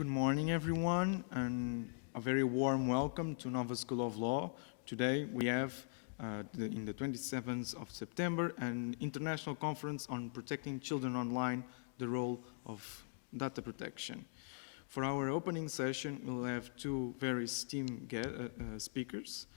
Good morning, everyone, and a very warm welcome to Nova School of Law. Today we have, in the 27th of September, an international conference on protecting children online, the role of data protection. For our opening session, we'll have two very esteemed speakers.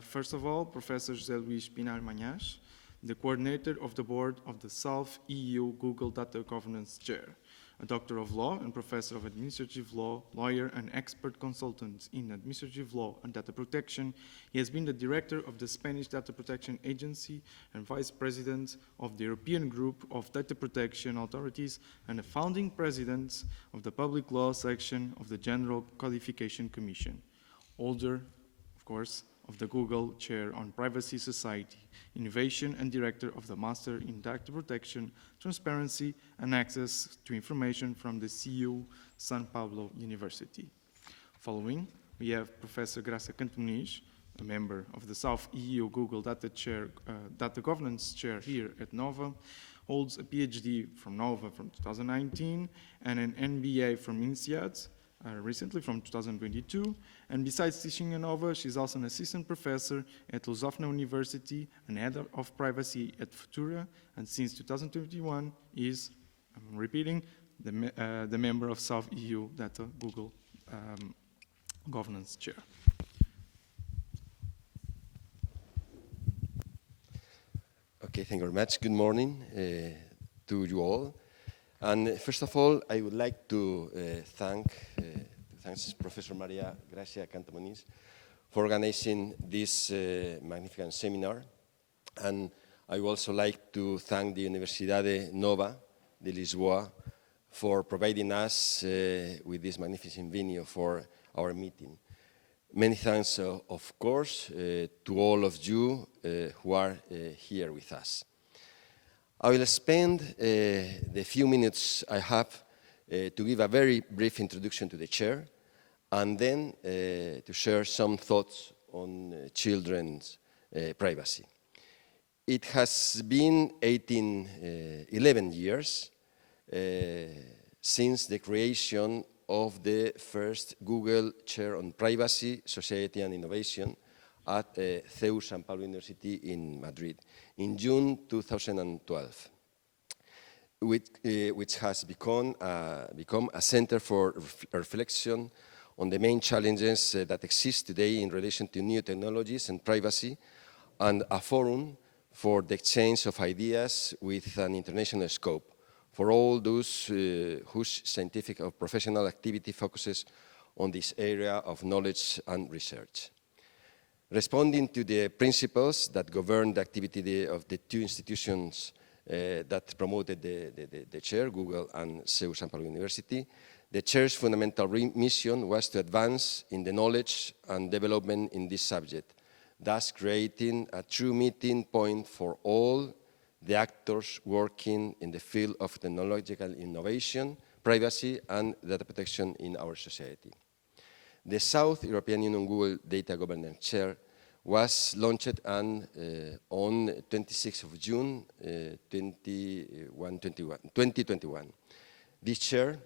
First of all, Professor José Luís Pinar Manhães, the coordinator of the board of the South EU Google Data Governance Chair. A doctor of law and professor of administrative law, lawyer and expert consultant in administrative law and data protection, he has been the director of the Spanish Data Protection Agency and vice president of the European Group of Data Protection Authorities and a founding president of the Public Law section of the General Codification Commission. Holder, of course, of the Google Chair on Privacy, Society, Innovation, and director of the Master in Data Protection, Transparency, and Access to Information from the CU São Paulo University. Following, we have Professor Graça Canto Moniz, a member of the South EU Google Data Governance Chair here at Nova, holds a PhD from Nova from 2019 and an MBA from INSEAD, recently from 2022, and besides teaching at Nova, she's also an assistant professor at Lusofna University and head of privacy at Futura, and since 2021 is, I'm repeating, the member of South EU Data Google Governance Chair. Okay, thank you very much. Good morning to you all. And first of all, I would like to thanks Professor Maria Graça Canto Moniz for organizing this magnificent seminar. And I would also like to thank the Universidade Nova de Lisboa for providing us with this magnificent venue for our meeting. Many thanks, of course, to all of you who are here with us. I will spend the few minutes I have to give a very brief introduction to the chair and then to share some thoughts on children's privacy. It has been 11 years since the creation of the first Google Chair on Privacy, Society and Innovation at CEU São Paulo University in Madrid in June 2012, which has become a center for reflection on the main challenges that exist today in relation to new technologies and privacy, and a forum for the exchange of ideas with an international scope for all those whose scientific or professional activity focuses on this area of knowledge and research. Responding to the principles that govern the activity of the two institutions that promoted the chair, Google and CEU São Paulo University, the chair's fundamental mission was to advance in the knowledge and development in this subject, thus creating a true meeting point for all the actors working in the field of technological innovation, privacy, and data protection in our society. The South European Union Google Data Governance Chair was launched on 26th of June 2021. This chair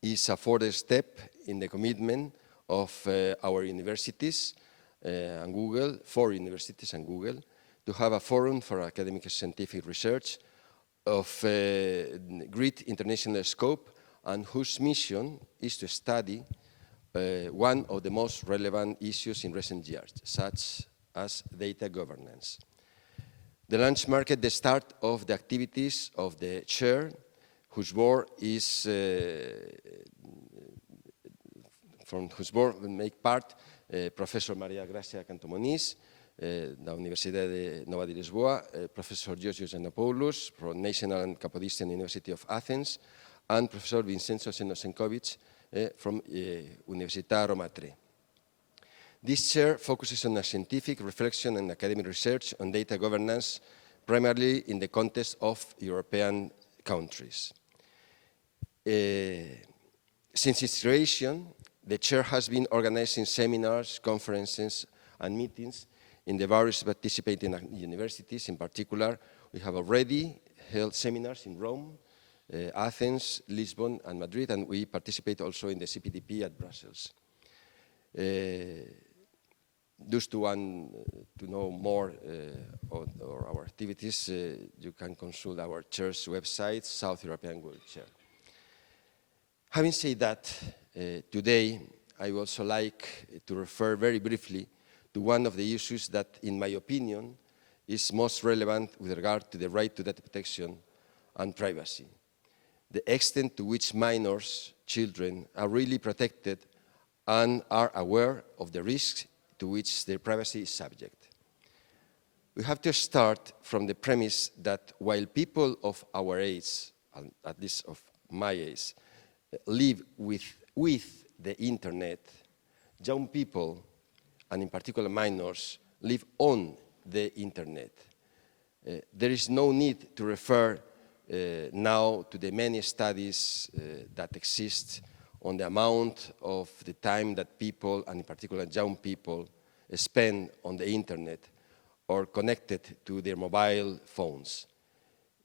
is a further step in the commitment of our universities and Google, 4 universities and Google, to have a forum for academic and scientific research of great international scope and whose mission is to study one of the most relevant issues in recent years, such as data governance. The launch marked the start of the activities of the chair, whose board is from whose board will make part Professor Maria Graça Canto Moniz, da Universidade Nova de Lisboa, Professor Georgios Giannopoulos from National and Kapodistrian University of Athens, and Professor Vincenzo Senosenkovic from Università Roma III. This chair focuses on a scientific reflection and academic research on data governance, primarily in the context of European countries. Since its creation, the chair has been organizing seminars, conferences, and meetings in the various participating universities. In particular, we have already held seminars in Rome, Athens, Lisbon, and Madrid, and we participate also in the CPDP at Brussels. Those who want to know more on our activities, you can consult our chair's website, South European World Chair. Having said that, today I would also like to refer very briefly to one of the issues that, in my opinion, is most relevant with regard to the right to data protection and privacy. The extent to which minors, children, are really protected and are aware of the risks to which their privacy is subject. We have to start from the premise that while people of our age, and at least of my age, live with the internet, young people, and in particular minors, live on the internet. There is no need to refer now to the many studies that exist on the amount of the time that people, and in particular young people, spend on the internet or connected to their mobile phones.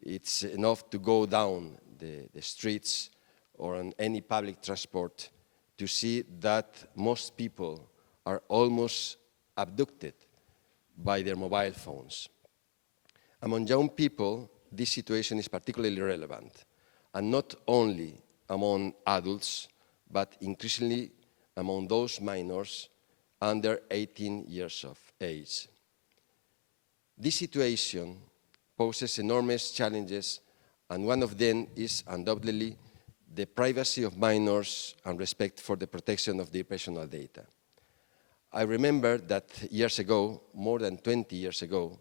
It's enough to go down the streets or on any public transport to see that most people are almost abducted by their mobile phones. Among young people, this situation is particularly relevant, and not only among adults, but increasingly among those minors under 18 years of age. This situation poses enormous challenges, and one of them is undoubtedly the privacy of minors and respect for the protection of their personal data. I remember that years ago, more than 20 years ago,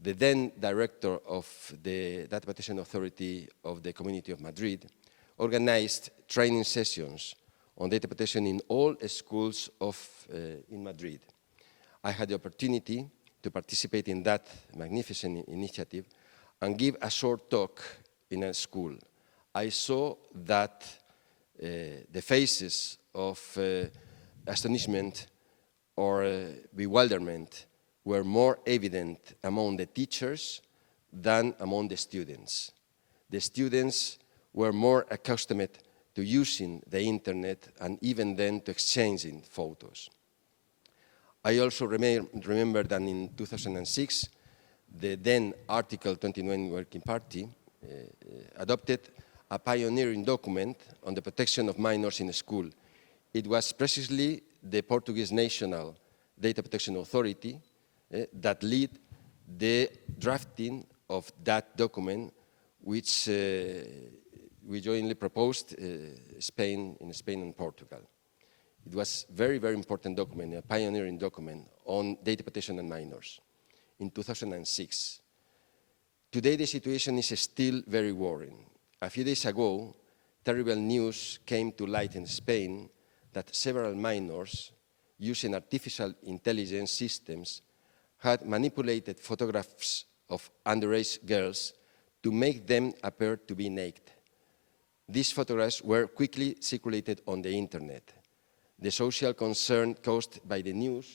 the then director of the Data Protection Authority of the Community of Madrid organized training sessions on data protection in all schools in Madrid. I had the opportunity to participate in that magnificent initiative and give a short talk in a school. I saw that the faces of astonishment or bewilderment were more evident among the teachers than among the students. The students were more accustomed to using the internet and even then to exchanging photos. I also remember that in 2006, the then Article 29 Working Party adopted a pioneering document on the protection of minors in school. It was precisely the Portuguese National Data Protection Authority that led the drafting of that document, which we jointly proposed in Spain and Portugal. It was a very, very important document, a pioneering document on data protection and minors in 2006. Today, the situation is still very worrying. A few days ago, terrible news came to light in Spain that several minors, using artificial intelligence systems, had manipulated photographs of underage girls to make them appear to be naked. These photographs were quickly circulated on the internet. The social concern caused by the news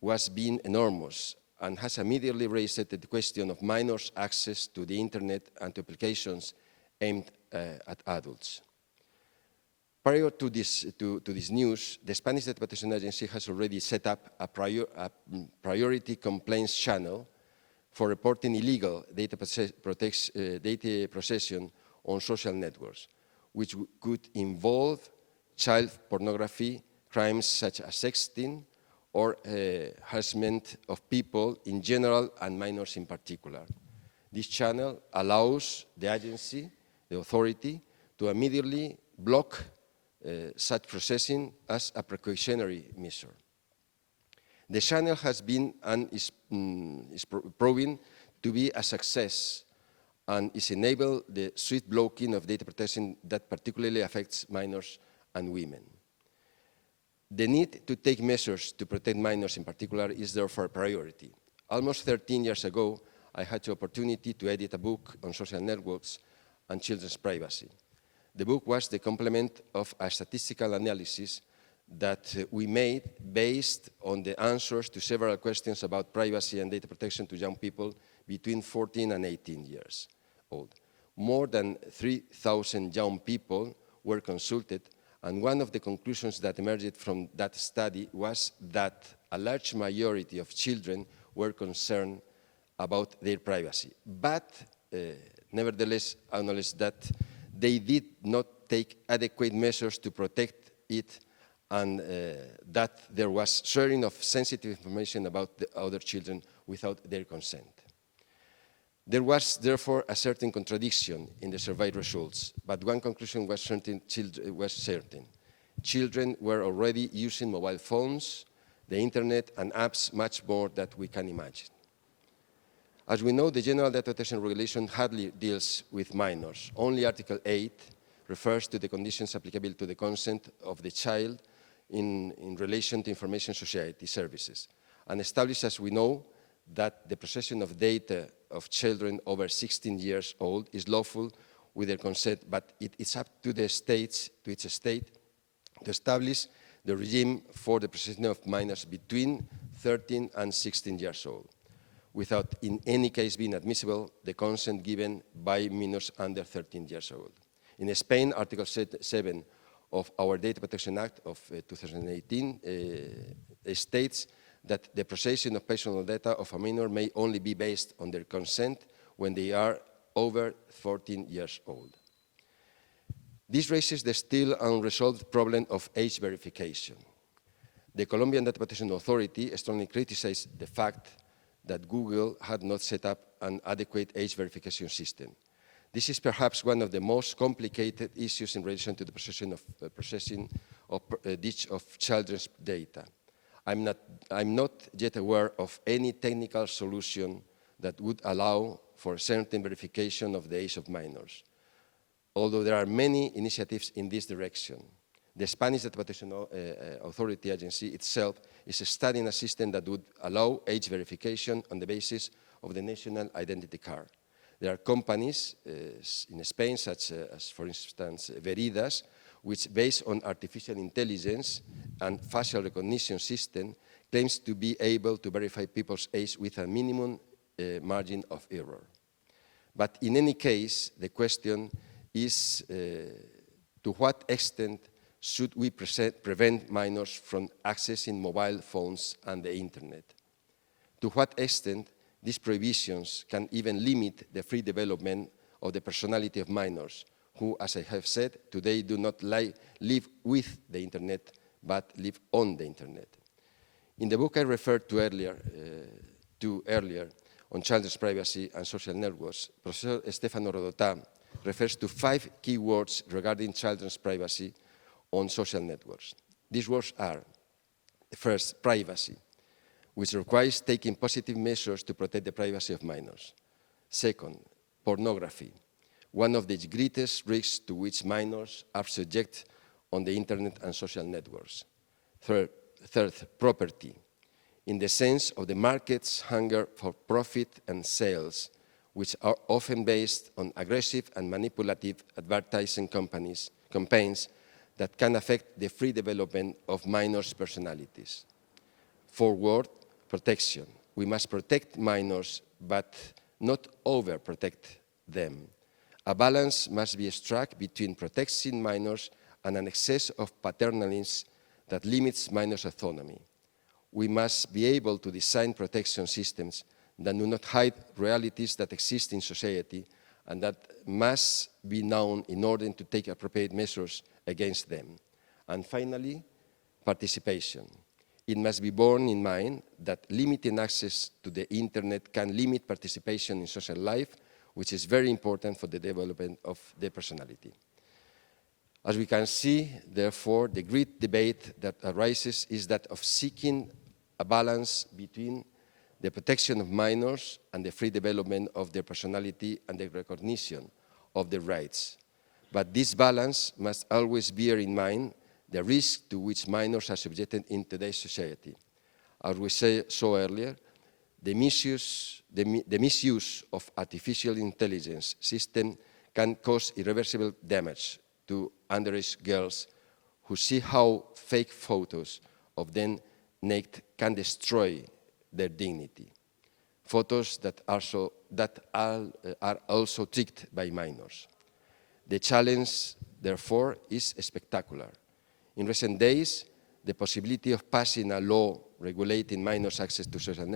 was being enormous and has immediately raised the question of minors' access to the internet and to applications aimed at adults. Prior to this news, the Spanish Data Protection Agency has already set up a priority complaints channel for reporting illegal data processing on social networks, which could involve child pornography, crimes such as sexting, or harassment of people in general and minors in particular. This channel allows the agency, the authority, to immediately block such processing as a precautionary measure. The channel has been and is proving to be a success and is enabled the swift blocking of data protection that particularly affects minors and women. The need to take measures to protect minors in particular is therefore a priority. Almost 13 years ago, I had the opportunity to edit a book on social networks and children's privacy. The book was the complement of a statistical analysis that we made based on the answers to several questions about privacy and data protection to young people between 14 and 18 years old. More than 3,000 young people were consulted, and one of the conclusions that emerged from that study was that a large majority of children were concerned about their privacy. But nevertheless, acknowledged that they did not take adequate measures to protect it, and that there was sharing of sensitive information about the other children without their consent. There was therefore a certain contradiction in the survey results, but one conclusion was certain. Children were already using mobile phones, the internet, and apps much more than we can imagine. As we know, the General Data Protection Regulation hardly deals with minors. Only Article 8 refers to the conditions applicable to the consent of the child in relation to information society services, and establishes, as we know, that the possession of data of children over 16 years old is lawful with their consent, but it is up to the states, to each state, to establish the regime for the possession of minors between 13 and 16 years old, without in any case being admissible the consent given by minors under 13 years old. In Spain, Article 7 of our Data Protection Act of 2018 states that the possession of personal data of a minor may only be based on their consent when they are over 14 years old. This raises the still unresolved problem of age verification. The Colombian Data Protection Authority strongly criticized the fact that Google had not set up an adequate age verification system. This is perhaps one of the most complicated issues in relation to the processing of children's data. I'm not yet aware of any technical solution that would allow for certain verification of the age of minors, although there are many initiatives in this direction. The Spanish Data Protection Authority agency itself is studying a system that would allow age verification on the basis of the national identity card. There are companies in Spain, such as, for instance, Veridas, which, based on artificial intelligence and facial recognition system, claims to be able to verify people's age with a minimum margin of error. But in any case, the question is to what extent should we prevent minors from accessing mobile phones and the internet? To what extent these prohibitions can even limit the free development of the personality of minors, who, as I have said, today do not live with the internet, but live on the internet. In the book I referred to earlier on children's privacy and social networks, Professor Stefano Rodotà refers to 5 key words regarding children's privacy on social networks. These words are, first, privacy, which requires taking positive measures to protect the privacy of minors. Second, pornography, one of the greatest risks to which minors are subject on the internet and social networks. Third, property, in the sense of the market's hunger for profit and sales, which are often based on aggressive and manipulative advertising campaigns that can affect the free development of minors' personalities. Fourth, protection. We must protect minors, but not overprotect them. A balance must be struck between protecting minors and an excess of paternalism that limits minors' autonomy. We must be able to design protection systems that do not hide realities that exist in society and that must be known in order to take appropriate measures against them. And finally, participation. It must be borne in mind that limiting access to the internet can limit participation in social life, which is very important for the development of the personality. As we can see, therefore, the great debate that arises is that of seeking a balance between the protection of minors and the free development of their personality and the recognition of their rights. But this balance must always bear in mind the risk to which minors are subjected in today's society. As we saw earlier, the misuse of artificial intelligence system can cause irreversible damage to underage girls who see how fake photos of them naked can destroy their dignity. photos that are also tricked by minors. The challenge, therefore, is spectacular. In recent days, the possibility of passing a law regulating minors' access to social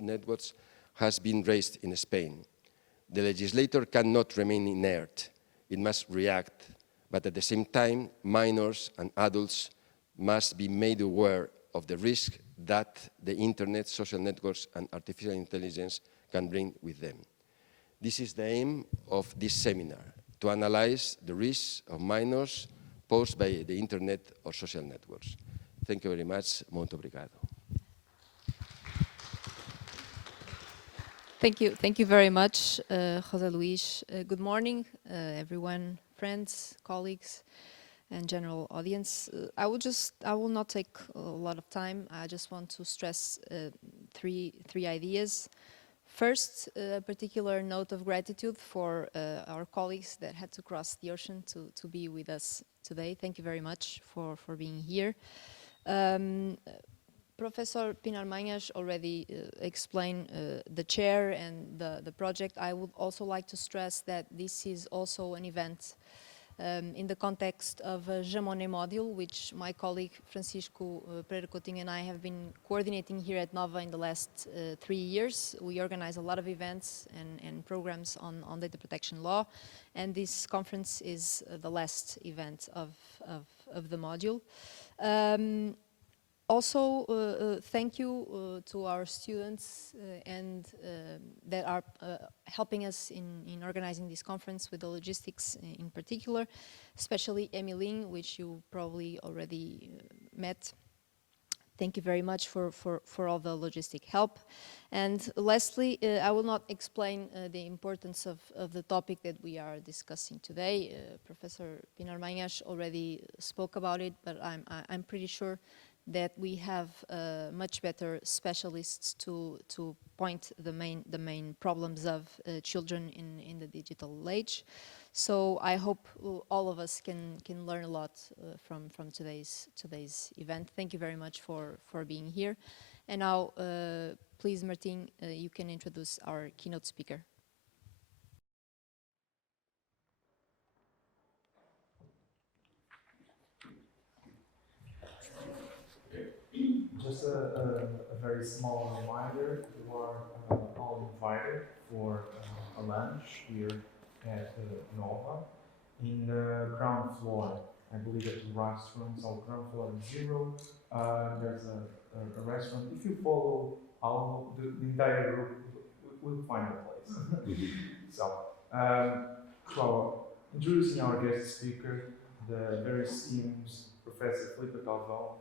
networks has been raised in Spain. The legislator cannot remain inert. It must react, but at the same time, minors and adults must be made aware of the risk that the internet, social networks, and artificial intelligence can bring with them. This is the aim of this seminar, to analyze the risks of minors posed by the internet or social networks. Thank you very much. Muito obrigado. Thank you very much, José Luis. Good morning, everyone, friends, colleagues, and general audience. I will not take a lot of time. I just want to stress three ideas. First, a particular note of gratitude for our colleagues that had to cross the ocean to be with us today. Thank you very much for being here. Professor Pinar Manhas already explained the chair and the project. I would also like to stress that this is also an event in the context of a Jean Monnet Module, which my colleague Francisco Pereira Coutinho and I have been coordinating here at NOVA in the last 3 years. We organize a lot of events and programs on data protection law, and this conference is the last event of the module. Also, thank you to our students and that are helping us in organizing this conference with the logistics in particular, especially Emmeline, which you probably already met. Thank you very much for all the logistic help. And lastly, I will not explain the importance of the topic that we are discussing today. Professor Pinar Manhas already spoke about it, but I'm pretty sure that we have much better specialists to point the main problems of children in the digital age. So I hope all of us can learn a lot from today's event. Thank you very much for being here. And now, please, Martin, you can introduce our keynote speaker. Just a very small reminder, you are all invited for a lunch here at NOVA in the ground floor. I believe that the restaurants on ground floor 0. There's a restaurant. If you follow all the entire group, we'll find a place. So, introducing our guest speaker, the very esteemed Professor Filipe Galvão.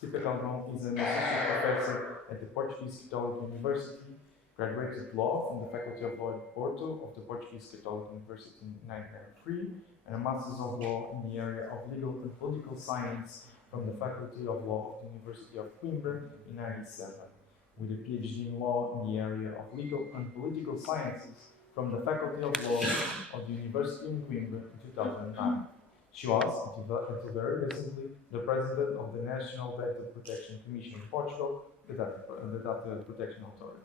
Filipe Galvão is an associate professor at the Portuguese Catholic University, graduated law from the Faculty of Law at Porto of the Portuguese Catholic University in 1993, and a Master's of Law in the area of Legal and Political Science from the Faculty of Law of the University of Coimbra in 1997, with a PhD in Law in the area of Legal and Political Sciences from the Faculty of Law of the University in Coimbra in 2009. She was, until very recently, the president of the National Data Protection Commission in Portugal, the Data Protection Authority.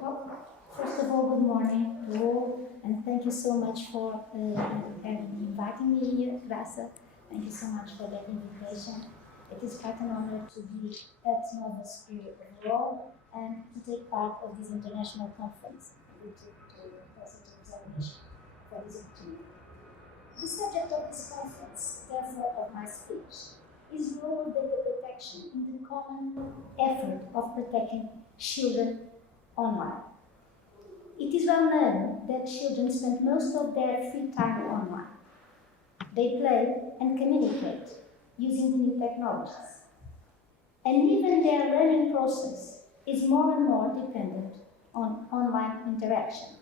Well, first of all, good morning to all, and thank you so much for inviting me here, Graça. Thank you so much for that invitation. It is quite an honor to be at NOVA School of Law and to take part of this international conference. And to Professor examination for this opportunity. The subject of this conference, therefore, of my speech, is the role of data protection in the common effort of protecting children online. It is well known that children spend most of their free time online. They play and communicate using the new technologies. And even their learning process is more and more dependent on online interaction.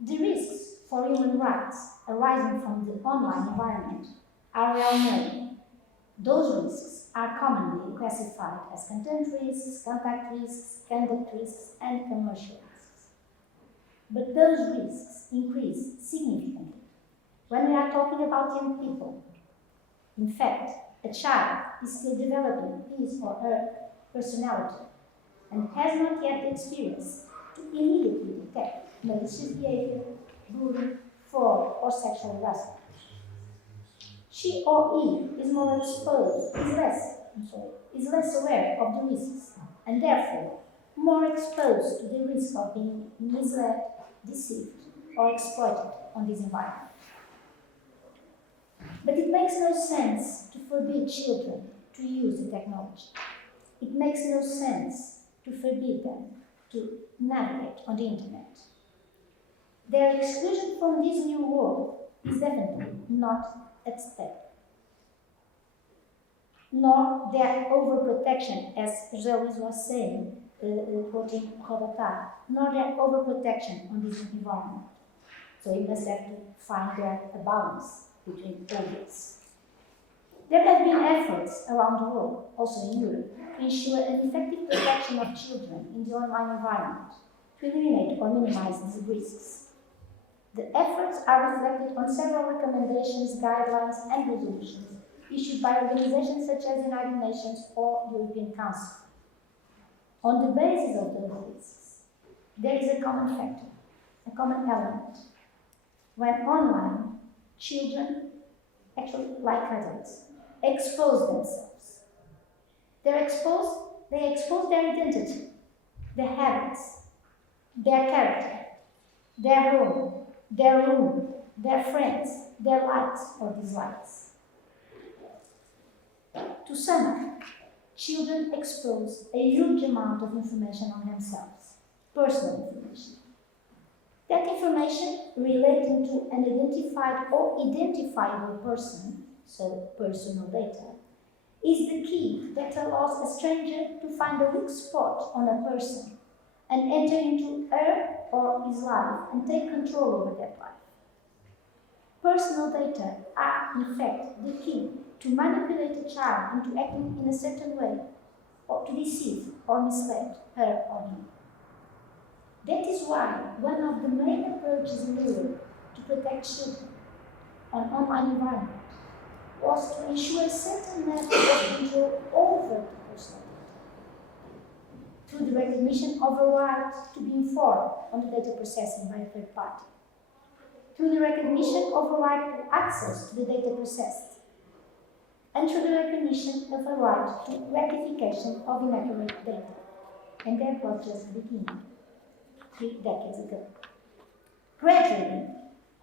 The risks for human rights arising from the online environment are well known. Those risks are commonly classified as content risks, contact risks, conduct risks, and commercial risks. But those risks increase significantly when we are talking about young people. In fact, a child is still developing his or her personality and has not yet the experience to immediately detect malicious behavior, bullying, fraud, or sexual harassment. She or he is more exposed, is less aware of the risks, and therefore more exposed to the risk of being misled, deceived, or exploited on this environment. But it makes no sense to forbid children to use the technology. It makes no sense to forbid them to navigate on the internet. Their exclusion from this new world is definitely not at stake. Nor their overprotection, as Jean was saying, quoting Robert, nor their overprotection on this environment. So we must have to find a balance between all this. There have been efforts around the world, also in Europe, to ensure an effective protection of children in the online environment, to eliminate or minimize these risks. The efforts are reflected on several recommendations, guidelines, and resolutions issued by organizations such as the United Nations or the European Council. On the basis of those risks, there is a common factor, a common element. When online, children, actually like adults, expose themselves. They expose their identity, their habits, their character, their home, their room, their friends, their likes or dislikes. To sum up, children expose a huge amount of information on themselves, personal information. That information relating to an identified or identifiable person, so personal data, is the key that allows a stranger to find a weak spot on a person and enter into her or his life and take control over that life. Personal data are, in fact, the key to manipulate a child into acting in a certain way, or to deceive or mislead her or him. That is why one of the main approaches in Europe to protect children on online environment was to ensure a certain level of control over the personal data, through the recognition of a right to be informed on the data processing by a third party, through the recognition of a right to access to the data processed, and through the recognition of a right to rectification of inaccurate data. And that was just the beginning, 3 decades ago. Gradually,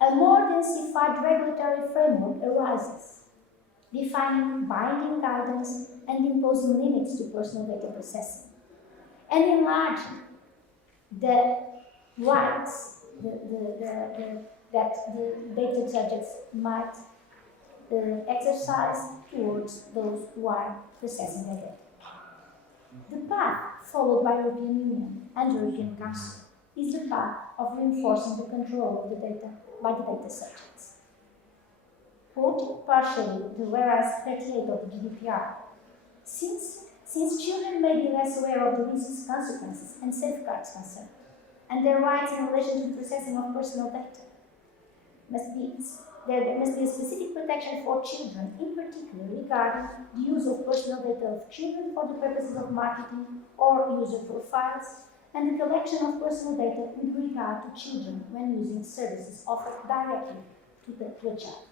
a more densified regulatory framework arises, defining binding guidance and imposing limits to personal data processing, and enlarging the rights that the data subjects might exercise towards those who are processing their data. The path followed by the European Union and the European Council is the path of reinforcing the control of the data by the data subjects. Quoting partially the whereas 38 of the GDPR, since children may be less aware of the risks, consequences, and safeguards concerned, and their rights in relation to the processing of personal data, there must be a specific protection for children, in particular regarding the use of personal data of children for the purposes of marketing or user profiles, and the collection of personal data with regard to children when using services offered directly to a child.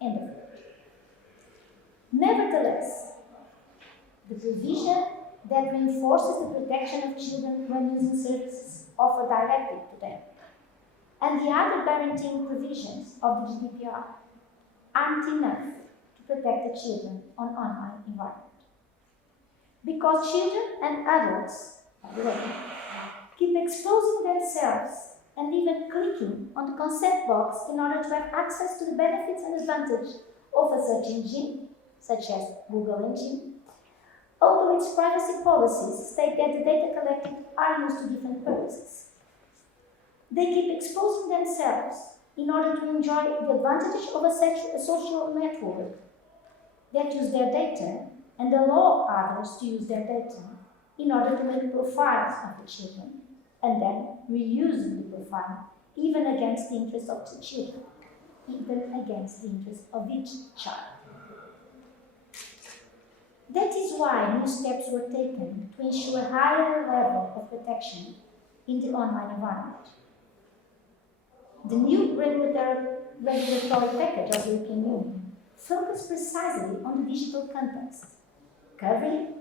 End of it. Nevertheless, the provision that reinforces the protection of children when using services offered directly to them, and the other guaranteeing provisions of the GDPR aren't enough to protect the children on online environment. Because children and adults, by the way, keep exposing themselves and even clicking on the consent box in order to have access to the benefits and advantage of a search engine, such as Google engine, although its privacy policies state that the data collected are used to different purposes. They keep exposing themselves in order to enjoy the advantage of a social network that use their data and allow others to use their data in order to make profiles of the children and then reuse the profile even against the interest of the children, even against the interest of each child. That is why new steps were taken to ensure a higher level of protection in the online environment. The new regulatory package of the European Union focused precisely on the digital context, covering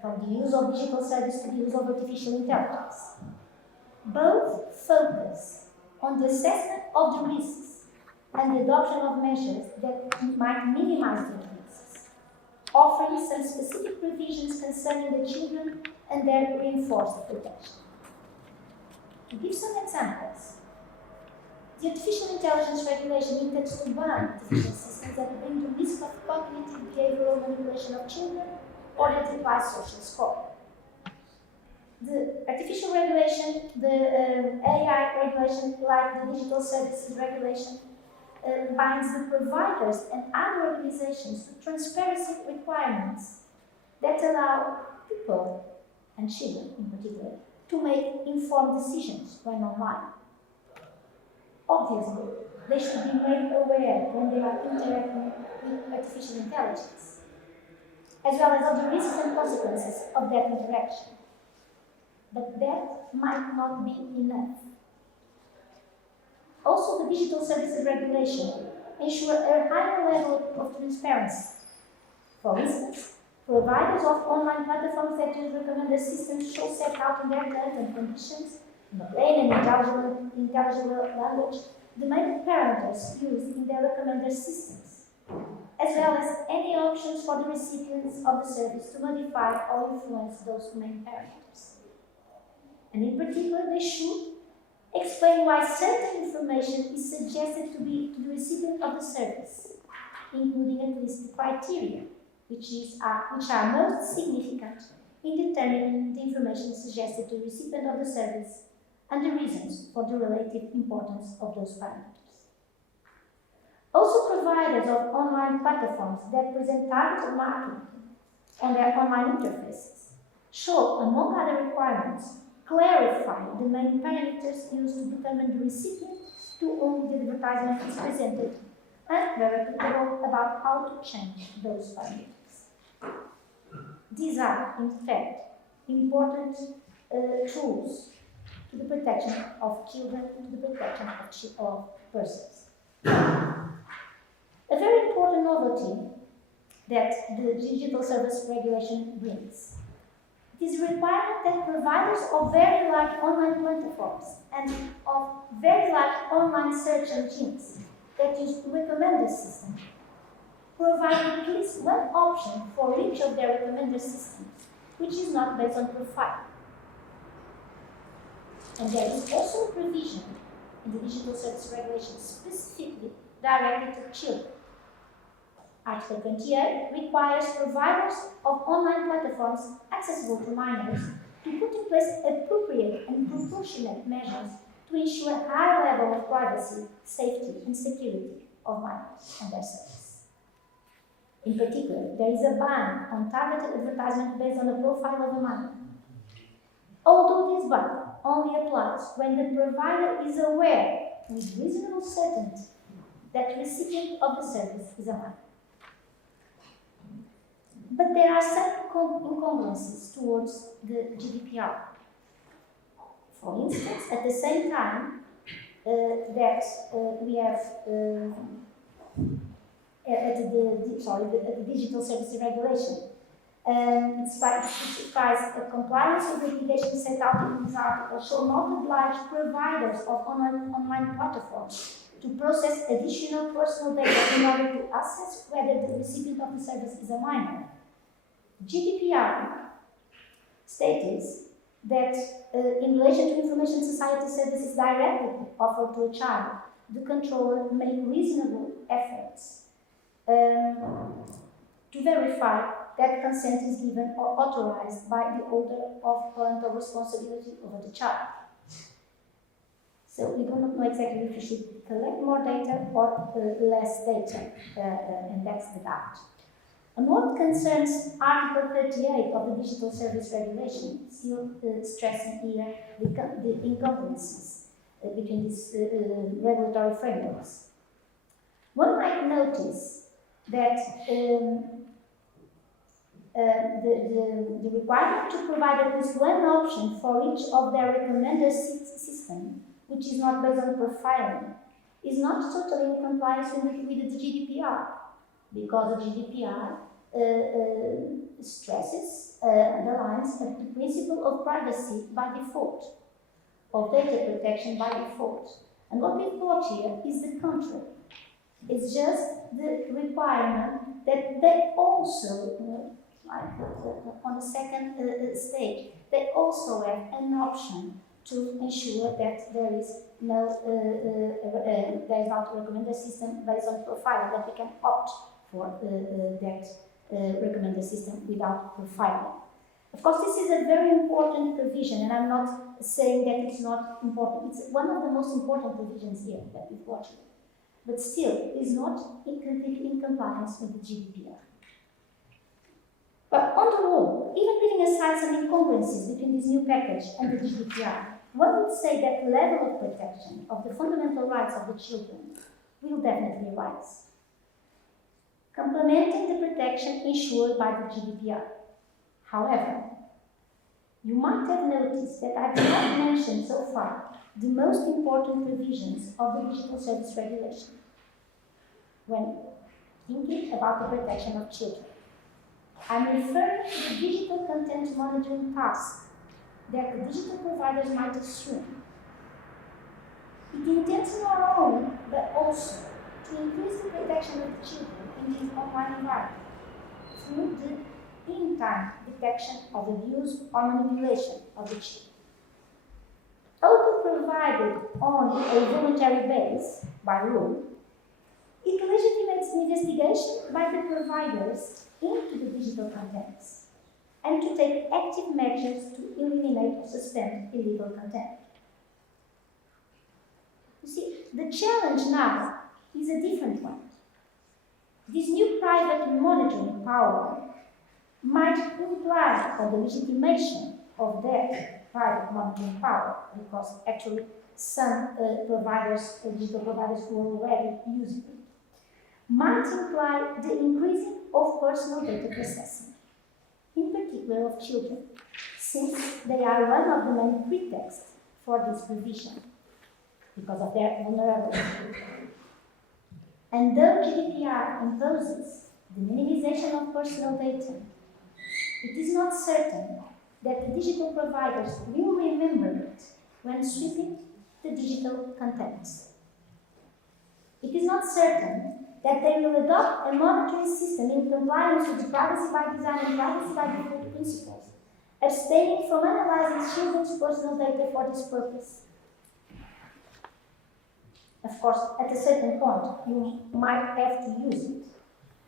from the use of digital service to the use of artificial intelligence. Both focus on the assessment of the risks and the adoption of measures that might minimize those risks, offering some specific provisions concerning the children and their reinforced protection. To give some examples, the artificial intelligence regulation intends to ban artificial systems that bring the risk of cognitive behavioral manipulation of children or that imply social scoring. The artificial regulation, the AI regulation, like the digital services regulation, binds the providers and other organizations to transparency requirements that allow people, and children in particular, to make informed decisions when online. Obviously, they should be made aware when they are interacting with artificial intelligence, as well as of the risks and consequences of that interaction. But that might not be enough. Also, the digital services regulation ensures a higher level of transparency. For instance, providers of online platforms that use recommender systems should set out in their terms and conditions, in a plain and intelligible language, the main parameters used in their recommender systems, as well as any options for the recipients of the service to modify or influence those main parameters. And in particular, they should explain why certain information is suggested to the recipient of the service, including at least the criteria which are most significant in determining the information suggested to the recipient of the service and the reasons for the relative importance of those parameters. Also, providers of online platforms that present targeted marketing on their online interfaces should, among other requirements, clarify the main parameters used to determine the recipient to whom the advertisement is presented and where applicable about how to change those parameters. These are, in fact, important tools to the protection of children, to the protection of persons. A very important novelty that the Digital Service Regulation brings. It is a requirement that providers of very large online platforms and of very large online search engines that use recommender systems provide at least one option for each of their recommender systems, which is not based on profile. And there is also a provision in the Digital Service Regulation specifically directed to children. Article 28 requires providers of online platforms accessible to minors to put in place appropriate and proportionate measures to ensure a high level of privacy, safety, and security of minors and their service. In particular, there is a ban on targeted advertisement based on the profile of a minor. Although this ban only applies when the provider is aware with reasonable certainty that the recipient of the service is a minor. But there are some incongruencies towards the GDPR. For instance, at the same time that we have the Digital Services Regulation, it specifies a compliance with obligations set out in this article shall not oblige providers of online platforms to process additional personal data in order to assess whether the recipient of the service is a minor. GDPR states that in relation to information society services directly offered to a child, the controller make reasonable efforts to verify that consent is given or authorized by the holder of parental responsibility over the child. So we do not know exactly if we should collect more data or less data, and that's the doubt. On what concerns Article 38 of the Digital Service Regulation, still stressing here the incongruencies between these regulatory frameworks. One might notice that the requirement to provide at least one option for each of their recommender system, which is not based on profiling, is not totally in compliance with the GDPR, because the GDPR stresses, underlines the principle of privacy by default, of data protection by default. And what we've got here is the contrary. It's just the requirement that they also, on the second stage, they also have an option to ensure that there is no, there is not a recommender system based on profiling, that we can opt for that recommender system without profiling. Of course, this is a very important provision, and I'm not saying that it's not important. It's one of the most important provisions here that we've got here. But still, is not completely in compliance with the GDPR. But on the whole, even leaving aside some incongruencies between this new package and the GDPR, one would say that the level of protection of the fundamental rights of the children will definitely rise, complementing the protection ensured by the GDPR. However, you might have noticed that I have not mentioned so far the most important provisions of the Digital Service Regulation when thinking about the protection of children. I'm referring to the digital content monitoring task that the digital providers might assume. It intends not only, but also to increase the protection of the children in this online environment through the in-time detection of abuse or manipulation of the children. Although provided on a voluntary basis by law, it legitimates the investigation by the providers into the digital contents and to take active measures to eliminate or suspend illegal content. You see, the challenge now is a different one. This new private monitoring power might imply on the legitimation of that private monitoring power, because actually some providers, digital providers who are already using it, might imply the increasing of personal data processing, in particular of children, since they are one of the main pretexts for this provision, because of their vulnerability. And though GDPR imposes the minimization of personal data, it is not certain that the digital providers will remember it when sweeping the digital contents. It is not certain that they will adopt a monitoring system in compliance with the privacy by design and privacy by default principles, abstaining from analyzing children's personal data for this purpose. Of course, at a certain point, you might have to use it,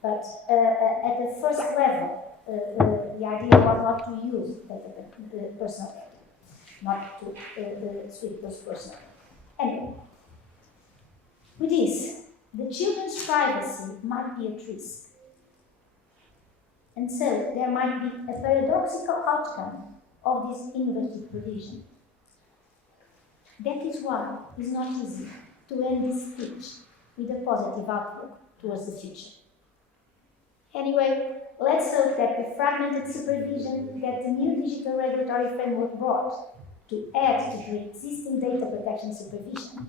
but at the first level, the idea was not to use personal data, not to sweep those personal data. Anyway, with this, the children's privacy might be at risk. And so, there might be a paradoxical outcome of this innovative provision. That is why it is not easy to end this speech with a positive outlook towards the future. Anyway, let's hope that the fragmented supervision that the new digital regulatory framework brought to add to the existing data protection supervision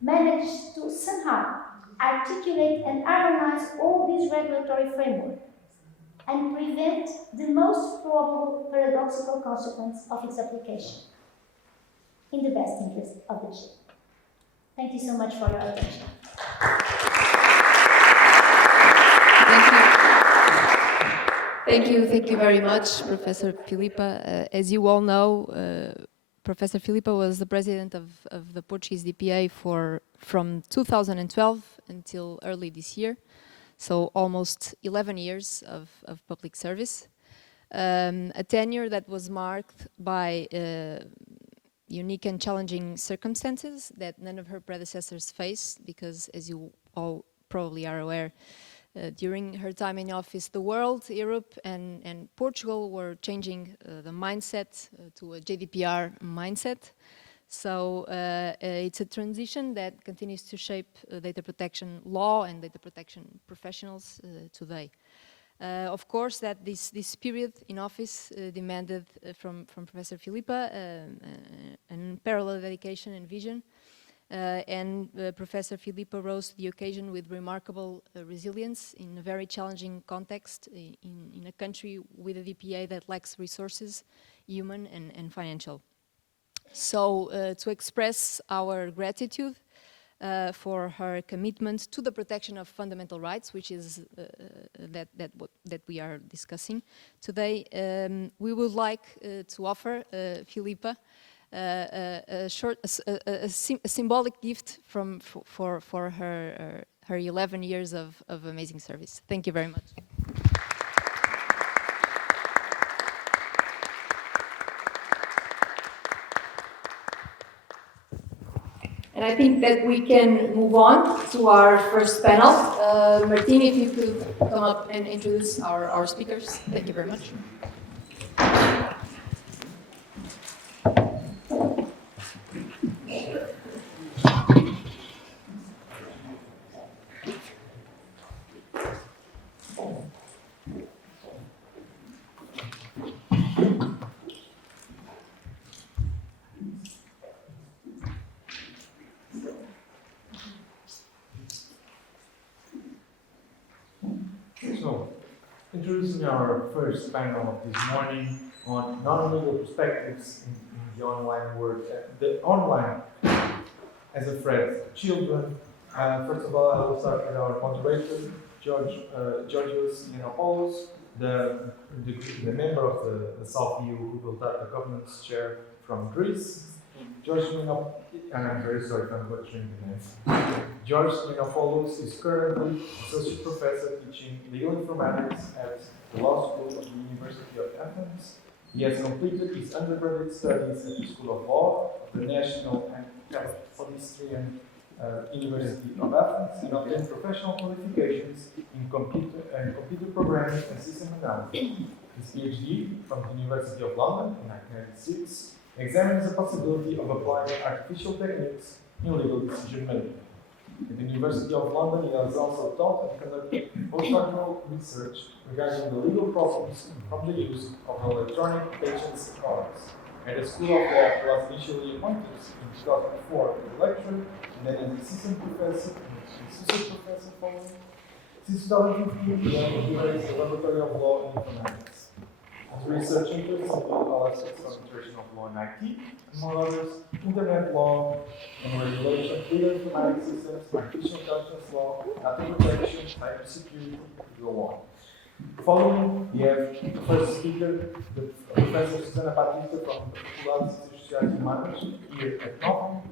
managed to somehow articulate and harmonize all these regulatory frameworks and prevent the most probable paradoxical consequence of its application in the best interest of the children. Thank you so much for your attention. Thank you very much, Professor Filipa. As you all know, Professor Filipa was the president of the Portuguese DPA from 2012 until early this year, so almost 11 years of public service. A tenure that was marked by unique and challenging circumstances that none of her predecessors faced, because as you all probably are aware, During her time in office, the world, Europe, and Portugal were changing the mindset to a GDPR mindset. So it's a transition that continues to shape data protection law and data protection professionals today. Of course, that this period in office demanded from Professor Filipa an parallel dedication and vision. Professor Filipa rose to the occasion with remarkable resilience in a very challenging context in a country with a DPA that lacks resources, human and financial. So to express our gratitude for her commitment to the protection of fundamental rights, which is that we are discussing today, we would like to offer Filipa a symbolic gift for her 11 years of amazing service. Thank you very much. And I think that we can move on to our first panel. Martin, if you could come up and introduce our speakers. Thank you very much. So, introducing our first panel of this morning on non-legal perspectives in the online world. The online as a threat to children. First of all, I will start with our moderator, Georgios Yiannopoulos, the member of the South-EU who will take the governance chair from Greece. George Yiannopoulos, and I'm very sorry if I'm butchering the name. George Yiannopoulos is currently associate professor teaching legal informatics at the Law School of the University of Athens. He has completed his undergraduate studies at the School of Law, the National and Catholic University of Athens, and obtained professional qualifications in computer programming and system analysis. His PhD from the University of London in 1996 examines the possibility of applying artificial techniques in legal decision making. At the University of London, he has also taught and conducted postdoctoral research regarding the legal problems from the use of electronic payments cards. At the School of Law, he was initially appointed in 2004 as a lecturer, and then as assistant professor following. Since 2015, he has integrated the Laboratory of Law and Informatics. His research interests include all aspects of integration of law and IT, among others, internet law and regulation, legal informatics systems, artificial intelligence law, data protection, cybersecurity, and so on. Following, we have the first speaker, the Professor Susana Batista from Portugal Sociais Humanas here at Nova.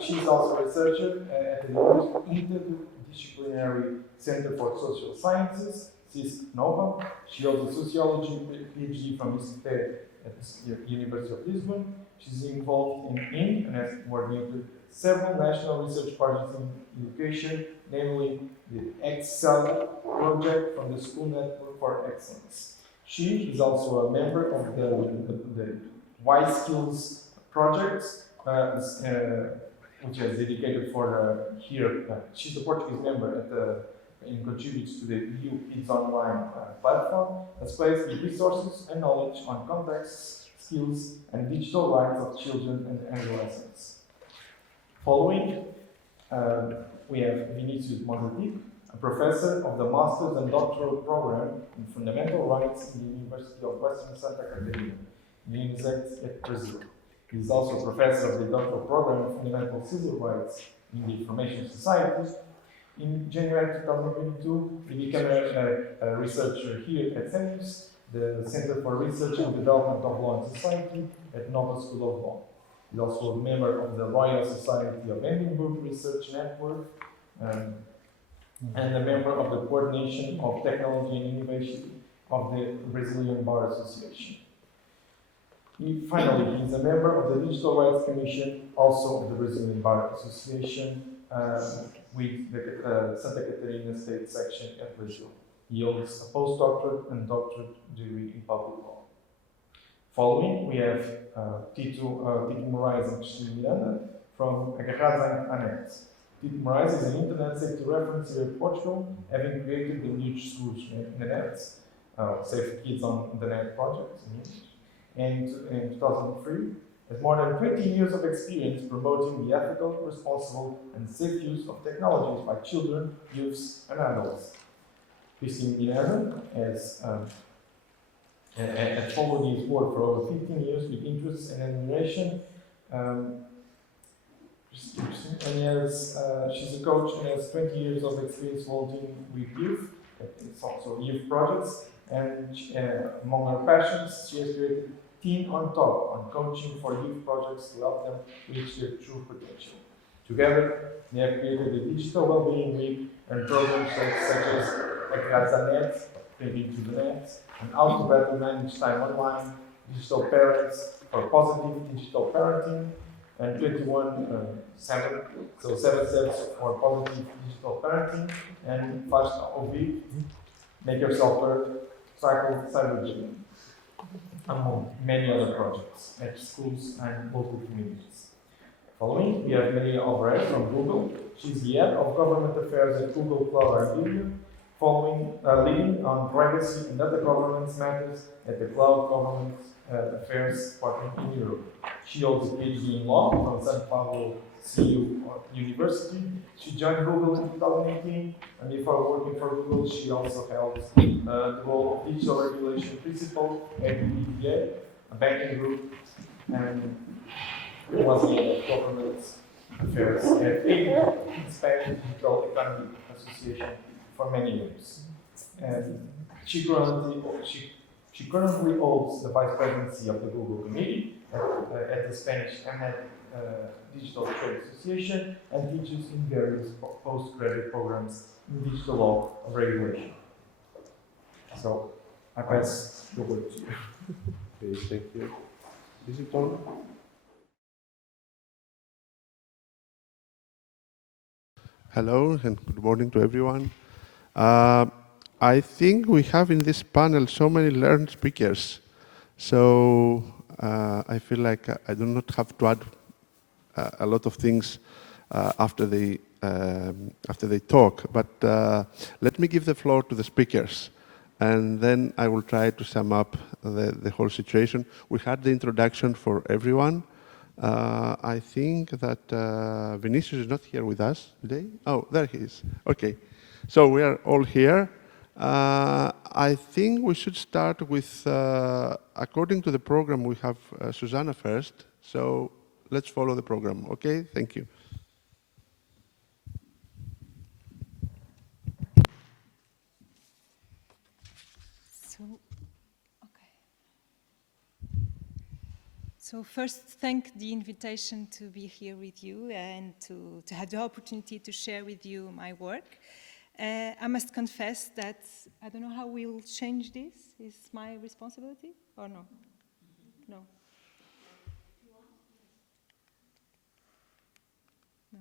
She's also a researcher at the Interdisciplinary Center for Social Sciences, CISC Nova. She holds a sociology PhD from ISCTE at the University of Lisbon. She's involved in and has coordinated several national research projects in education, namely the Excel project from the School Network for Excellence. She is also a member of the Y Skills project, which is dedicated for here. She's a Portuguese member and contributes to the EU Kids Online platform, that plays with resources and knowledge on contexts, skills, and digital rights of children and adolescents. Following, we have Vinicius Mozatic, a professor of the Master's and Doctoral Program in Fundamental Rights in the University of Western Santa Catarina, in the University of Brazil. He is also a professor of the Doctoral Program in Fundamental Civil Rights in the Information Society. In January 2022, he became a researcher here at CENIUS, the Center for Research and Development of Law and Society at Nova School of Law. He's also a member of the Royal Society of Edinburgh Research Network and a member of the Coordination of Technology and Innovation of the Brazilian Bar Association. Finally, he is a member of the Digital Rights Commission, also of the Brazilian Bar Association, with the Santa Catarina State section at Brazil. He holds a postdoctorate and doctorate degree in public law. Following, we have Tito Moraes and Cristina Miranda from Agarrados à Net. Tito Moraes is an internet safety reference here in Portugal, having created the New Schools in the Net, Safe Kids on the Net project in 2003, has more than 20 years of experience promoting the ethical, responsible, and safe use of technologies by children, youths, and adults. Cristina Miranda has followed his work for over 15 years with interest and admiration. And she's a coach and has 20 years of experience volunteering with youth. It's also youth projects. And among her passions, she has created Teen on Top on coaching for youth projects to help them reach their true potential. Together, they have created a digital well-being week and programs such as Agarrados à Net, Thinking to the Net, and How to Better Manage Time Online, Digital Parents for Positive Digital Parenting, and 7 steps for positive digital parenting, and Fast OB, Make Yourself Heard, Cyber, among many other projects at schools and local communities. Following, we have Maria Alvarez from Google. She's the head of government affairs at Google Cloud Iberia, leading on privacy and data governance matters at the Cloud Government Affairs Department in Europe. She holds a PhD in law from San Pablo CU University. She joined Google in 2018, and before working for Google, she also held the role of digital regulation principal at BBVA, a banking group, and was the head of government affairs at the Spanish Digital Economy Association for many years. And she currently holds the vice presidency of the Google Committee at the Spanish Digital Trade Association, and teaches in various postgraduate programs in digital law and regulation. So I pass the word to you. Okay, thank you. Is it on? Hello and good morning to everyone. I think we have in this panel so many learned speakers. So I feel like I do not have to add a lot of things after they talk. But let me give the floor to the speakers, and then I will try to sum up the whole situation. We had the introduction for everyone. I think that Vinicius is not here with us today. Oh, there he is. Okay, so we are all here. I think we should start with, according to the program, we have Susanna first. So let's follow the program. Okay, thank you. So first, thank the invitation to be here with you and to have the opportunity to share with you my work. I must confess that I don't know how we'll change this. Is my responsibility or no? No. No.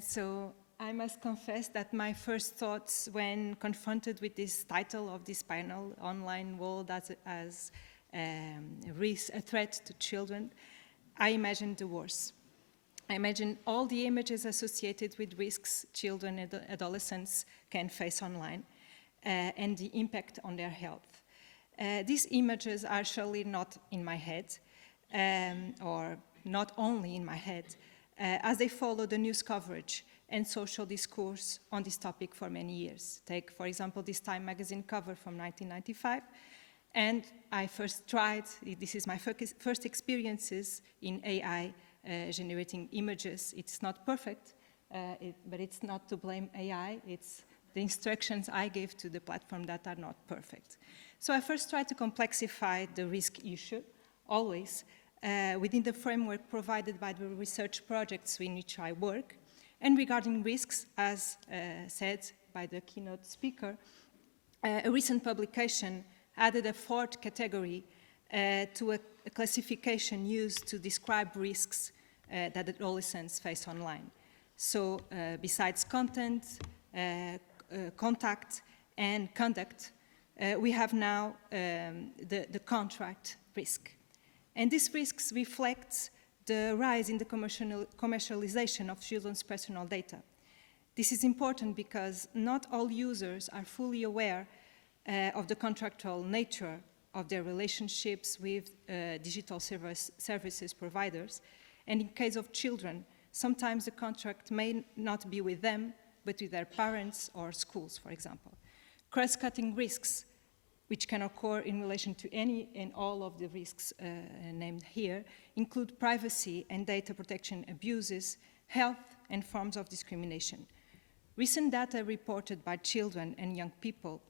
So I must confess that my first thoughts when confronted with this title of this panel, Online World as a threat to children, I imagined the worst. I imagine all the images associated with risks children and adolescents can face online and the impact on their health. These images are surely not in my head, or not only in my head, as they follow the news coverage and social discourse on this topic for many years. Take, for example, this Time magazine cover from 1995, and I first tried, this is my first experiences in AI generating images. It's not perfect, but it's not to blame AI, it's the instructions I gave to the platform that are not perfect. So I first tried to complexify the risk issue, always, within the framework provided by the research projects in which I work. And regarding risks, as said by the keynote speaker, a recent publication added a fourth category to a classification used to describe risks that adolescents face online. So besides content, contact, and conduct, we have now the contract risk. And these risks reflect the rise in the commercialization of children's personal data. This is important because not all users are fully aware of the contractual nature of their relationships with digital services providers. And in case of children, sometimes the contract may not be with them, but with their parents or schools, for example. Cross-cutting risks, which can occur in relation to any and all of the risks named here, include privacy and data protection abuses, health, and forms of discrimination. Recent data reported by children and young people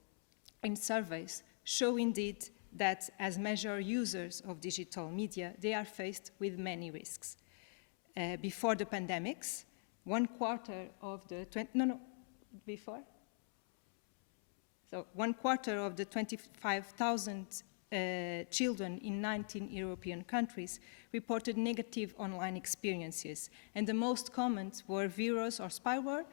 in surveys show indeed that as major users of digital media, they are faced with many risks. Before the pandemics, 1/4 of the, So 1/4 of the 25,000 children in 19 European countries reported negative online experiences. And the most common were virus or spyware,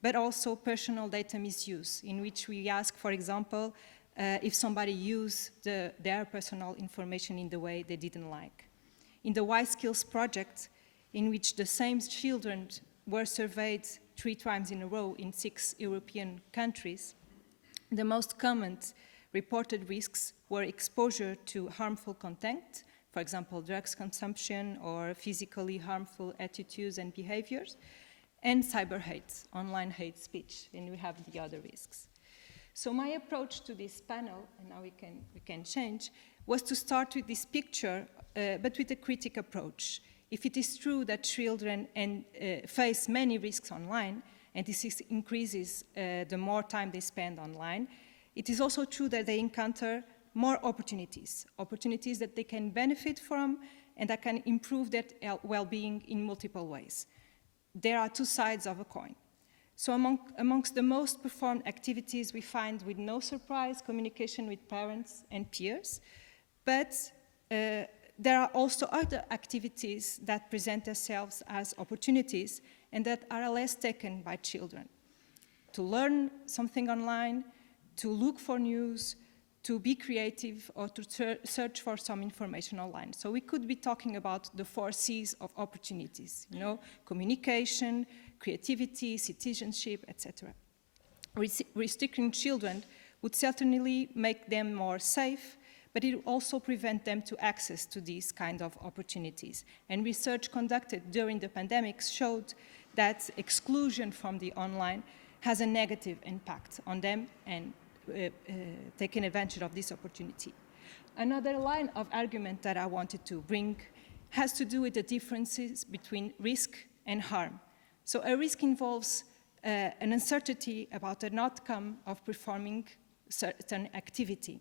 but also personal data misuse, in which we ask, for example, if somebody used their personal information in the way they didn't like. In the Y Skills project, in which the same children were surveyed 3 times in a row in 6 European countries, the most common reported risks were exposure to harmful content, for example, drugs consumption or physically harmful attitudes and behaviors, and cyber hate, online hate speech, and we have the other risks. So my approach to this panel, and now we can change, was to start with this picture, but with a critical approach. If it is true that children face many risks online, and this increases the more time they spend online, it is also true that they encounter more opportunities that they can benefit from and that can improve their well-being in multiple ways. There are 2 sides of a coin. So amongst the most performed activities, we find, with no surprise, communication with parents and peers, but there are also other activities that present themselves as opportunities and that are less taken by children. To learn something online, to look for news, to be creative, or to search for some information online. So we could be talking about the 4 C's of opportunities, communication, creativity, citizenship, etc. Restricting children would certainly make them more safe, but it will also prevent them to access to these kind of opportunities. And research conducted during the pandemic showed that exclusion from the online has a negative impact on them and taking advantage of this opportunity. Another line of argument that I wanted to bring has to do with the differences between risk and harm. So a risk involves an uncertainty about an outcome of performing certain activity.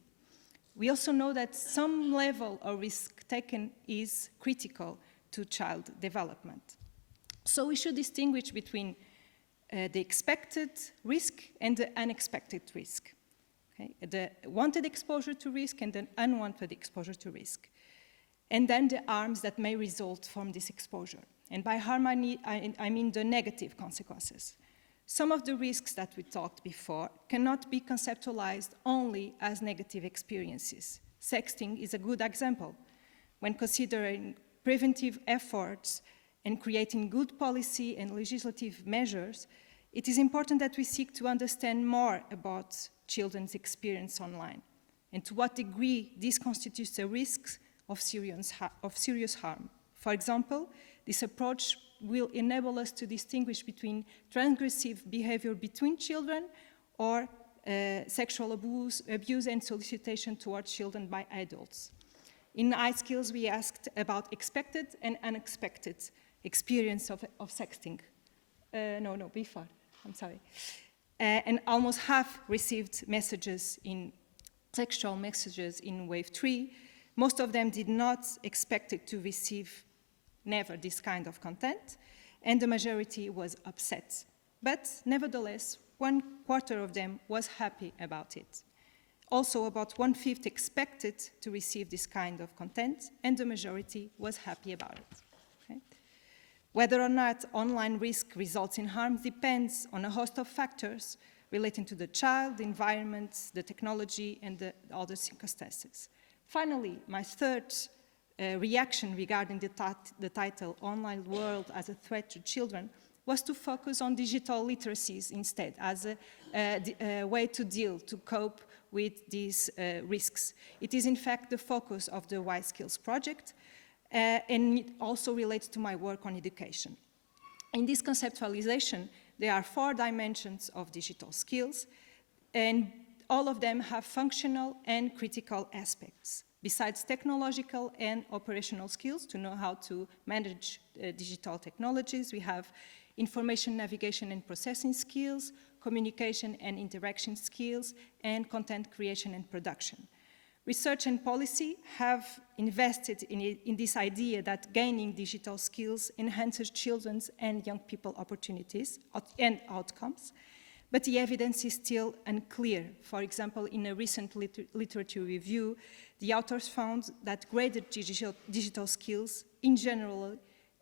We also know that some level of risk taken is critical to child development. So we should distinguish between the expected risk and the unexpected risk. Okay? The wanted exposure to risk and the unwanted exposure to risk. And then the harms that may result from this exposure. And by harm, I mean the negative consequences. Some of the risks that we talked before cannot be conceptualized only as negative experiences. Sexting is a good example. When considering preventive efforts and creating good policy and legislative measures, it is important that we seek to understand more about children's experience online and to what degree this constitutes a risk of serious harm. For example, this approach will enable us to distinguish between transgressive behavior between children or sexual abuse and solicitation towards children by adults. In iSkills, we asked about expected and unexpected experience of sexting. Before, I'm sorry. And almost half received sexual messages in wave 3. Most of them did not expect to receive never this kind of content, and the majority was upset. But nevertheless, 1/4 of them was happy about it. Also, about 1/5 expected to receive this kind of content, and the majority was happy about it. Okay? Whether or not online risk results in harm depends on a host of factors relating to the child, the environment, the technology, and the other circumstances. Finally, my third reaction regarding the title Online World as a Threat to Children was to focus on digital literacies instead as a way to cope with these risks. It is in fact the focus of the Y Skills project, and it also relates to my work on education. In this conceptualization, there are 4 dimensions of digital skills, and all of them have functional and critical aspects. Besides technological and operational skills, to know how to manage digital technologies, we have information navigation and processing skills, communication and interaction skills, and content creation and production. Research and policy have invested in this idea that gaining digital skills enhances children's and young people opportunities and outcomes, but the evidence is still unclear. For example, in a recent literature review, the authors found that graded digital skills in general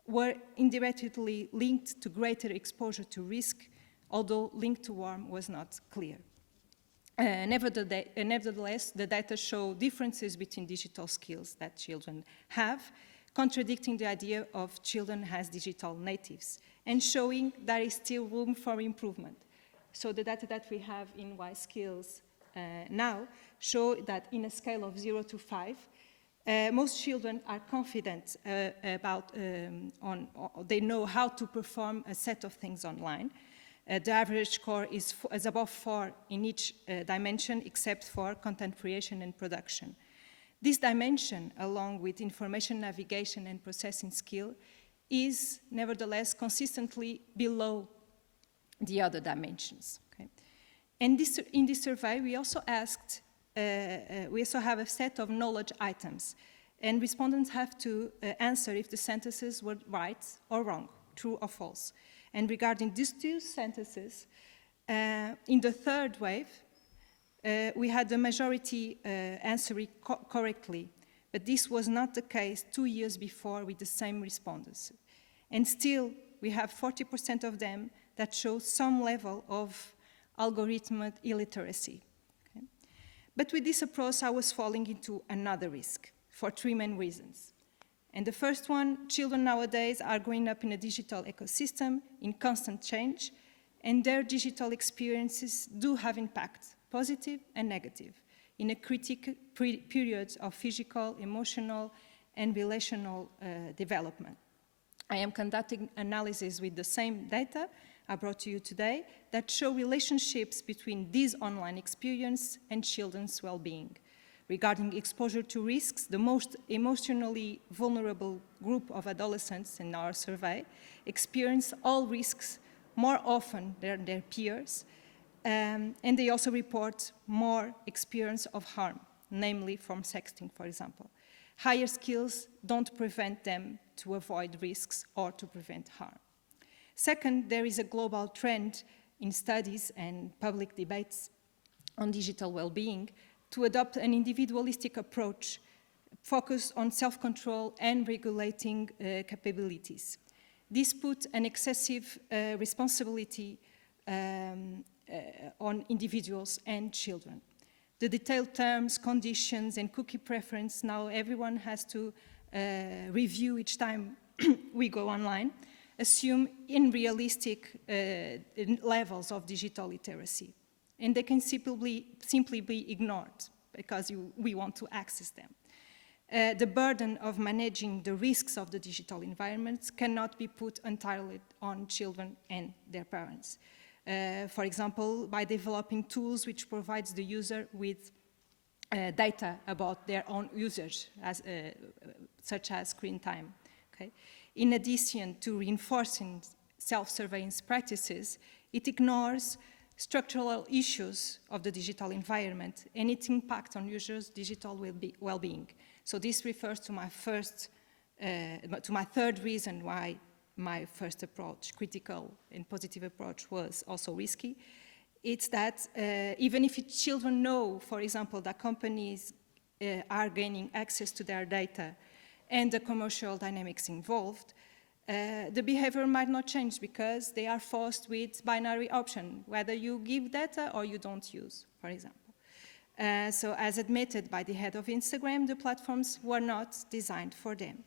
were indirectly linked to greater exposure to risk, although link to harm was not clear. Nevertheless, the data show differences between digital skills that children have, contradicting the idea of children as digital natives, and showing there is still room for improvement. So the data that we have in Y Skills now show that in a scale of 0 to 5, most children are confident they know how to perform a set of things online. The average score is above 4 in each dimension, except for content creation and production. This dimension, along with information navigation and processing skill, is nevertheless consistently below the other dimensions. Okay? And in this survey, we also asked, we also have a set of knowledge items, and respondents have to answer if the sentences were right or wrong, true or false. And regarding these 2 sentences, in the third wave, we had the majority answering correctly, but this was not the case 2 years before with the same respondents. And still, we have 40% of them that show some level of algorithmic illiteracy. Okay? But with this approach, I was falling into another risk for 3 main reasons. And the first one, children nowadays are growing up in a digital ecosystem in constant change, and their digital experiences do have impact, positive and negative, in a critical period of physical, emotional, and relational development. I am conducting analysis with the same data I brought to you today that show relationships between this online experience and children's well-being. Regarding exposure to risks, the most emotionally vulnerable group of adolescents in our survey experience all risks more often than their peers, and they also report more experience of harm, namely from sexting, for example. Higher skills don't prevent them to avoid risks or to prevent harm. Second, there is a global trend in studies and public debates on digital well-being to adopt an individualistic approach focused on self-control and regulating capabilities. This put an excessive responsibility on individuals and children. The detailed terms, conditions, and cookie preference now everyone has to review each time we go online, assume unrealistic levels of digital literacy. And they can simply be ignored because we want to access them. The burden of managing the risks of the digital environments cannot be put entirely on children and their parents. For example, by developing tools which provides the user with data about their own usage, such as screen time. Okay? In addition to reinforcing self-surveillance practices, it ignores structural issues of the digital environment and its impact on users' digital well-being. So this refers to my third reason why my first approach, critical and positive approach, was also risky. It's that even if children know, for example, that companies are gaining access to their data and the commercial dynamics involved, the behavior might not change because they are forced with binary option, whether you give data or you don't use, for example. So as admitted by the head of Instagram, the platforms were not designed for them.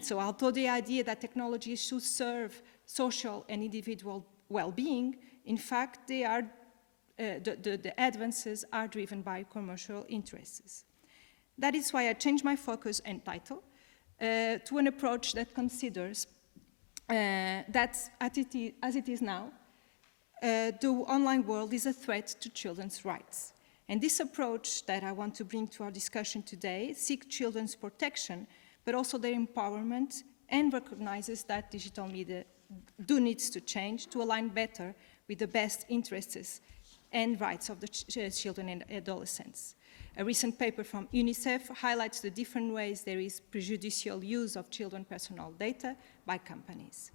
So although the idea that technology should serve social and individual well-being, in fact, they are, the advances are driven by commercial interests. That is why I changed my focus and title to an approach that considers that as it is now, the online world is a threat to children's rights. And this approach that I want to bring to our discussion today seeks children's protection, but also their empowerment, and recognizes that digital media do needs to change to align better with the best interests and rights of the children and adolescents. A recent paper from UNICEF highlights the different ways there is prejudicial use of children's personal data by companies.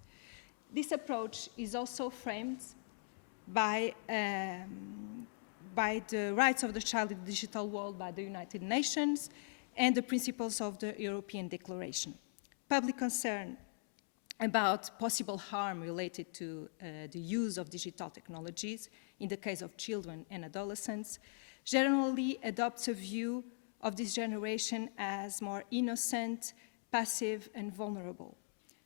This approach is also framed by the rights of the child in the digital world by the United Nations and the principles of the European Declaration. Public concern about possible harm related to the use of digital technologies in the case of children and adolescents generally adopts a view of this generation as more innocent, passive, and vulnerable.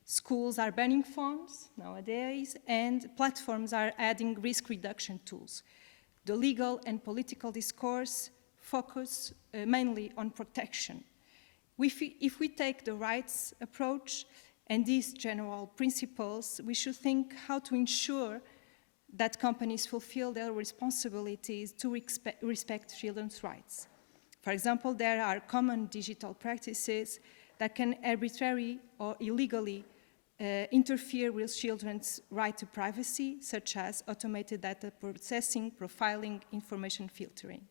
Schools are banning phones nowadays, and platforms are adding risk reduction tools. The legal and political discourse focus mainly on protection. If we take the rights approach and these general principles, we should think how to ensure that companies fulfill their responsibilities to respect children's rights. For example, there are common digital practices that can arbitrarily or illegally interfere with children's right to privacy, such as automated data processing, profiling, information filtering.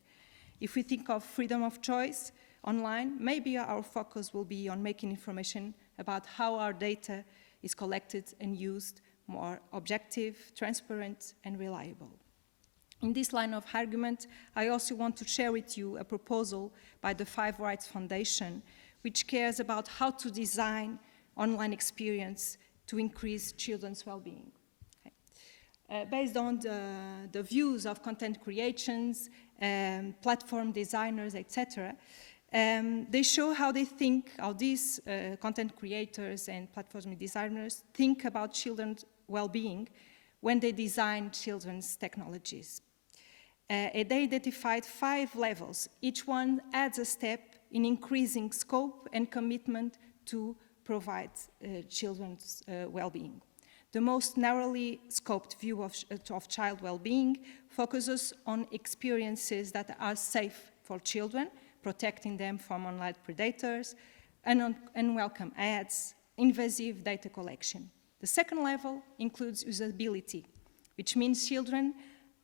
If we think of freedom of choice online, maybe our focus will be on making information about how our data is collected and used more objective, transparent, and reliable. In this line of argument, I also want to share with you a proposal by the Five Rights Foundation, which cares about how to design online experience to increase children's well-being. Okay. Based on the views of content creations, platform designers, etc., they show how they think, how these content creators and platform designers think about children's well-being when they design children's technologies. They identified 5 levels. Each one adds a step in increasing scope and commitment to provide children's well-being. The most narrowly scoped view of child well-being focuses on experiences that are safe for children, protecting them from online predators, unwelcome ads, invasive data collection. The second level includes usability, which means children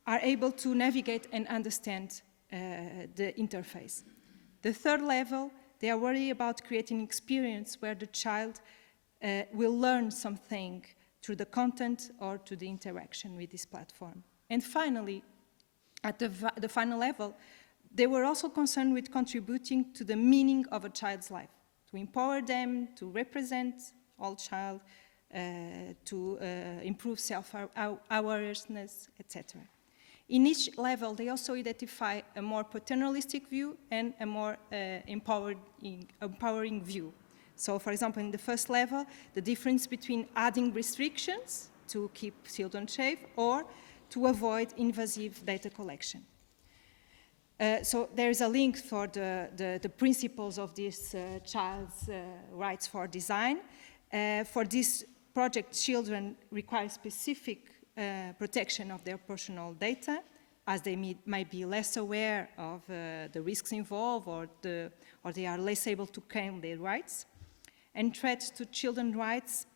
are able to navigate and understand the interface. The third level, they are worried about creating an experience where the child will learn something through the content or to the interaction with this platform. And finally, at the final level, they were also concerned with contributing to the meaning of a child's life, to empower them, to represent all child, to improve self-awareness, etc. In each level, they also identify a more paternalistic view and a more empowering view. So, for example, in the first level, the difference between adding restrictions to keep children safe or to avoid invasive data collection. So there is a link for the principles of this child's rights for design. For this project, children require specific protection of their personal data, as they might be less aware of the risks involved or they are less able to claim their rights. And threats to children's rights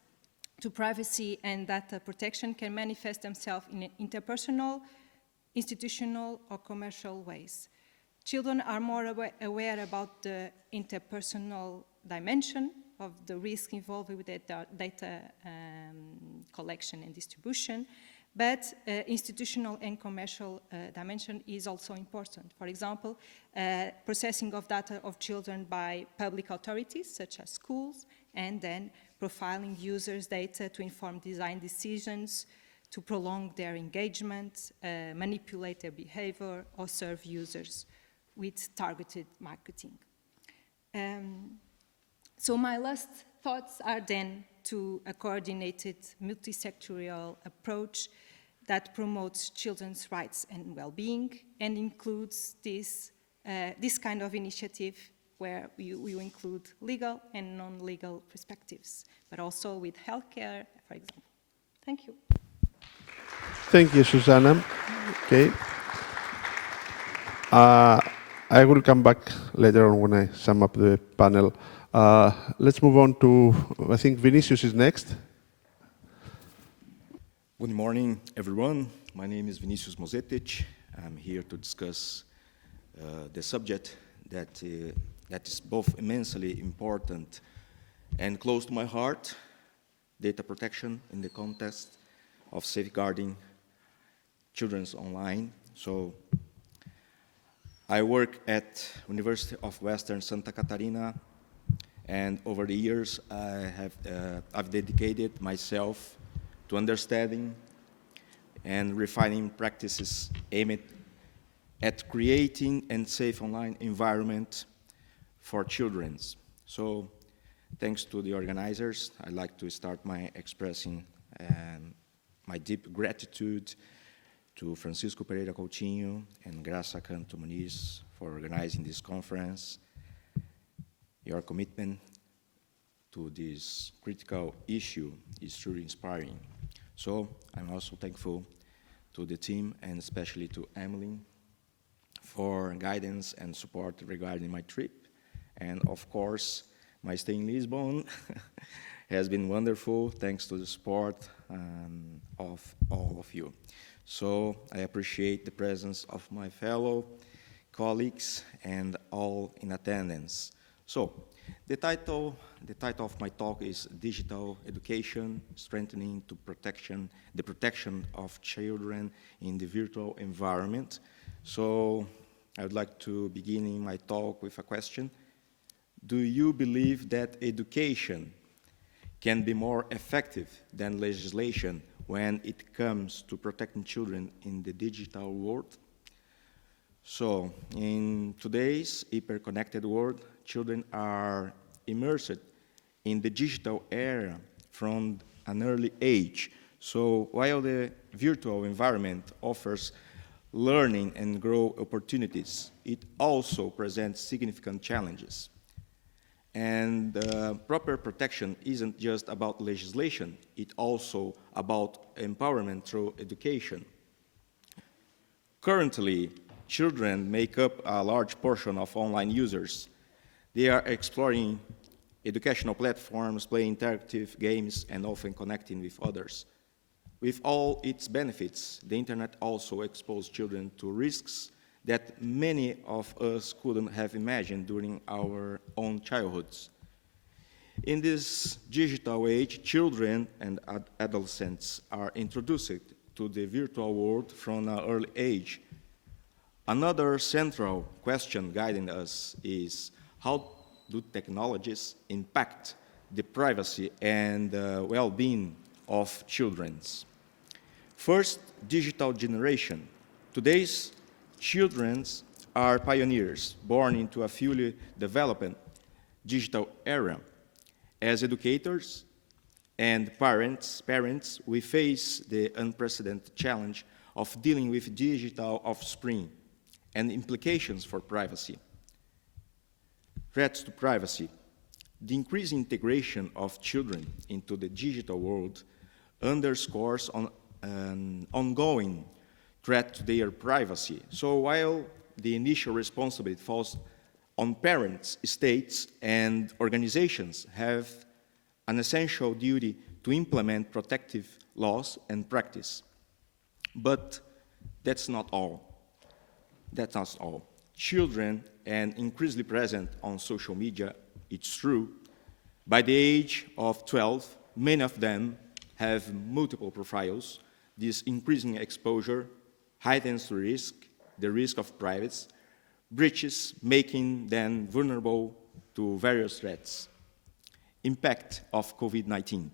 to privacy and data protection can manifest themselves in interpersonal, institutional, or commercial ways. Children are more aware about the interpersonal dimension of the risk involved with data collection and distribution, but institutional and commercial dimension is also important. For example, processing of data of children by public authorities, such as schools, and then profiling users' data to inform design decisions, to prolong their engagement, manipulate their behavior, or serve users with targeted marketing. So my last thoughts are then to a coordinated multi-sectorial approach that promotes children's rights and well-being and includes this kind of initiative where you include legal and non-legal perspectives, but also with healthcare, for example. Thank you. Thank you, Susanna. Okay. I will come back later on when I sum up the panel. Let's move on to, I think Vinicius is next. Good morning, everyone. My name is Vinicius Mozetic. I'm here to discuss the subject that is both immensely important and close to my heart, data protection in the context of safeguarding children's online. So I work at University of Western Santa Catarina, and over the years I've dedicated myself to understanding and refining practices aimed at creating a safe online environment for children. So thanks to the organizers, I'd like to start by expressing my deep gratitude to Francisco Pereira Coutinho and Graça Canto Moniz for organizing this conference. Your commitment to this critical issue is truly inspiring. So I'm also thankful to the team and especially to Emily for guidance and support regarding my trip. And of course, my stay in Lisbon has been wonderful thanks to the support of all of you. So I appreciate the presence of my fellow colleagues and all in attendance. So the title of my talk is Digital Education, Strengthening the Protection of Children in the Virtual Environment. So I would like to begin my talk with a question. Do you believe that education can be more effective than legislation when it comes to protecting children in the digital world? So, in today's hyper-connected world, children are immersed in the digital era from an early age. So, while the virtual environment offers learning and growth opportunities, it also presents significant challenges. And proper protection isn't just about legislation, it's also about empowerment through education. Currently, children make up a large portion of online users. They are exploring educational platforms, playing interactive games, and often connecting with others. With all its benefits, the internet also exposes children to risks that many of us couldn't have imagined during our own childhoods. In this digital age, children and adolescents are introduced to the virtual world from an early age. Another central question guiding us is how do technologies impact the privacy and well-being of children? First, digital generation. Today's children are pioneers, born into a fully developed digital era. As educators and parents, we face the unprecedented challenge of dealing with digital offspring and implications for privacy. Threats to privacy. The increasing integration of children into the digital world underscores an ongoing threat to their privacy. So while the initial responsibility falls on parents, states, and organizations have an essential duty to implement protective laws and practice. But that's not all. That's not all. Children, and increasingly present on social media, it's true, by the age of 12, many of them have multiple profiles. This increasing exposure heightens the risk of privacy breaches, making them vulnerable to various threats. impact of COVID-19.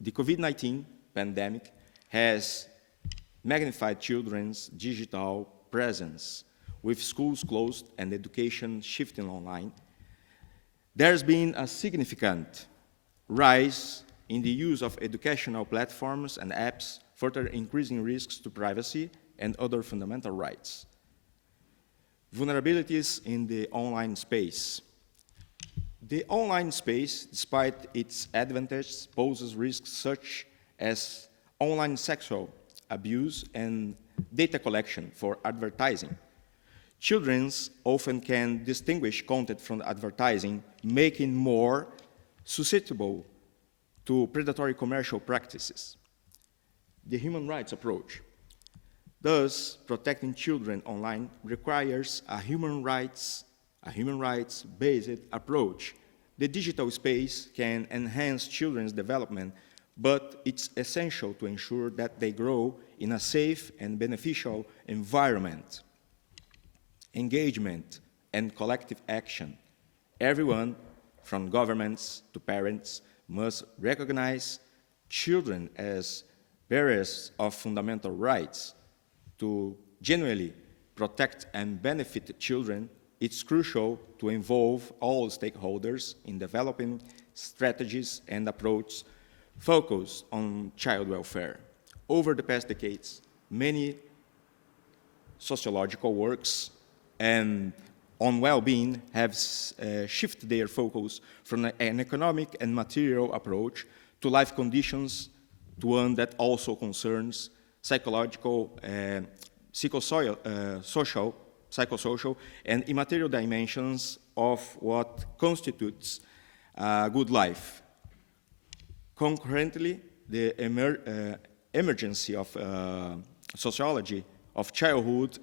The COVID-19 pandemic has magnified children's digital presence. With schools closed and education shifting online, there's been a significant rise in the use of educational platforms and apps, further increasing risks to privacy and other fundamental rights. Vulnerabilities in the online space. The online space, despite its advantages, poses risks such as online sexual abuse and data collection for advertising. Children often can distinguish content from advertising, making more susceptible to predatory commercial practices. The human rights approach. Thus, protecting children online requires a human rights-based approach. The digital space can enhance children's development, but it's essential to ensure that they grow in a safe and beneficial environment. Engagement and collective action. Everyone, from governments to parents, must recognize children as bearers of fundamental rights. To genuinely protect and benefit children, it's crucial to involve all stakeholders in developing strategies and approaches focused on child welfare. Over the past decades, many sociological works and on well-being have shifted their focus from an economic and material approach to life conditions to one that also concerns psychological, psychosocial, and immaterial dimensions of what constitutes a good life. Concurrently, the emergence of sociology of childhood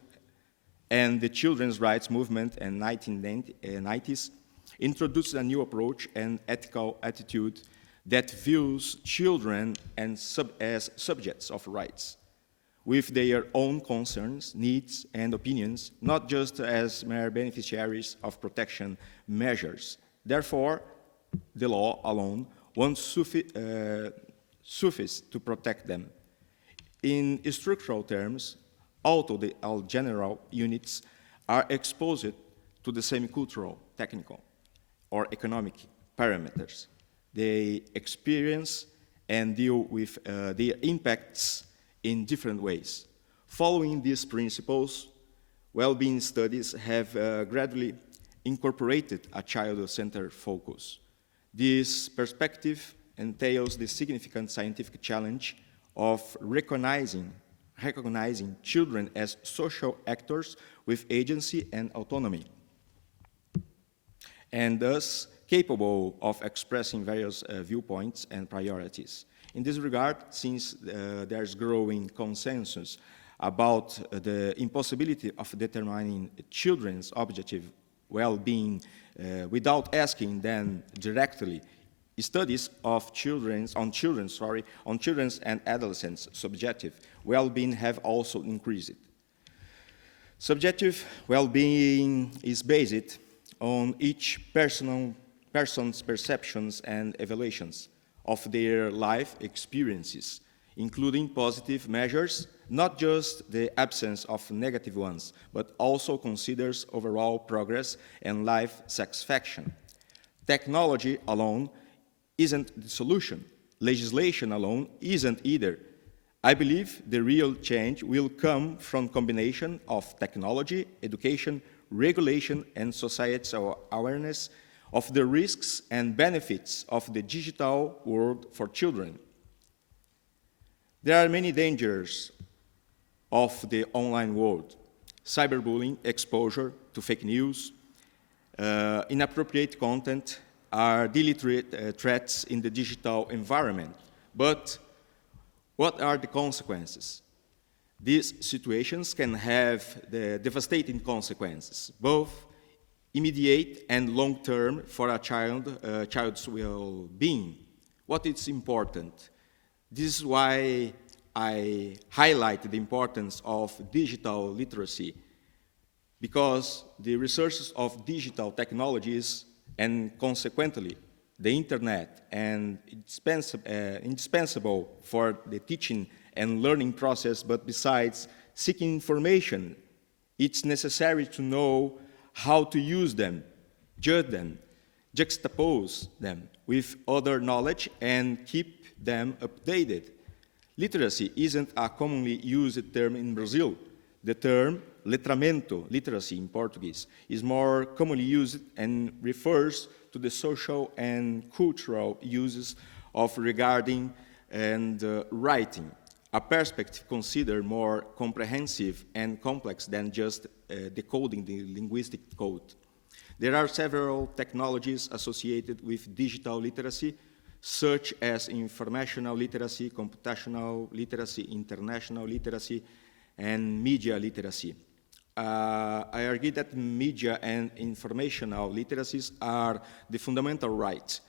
and the children's rights movement in the 1990s introduced a new approach and ethical attitude that views children as subjects of rights, with their own concerns, needs, and opinions, not just as mere beneficiaries of protection measures. Therefore, the law alone won't suffice to protect them. In structural terms, although all general units are exposed to the same cultural, technical, or economic parameters, they experience and deal with their impacts in different ways. Following these principles, well-being studies have gradually incorporated a child-centered focus. This perspective entails the significant scientific challenge of recognizing children as social actors with agency and autonomy, and thus capable of expressing various viewpoints and priorities. In this regard, since there's growing consensus about the impossibility of determining children's objective well-being without asking them directly, studies of children's and adolescents' subjective well-being have also increased. Subjective well-being is based on each person's perceptions and evaluations of their life experiences, including positive measures, not just the absence of negative ones, but also considers overall progress and life satisfaction. Technology alone isn't the solution. Legislation alone isn't either. I believe the real change will come from combination of technology, education, regulation, and societal awareness of the risks and benefits of the digital world for children. There are many dangers of the online world: cyberbullying, exposure to fake news, inappropriate content are daily threats in the digital environment. But what are the consequences? These situations can have the devastating consequences, both immediate and long-term for a child's well-being. What is important? This is why I highlight the importance of digital literacy, because the resources of digital technologies and consequently the internet, and indispensable for the teaching and learning process, but besides seeking information, it's necessary to know how to use them, judge them, juxtapose them with other knowledge, and keep them updated. Literacy isn't a commonly used term in Brazil. The term letramento, literacy in Portuguese, is more commonly used and refers to the social and cultural uses of regarding and writing, a perspective considered more comprehensive and complex than just decoding the linguistic code. There are several technologies associated with digital literacy, such as informational literacy, computational literacy, international literacy, and media literacy. I argue that media and informational literacies are the fundamental right,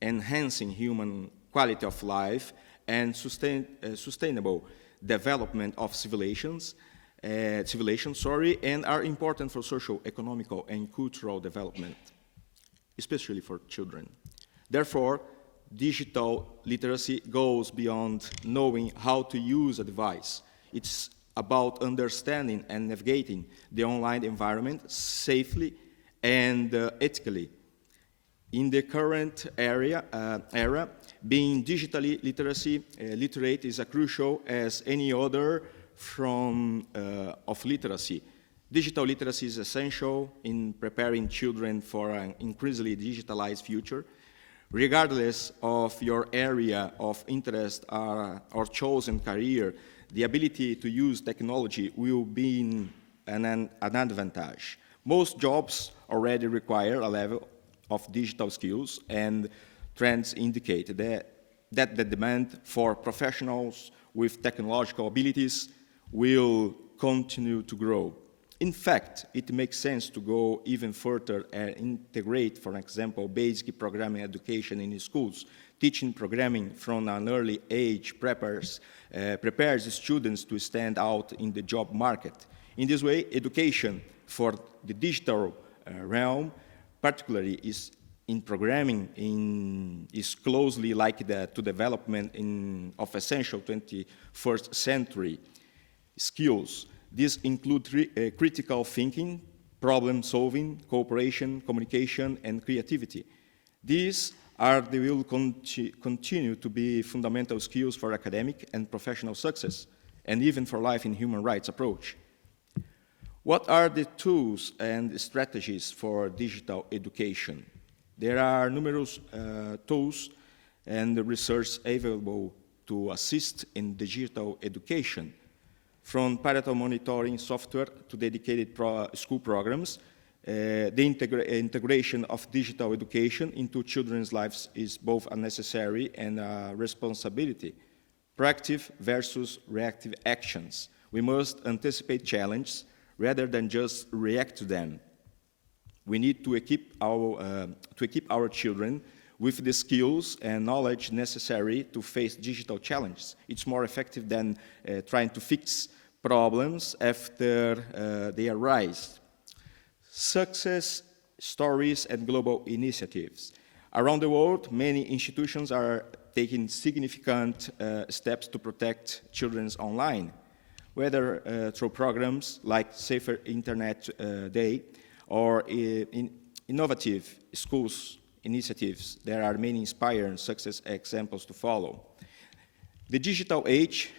enhancing human quality of life and sustainable development of civilizations, and are important for social, economical, and cultural development, especially for children. Therefore, digital literacy goes beyond knowing how to use a device. It's about understanding and navigating the online environment safely and ethically. In the current era, being digitally literate is as crucial as any other form of literacy. Digital literacy is essential in preparing children for an increasingly digitalized future. Regardless of your area of interest or chosen career, the ability to use technology will be an advantage. Most jobs already require a level of digital skills, and trends indicate that the demand for professionals with technological abilities will continue to grow. In fact, it makes sense to go even further and integrate, for example, basic programming education in schools. Teaching programming from an early age prepares students to stand out in the job market. In this way, education for the digital realm, particularly in programming, is closely linked to development of essential 21st century skills. These include critical thinking, problem solving, cooperation, communication, and creativity. These will continue to be fundamental skills for academic and professional success, and even for life in human rights approach. What are the tools and strategies for digital education? There are numerous tools and research available to assist in digital education, from parental monitoring software to dedicated school programs. The integration of digital education into children's lives is both a necessary and a responsibility. Proactive versus reactive actions. We must anticipate challenges rather than just react to them. We need to equip our children with the skills and knowledge necessary to face digital challenges. It's more effective than trying to fix problems after they arise. Success stories and global initiatives. Around the world, many institutions are taking significant steps to protect children's online, whether through programs like Safer Internet Day or innovative schools initiatives. There are many inspiring success examples to follow. The digital age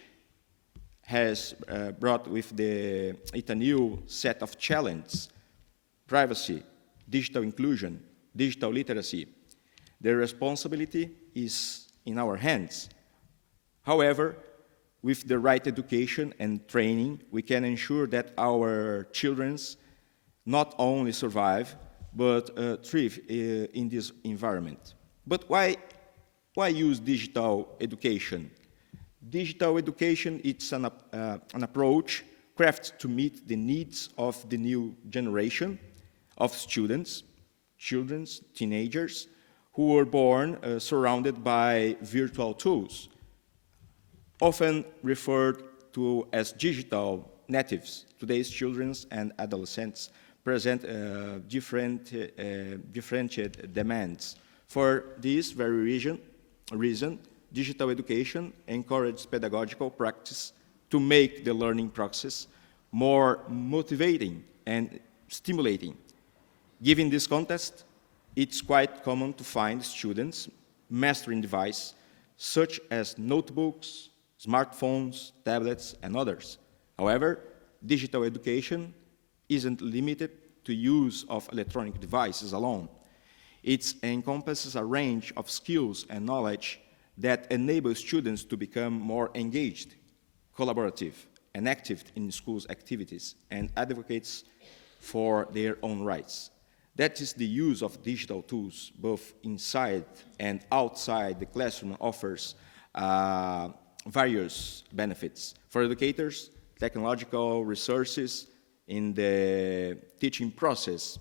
has brought with it a new set of challenges: privacy, digital inclusion, digital literacy. The responsibility is in our hands. However, with the right education and training, we can ensure that our children not only survive, but thrive in this environment. But why use digital education? Digital education is an approach crafted to meet the needs of the new generation of students, teenagers, who were born surrounded by virtual tools, often referred to as digital natives. Today's children and adolescents present differentiated demands For this very reason, digital education encourages pedagogical practice to make the learning process more motivating and stimulating. Given this context, it's quite common to find students mastering devices such as notebooks, smartphones, tablets, and others. However, digital education isn't limited to use of electronic devices alone. It encompasses a range of skills and knowledge that enable students to become more engaged, collaborative, and active in schools activities, and advocates for their own rights. That is the use of digital tools, both inside and outside the classroom, offers various benefits. For educators, technological resources in the teaching process,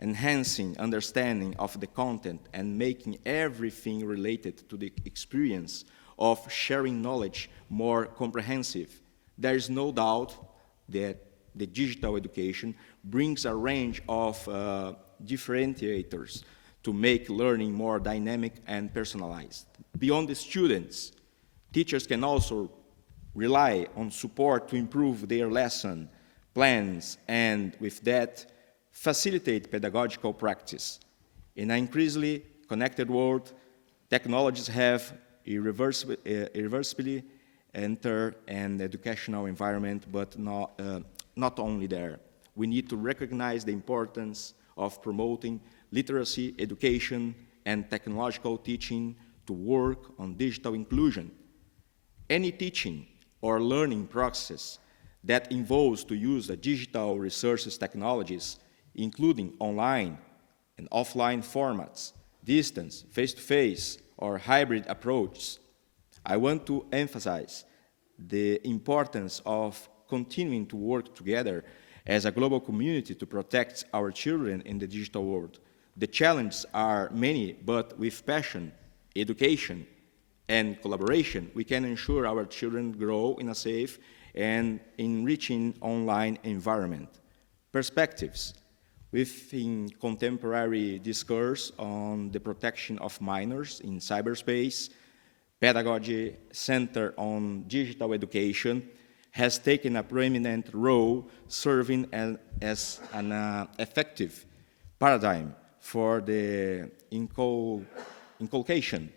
enhancing understanding of the content and making everything related to the experience of sharing knowledge more comprehensive. There is no doubt that the digital education brings a range of differentiators to make learning more dynamic and personalized. Beyond the students, teachers can also rely on support to improve their lesson plans and, with that, facilitate pedagogical practice. In an increasingly connected world, technologies have irreversibly entered an educational environment, but not only there. We need to recognize the importance of promoting literacy, education, and technological teaching to work on digital inclusion. Any teaching or learning process that involves to use the digital resources technologies, including online and offline formats, distance, face-to-face, or hybrid approaches, I want to emphasize the importance of continuing to work together as a global community to protect our children in the digital world. The challenges are many, but with passion, education, and collaboration, we can ensure our children grow in a safe and enriching online environment. Perspectives. Within contemporary discourse on the protection of minors in cyberspace, pedagogy centered on digital education has taken a prominent role, serving as an effective paradigm for the inculcation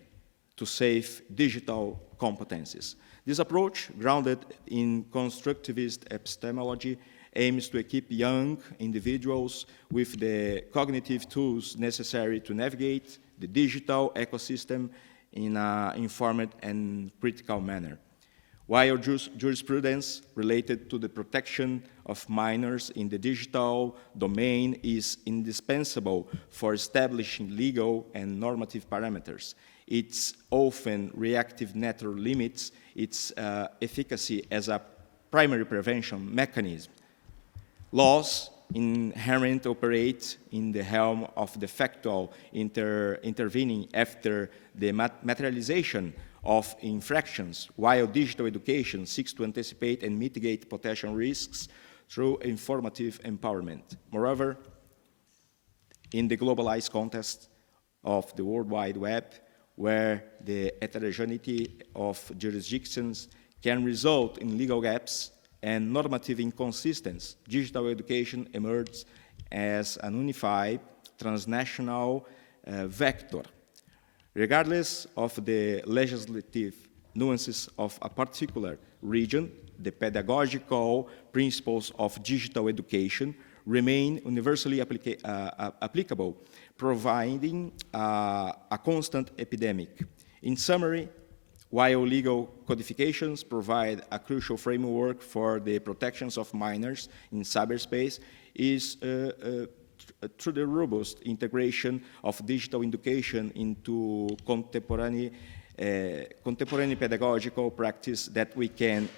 to safe digital competencies. This approach, grounded in constructivist epistemology, aims to equip young individuals with the cognitive tools necessary to navigate the digital ecosystem in an informed and critical manner. While jurisprudence related to the protection of minors in the digital domain is indispensable for establishing legal and normative parameters, its often reactive nature limits its efficacy as a primary prevention mechanism. Laws inherent operate in the realm of the factual intervening after the materialization of infractions, while digital education seeks to anticipate and mitigate potential risks through informative empowerment. Moreover, in the globalized context of the World Wide Web, where the heterogeneity of jurisdictions can result in legal gaps and normative inconsistencies, digital education emerges as an unified transnational vector. Regardless of the legislative nuances of a particular region, the pedagogical principles of digital education remain universally applicable, providing a constant epidemic. In summary, while legal codifications provide a crucial framework for the protections of minors in cyberspace, is through the robust integration of digital education into contemporary pedagogical practice that we can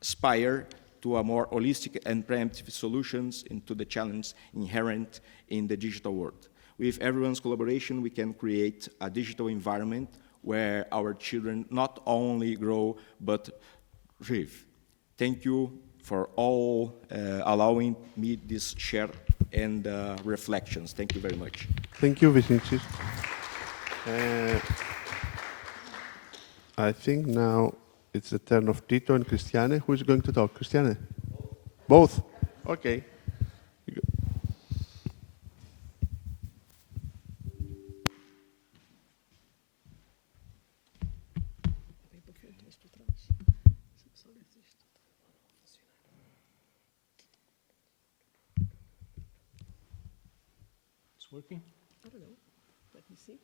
aspire to a more holistic and preemptive solutions into the challenge inherent in the digital world. With everyone's collaboration, we can create a digital environment where our children not only grow, but thrive. Thank you for all allowing me this share and reflections. Thank you very much. Thank you, Vinicius. I think now it's the turn of Tito and Cristiane. Who is going to talk? Cristiane? Both? Okay. It's working? I don't know. Let me see.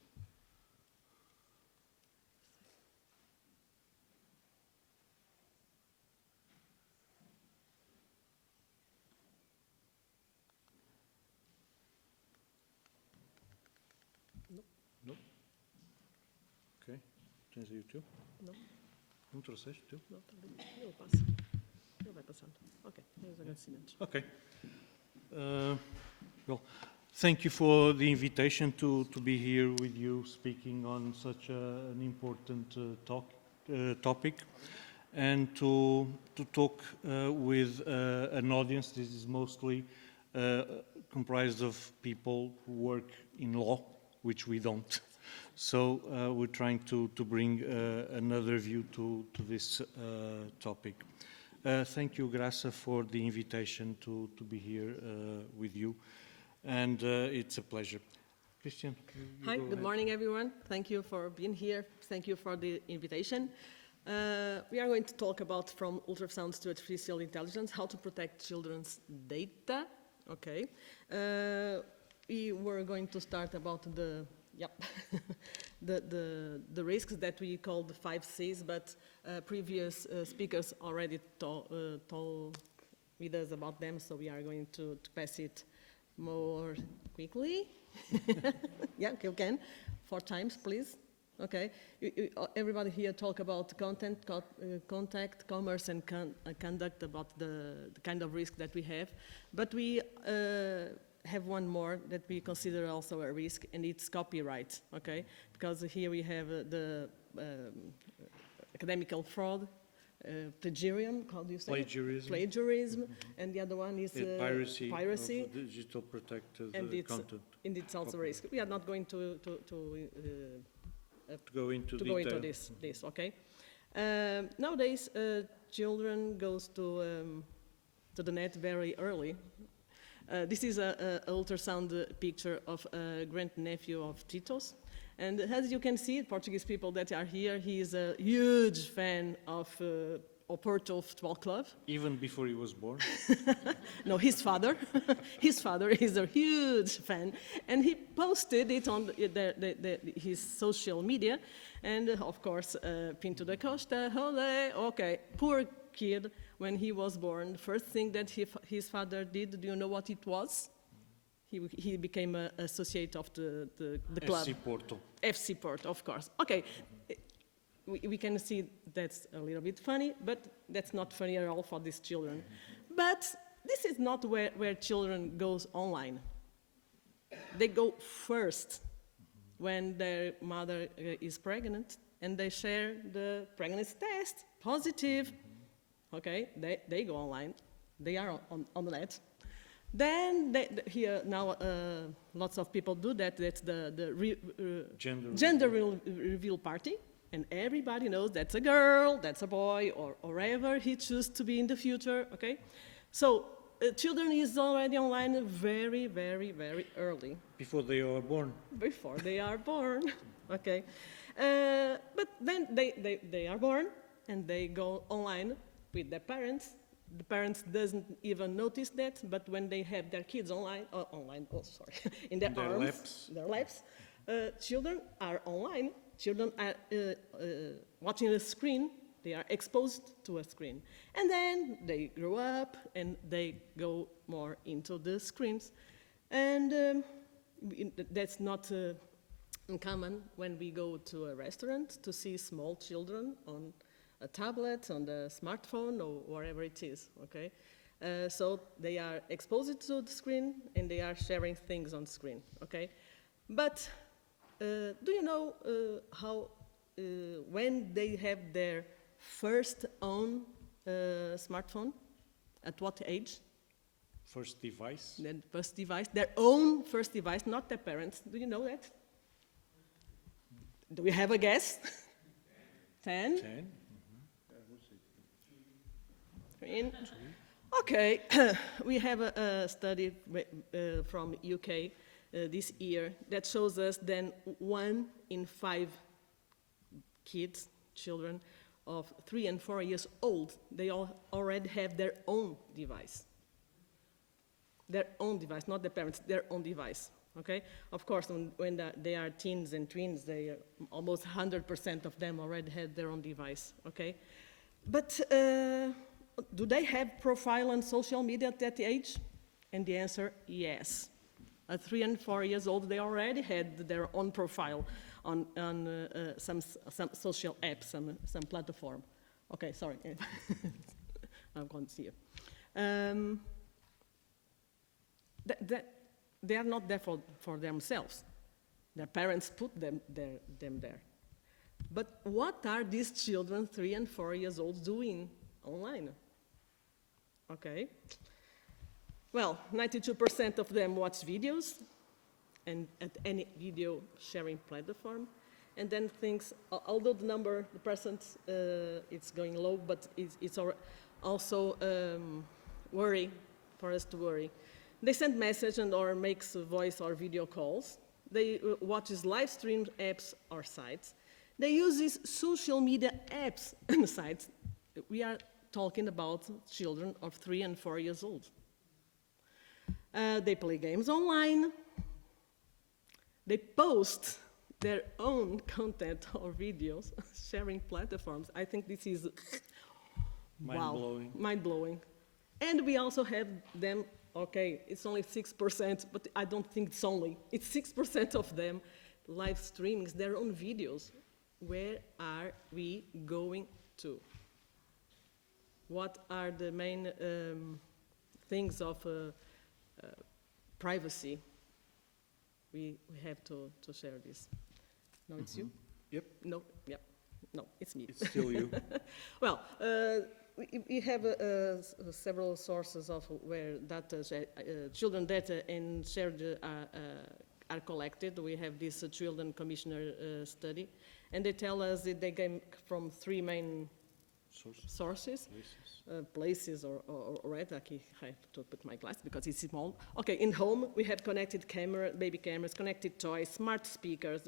Nope. Ok. Tens aí o teu? Não. Não trouxeste o teu? Não, tá bem. Ele passa. Ele vai passando. Ok, meus agradecimentos. Okay. Well, thank you for the invitation to be here with you speaking on such an important topic and to talk with an audience. This is mostly comprised of people who work in law, which we don't. So we're trying to bring another view to this topic. Thank you, Graça, for the invitation to be here with you, and it's a pleasure. Christian? Hi, good morning, everyone. Thank you for being here. Thank you for the invitation. We are going to talk about from ultrasounds to artificial intelligence, how to protect children's data. Okay. We were going to start about the the risks that we call the 5 Cs, but previous speakers already told with us about them, so we are going to pass it more quickly. Yeah, you can. 4 times, please. Okay. Everybody here talk about content, contact, commerce, and conduct, about the kind of risk that we have. But we have one more that we consider also a risk, and it's copyright, okay? Because here we have the academical fraud, plagiarism, how do you say? Plagiarism, and the other one is piracy. Piracy. Of digital protected And content. and it's also a risk. We are not going to Go into this, okay? Nowadays, children goes to the net very early. This is a ultrasound picture of a grandnephew of Tito's. And as you can see, Portuguese people that are here, he is a huge fan of Porto Football Club. Even before he was born? No, his father. His father is a huge fan. And he posted it on his social media. And of course, Pinto da Costa, ole, okay, poor kid. When he was born, the first thing that his father did, do you know what it was? He became an associate of the club. FC Porto. FC Porto, of course. Okay, we can see that's a little bit funny, but that's not funny at all for these children. But this is not where children goes online. They go first when their mother is pregnant, and they share the pregnancy test, positive. Okay, they go online. They are on the net. Then here now lots of people do that. That's the gender reveal party, and everybody knows that's a girl, that's a boy, or whatever he chooses to be in the future. Okay, so children is already online very, very, very early. Before they are born. Before they are born. Okay, but then they are born and they go online with their parents. The parents doesn't even notice that, but when they have their kids in their arms, their laps, children are online. Children are watching a screen. They are exposed to a screen. And then they grow up and they go more into the screens. And that's not uncommon when we go to a restaurant to see small children on a tablet, on the smartphone, or wherever it is, okay? So they are exposed to the screen, and they are sharing things on screen, okay? But do you know how, when they have their first own smartphone, at what age? First device? Their own first device, not their parents. Do you know that? Do we have a guess? 10? 10. Okay, we have a study from UK this year that shows us then 1 in 5 kids, children of 3 and 4 years old, they all already have their own device. Their own device, not the parents, their own device, okay? Of course, when they are teens and tweens, they almost 100% of them already had their own device, okay? But do they have profile on social media at that age? And the answer, yes. At 3 and 4 years old, they already had their own profile on some social app, some platform. Okay, sorry, I'm going to see you. They are not there for themselves. Their parents put them there. But what are these children, 3 and 4 years old, doing online? Okay. Well, 92% of them watch videos and at any video sharing platform. And then things, although the percent, it's going low, but it's also worry, for us to worry. They send message or makes voice or video calls. They watch live stream apps or sites. They use these social media apps and sites. We are talking about children of 3 and 4 years old. They play games online. They post their own content or videos, sharing platforms. I think this is mind-blowing. Mind-blowing. And we also have them, okay, it's only 6%, but I don't think it's 6% of them live streaming their own videos. Where are we going to? What are the main things of privacy? We have to share this. No, it's you? Yep. No, yep. No, it's me. It's still you. Well, we have several sources of where data, children data and shared are collected. We have this Children Commissioner study, and they tell us that they came from 3 main sources. Places or right, I have to put my glass because it's small. Okay, in home we have connected baby cameras, connected toys, smart speakers.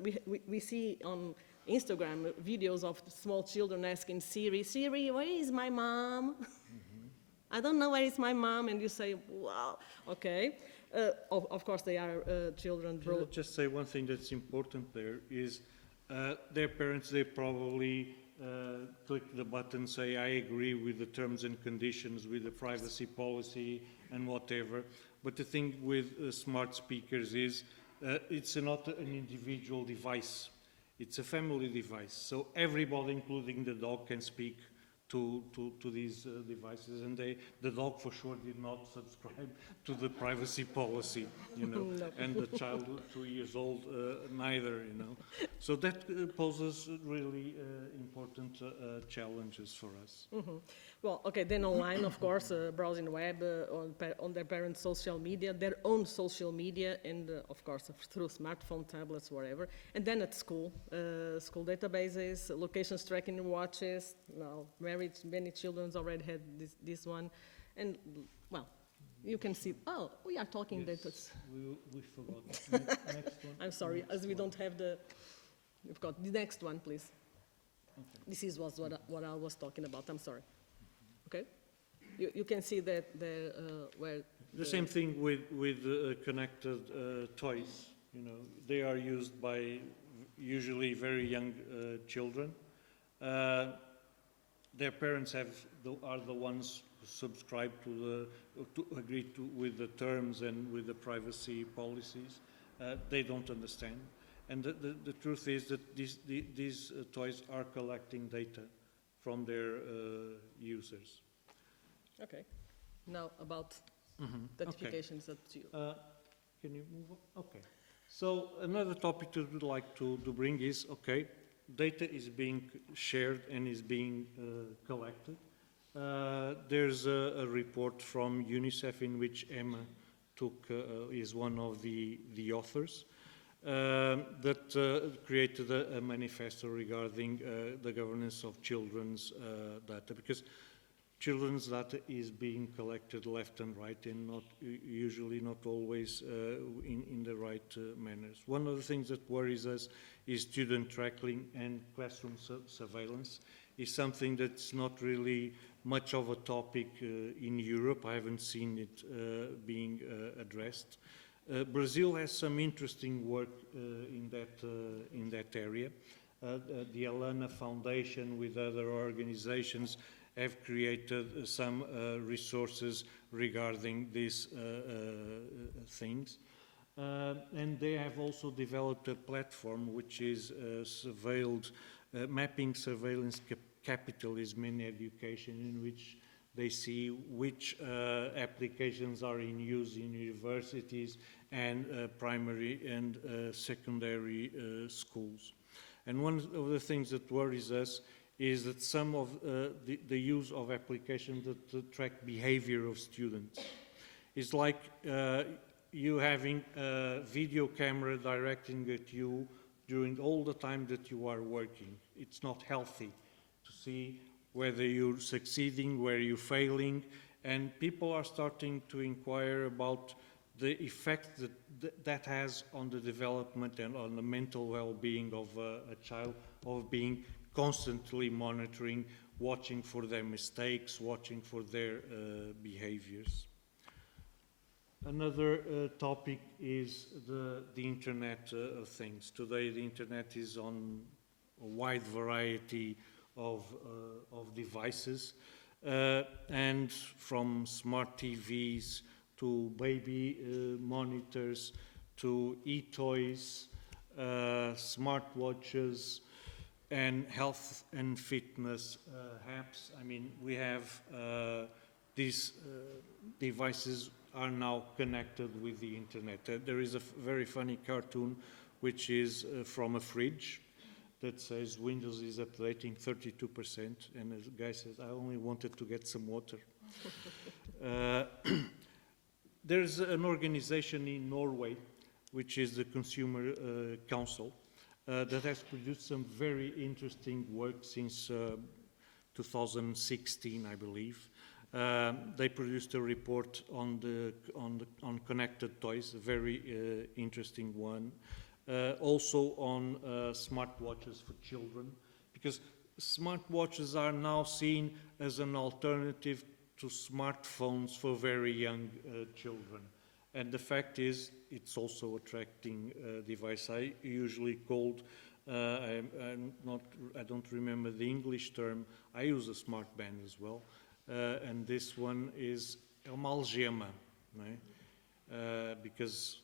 We see on Instagram videos of small children asking Siri, where is my mom? I don't know where is my mom, and you say, wow, okay. Of course they are children. Can I just say one thing that's important there is their parents, they probably click the button, say, I agree with the terms and conditions, with the privacy policy and whatever. But the thing with smart speakers is it's not an individual device. It's a family device. So everybody, including the dog, can speak to these devices, and the dog for sure did not subscribe to the privacy policy, you know, no. And the child 2 years old neither, you know. So that poses really important challenges for us. Mm-hmm. Well, okay, then online, of course, browsing web, on their parents' social media, their own social media, and of course through smartphone, tablets, whatever. And then at school, school databases, locations tracking watches. Now, many children already had this one, and well, you can see. Oh, we are talking yes, data. We forgot. Next one. I'm sorry, as we don't have the. We've got the next one, please. Okay. This is what I was talking about. I'm sorry. Okay, you can see that where the same thing with connected toys. You know, they are used by usually very young children. Their parents are the ones who subscribe to agree with the terms and with the privacy policies. They don't understand, and the truth is that these toys are collecting data from their users. Okay. Now about notifications up to you. Can you move on? Okay. So another topic I would like to bring is, okay, data is being shared and is being collected. There's a report from UNICEF in which Emma is one of the authors. that created a manifesto regarding the governance of children's data, because children's data is being collected left and right, and usually not always in the right manners. One of the things that worries us is student tracking and classroom surveillance. Is something that's not really much of a topic in Europe. I haven't seen it being addressed. Brazil has some interesting work in that area. The Alana Foundation with other organizations have created some resources regarding these things. And they have also developed a platform which is mapping surveillance capitalism in education, in which they see which applications are in use in universities and primary and secondary schools. And one of the things that worries us is that some of the use of applications that track behavior of students. It's like you having a video camera directing at you during all the time that you are working. It's not healthy to see whether you're succeeding, where you're failing, and people are starting to inquire about the effect that has on the development and on the mental well-being of a child, of being constantly monitoring, watching for their mistakes, watching for their behaviors. Another topic is the Internet of Things. Today the Internet is on a wide variety of devices, and from smart TVs to baby monitors to e-toys, smartwatches, and health and fitness apps. I mean, we have these devices are now connected with the internet. There is a very funny cartoon which is from a fridge that says Windows is updating 32%, and the guy says, I only wanted to get some water. There's an organization in Norway, which is the Consumer Council, that has produced some very interesting work since 2016, I believe. They produced a report on connected toys, a very interesting one. Also on smartwatches for children, because smartwatches are now seen as an alternative to smartphones for very young children. And the fact is, it's also attracting device. I usually called, I don't remember the English term, I use a smart band as well. And this one is uma algema, right? Because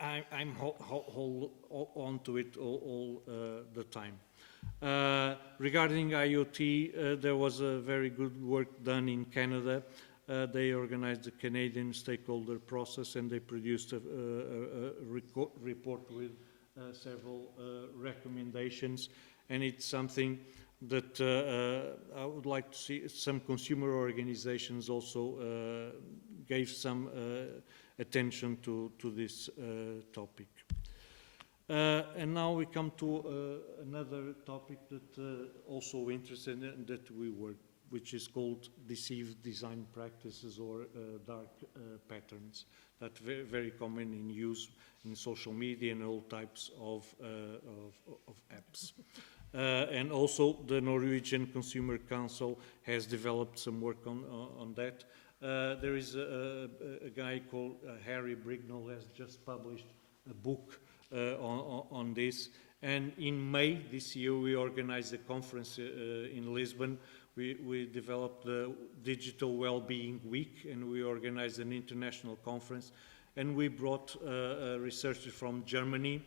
I'm on to it all the time. Regarding IoT, there was a very good work done in Canada. They organized a Canadian stakeholder process, and they produced a report with several recommendations, and it's something that I would like to see. Some consumer organizations also gave some attention to this topic. And now we come to another topic that also interested in that we work, which is called deceived design practices or dark patterns, that very common in use in social media and all types of apps. And also the Norwegian Consumer Council has developed some work on that. There is a guy called Harry Brignall has just published a book on this. And in May this year, we organized a conference in Lisbon. We developed the Digital Wellbeing Week, and we organized an international conference. And we brought a researcher from Germany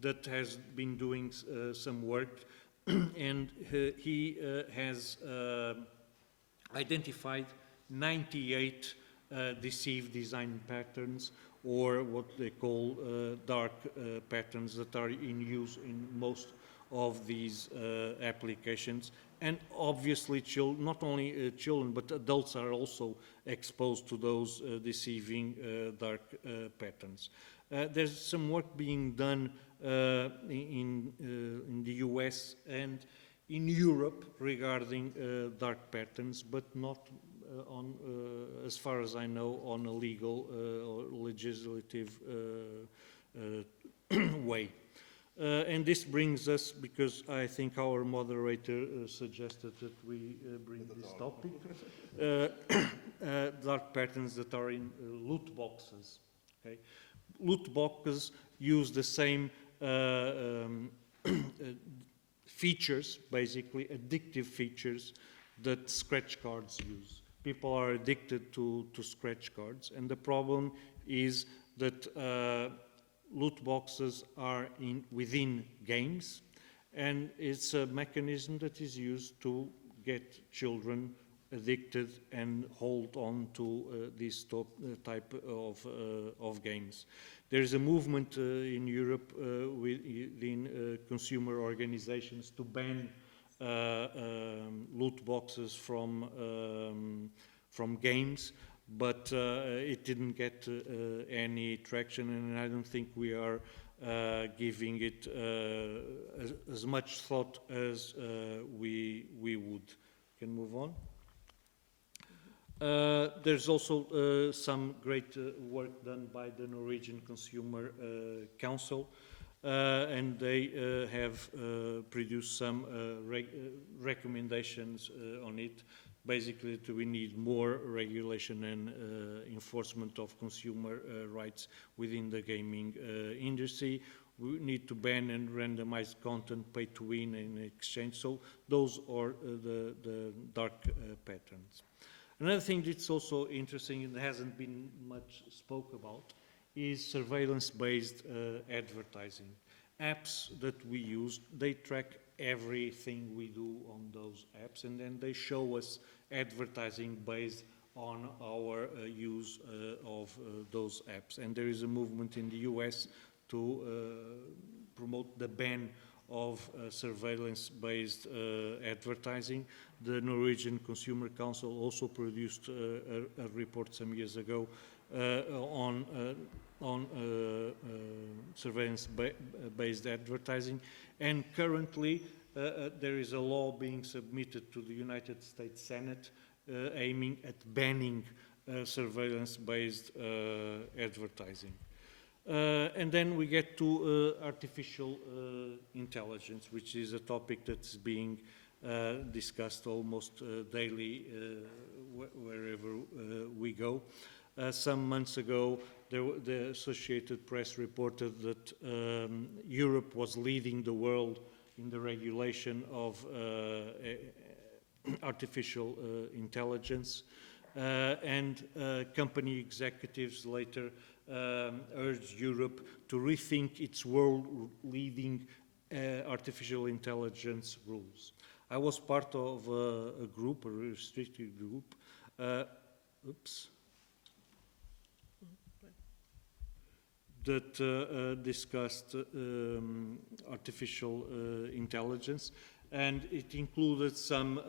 that has been doing some work. And he has identified 98 deceived design patterns, or what they call dark patterns, that are in use in most of these applications. And obviously, not only children, but adults are also exposed to those deceiving dark patterns. There's some work being done in the US and in Europe regarding dark patterns, but not on, as far as I know, on a legal or legislative way. And this brings us, because I think our moderator suggested that we bring this topic, dark patterns that are in loot boxes. Okay? Loot boxes use the same features, basically addictive features, that scratch cards use. People are addicted to scratch cards, and the problem is that loot boxes are within games, and it's a mechanism that is used to get children addicted and hold on to this type of games. There is a movement in Europe within consumer organizations to ban loot boxes from games, but it didn't get any traction, and I don't think we are giving it as much thought as we would. Can move on. There's also some great work done by the Norwegian Consumer Council, and they have produced some recommendations on it. Basically, we need more regulation and enforcement of consumer rights within the gaming industry. We need to ban and randomize content, pay to win and exchange. So those are the dark patterns. Another thing that's also interesting and hasn't been much spoke about is surveillance-based advertising. Apps that we use, they track everything we do on those apps, and then they show us advertising based on our use of those apps. And there is a movement in the US to promote the ban of surveillance-based advertising. The Norwegian Consumer Council also produced a report some years ago on surveillance-based advertising, and currently there is a law being submitted to the United States Senate aiming at banning surveillance-based advertising. And then we get to artificial intelligence, which is a topic that's being discussed almost daily wherever we go. Some months ago, the Associated Press reported that Europe was leading the world in the regulation of artificial intelligence, and company executives later urged Europe to rethink its world-leading artificial intelligence rules. I was part of a group, a restricted group, that discussed artificial intelligence, and it included some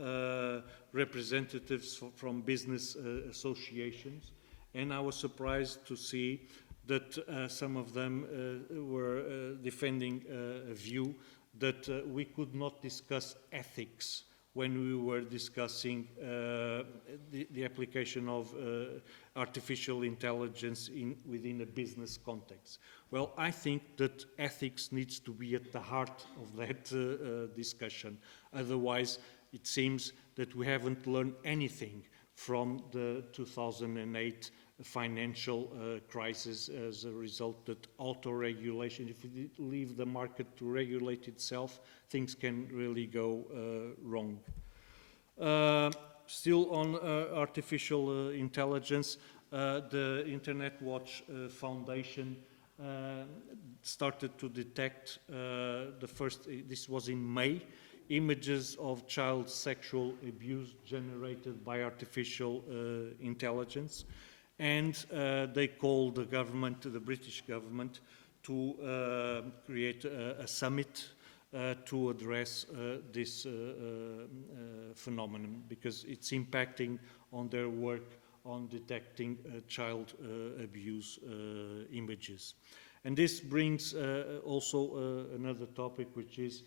representatives from business associations, and I was surprised to see that some of them were defending a view that we could not discuss ethics when we were discussing the application of artificial intelligence within a business context. Well, I think that ethics needs to be at the heart of that discussion. Otherwise, it seems that we haven't learned anything from the 2008 financial crisis as a result that auto-regulation, if we leave the market to regulate itself, things can really go wrong. Still on artificial intelligence, the Internet Watch Foundation started to detect the first, this was in May, images of child sexual abuse generated by artificial intelligence. And they called the government, the British government, to create a summit to address this phenomenon, because it's impacting on their work on detecting child abuse images. And this brings also another topic, which is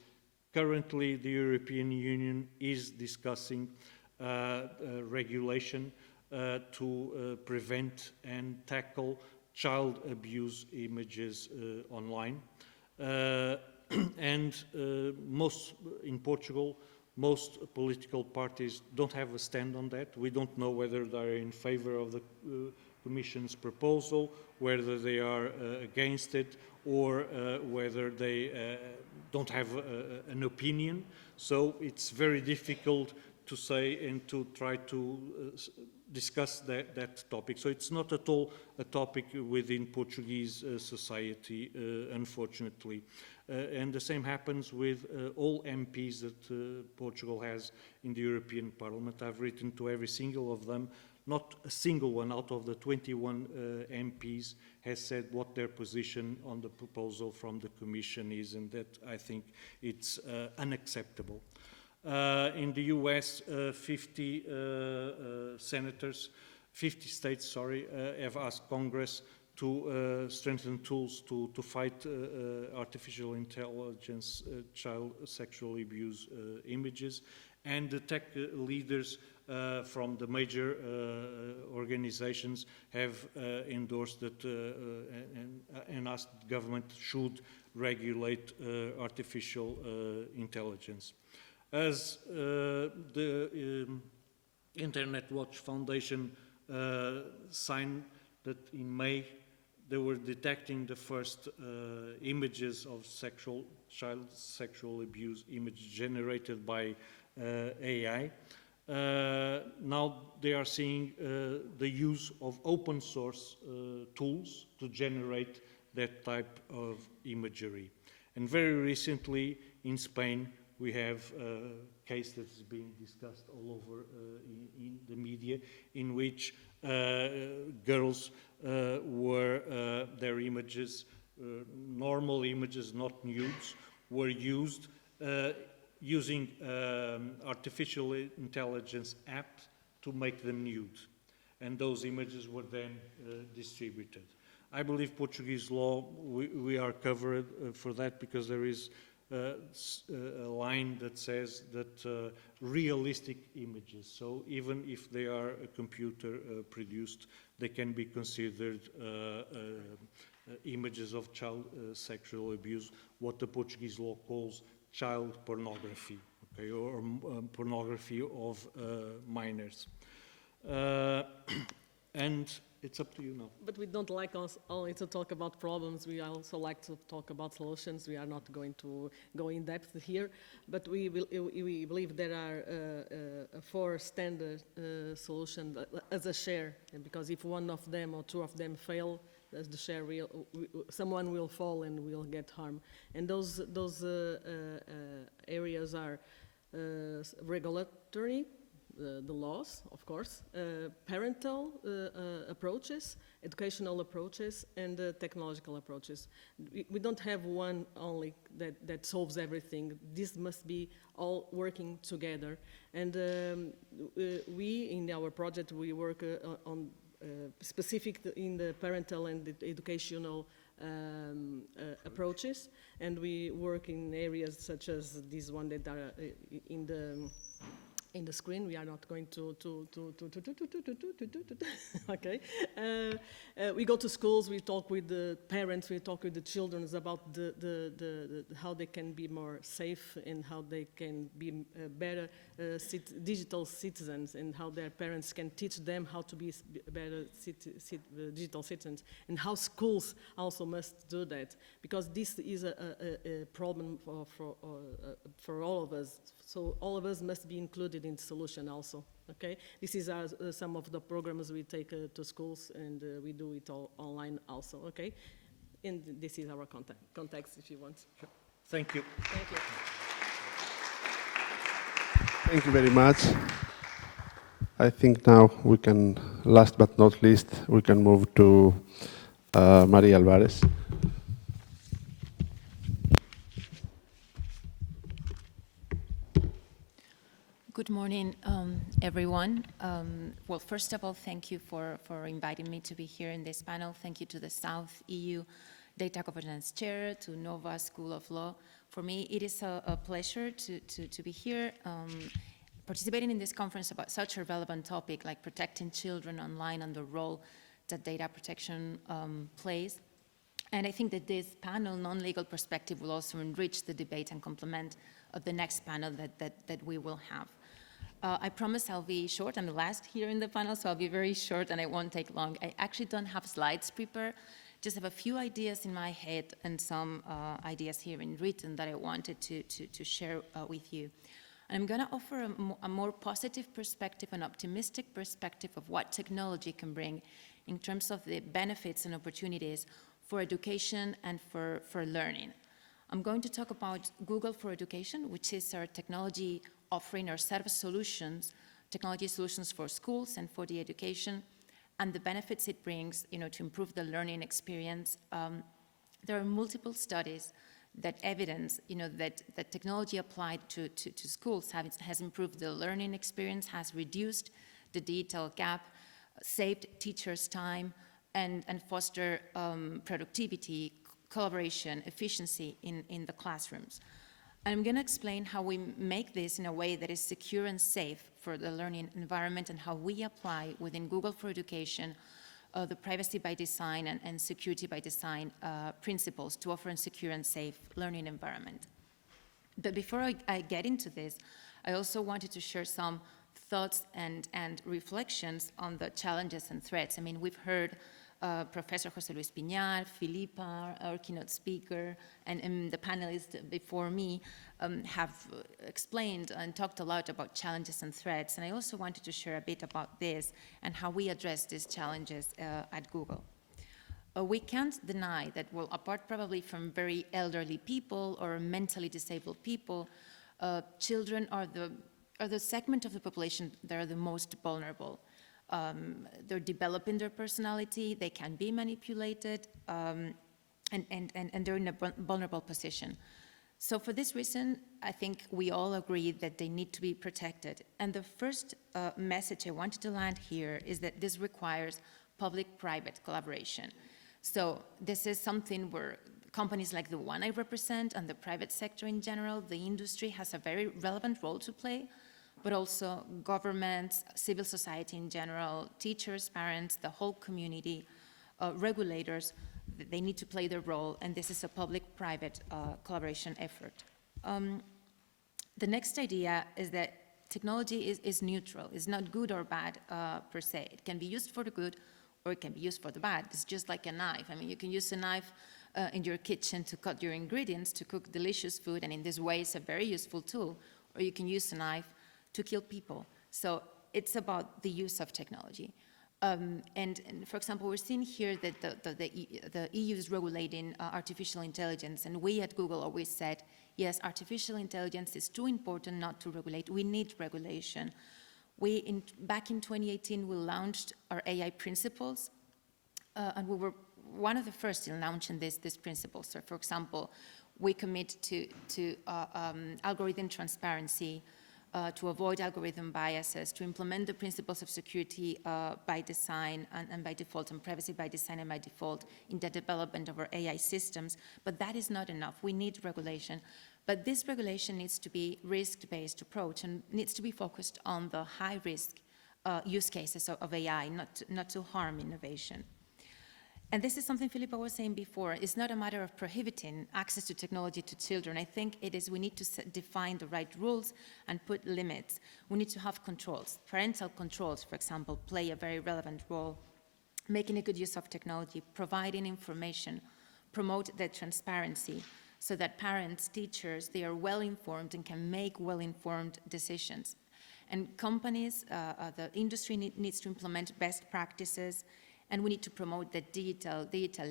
currently the European Union is discussing regulation to prevent and tackle child abuse images online. And in Portugal, most political parties don't have a stand on that. We don't know whether they're in favor of the Commission's proposal, whether they are against it, or whether they don't have an opinion. So it's very difficult to say and to try to discuss that topic. So it's not at all a topic within Portuguese society, unfortunately. And the same happens with all MPs that Portugal has in the European Parliament. I've written to every single of them. Not a single one out of the 21 MPs has said what their position on the proposal from the Commission is, and that I think it's unacceptable. In the US, 50 states, have asked Congress to strengthen tools to fight artificial intelligence, child sexual abuse images, and the tech leaders from the major organizations have endorsed that and asked the government should regulate artificial intelligence. As the Internet Watch Foundation signed that in May they were detecting the first images of child sexual abuse images generated by AI. Now they are seeing the use of open source tools to generate that type of imagery. And very recently in Spain, we have a case that's being discussed all over in the media, in which girls were, their images, normal images, not nudes, were used using artificial intelligence app to make them nude. And those images were then distributed. I believe Portuguese law, we are covered for that, because there is a line that says that realistic images, so even if they are computer produced, they can be considered images of child sexual abuse, what the Portuguese law calls child pornography, okay, or pornography of minors. And it's up to you now. But we don't like only to talk about problems, we also like to talk about solutions. We are not going to go in depth here, but we believe there are 4 standard solutions as a share, because if one of them or 2 of them fail, as the share someone will fall and will get harm. And those areas are regulatory, the laws, of course, parental approaches, educational approaches, and technological approaches. We don't have one only that solves everything. This must be all working together. And we, in our project, we work on specific in the parental and the educational approaches, and we work in areas such as this one that are in the screen. We are not going to okay. We go to schools, we talk with the parents, we talk with the children about how they can be more safe and how they can be better digital citizens, and how their parents can teach them how to be better digital citizens, and how schools also must do that, because this is a problem for all of us. So all of us must be included in the solution also, okay? This is some of the programs we take to schools, and we do it all online also, okay? And this is our context if you want. Sure. Thank you. Thank you. Thank you very much. I think now we can, last but not least, we can move to Maria Alvarez. Good morning, everyone. Well, first of all, thank you for inviting me to be here in this panel. Thank you to the South EU Data Governance Chair, to Nova School of Law. For me, it is a pleasure to be here, participating in this conference about such a relevant topic like protecting children online and the role that data protection plays. And I think that this panel, non-legal perspective, will also enrich the debate and complement the next panel that we will have. I promise I'll be short. I'm the last here in the panel, so I'll be very short and it won't take long. I actually don't have slides prepared, just have a few ideas in my head and some ideas here in written that I wanted to share with you. And I'm going to offer a more positive perspective, an optimistic perspective of what technology can bring in terms of the benefits and opportunities for education and for learning. I'm going to talk about Google for Education, which is our technology offering our set of solutions, technology solutions for schools and for the education, and the benefits it brings, to improve the learning experience. There are multiple studies that evidence, that technology applied to schools has improved the learning experience, has reduced the digital gap, saved teachers' time, and foster productivity, collaboration, efficiency in the classrooms. And I'm going to explain how we make this in a way that is secure and safe for the learning environment and how we apply within Google for Education the privacy by design and security by design principles to offer a secure and safe learning environment. But before I get into this, I also wanted to share some thoughts and reflections on the challenges and threats. I mean, we've heard Professor José Luis Piñar, Filipa, our keynote speaker, and the panelists before me have explained and talked a lot about challenges and threats. And I also wanted to share a bit about this and how we address these challenges at Google. We can't deny that, well, apart probably from very elderly people or mentally disabled people, children are the segment of the population that are the most vulnerable. They're developing their personality, they can be manipulated, and they're in a vulnerable position. So for this reason, I think we all agree that they need to be protected. And the first message I wanted to land here is that this requires public-private collaboration. So this is something where companies like the one I represent and the private sector in general, the industry has a very relevant role to play, but also governments, civil society in general, teachers, parents, the whole community, regulators, they need to play their role, and this is a public-private collaboration effort. The next idea is that technology is neutral. It's not good or bad per se. It can be used for the good or it can be used for the bad. It's just like a knife. I mean, you can use a knife in your kitchen to cut your ingredients, to cook delicious food, and in this way it's a very useful tool. Or you can use a knife to kill people. So it's about the use of technology. And for example, we're seeing here that the EU is regulating artificial intelligence, and we at Google always said, yes, artificial intelligence is too important not to regulate. We need regulation. Back in 2018, we launched our AI principles, and we were one of the first in launching these principles. So for example, we commit to algorithm transparency, to avoid algorithm biases, to implement the principles of security by design and by default, and privacy by design and by default in the development of our AI systems. But that is not enough. We need regulation. But this regulation needs to be risk-based approach and needs to be focused on the high-risk use cases of AI, not to harm innovation. And this is something Filipa was saying before. It's not a matter of prohibiting access to technology to children. I think it is we need to define the right rules and put limits. We need to have controls. Parental controls, for example, play a very relevant role. Making a good use of technology, providing information, promote the transparency so that parents, teachers, they are well informed and can make well-informed decisions. And companies, the industry needs to implement best practices, and we need to promote the digital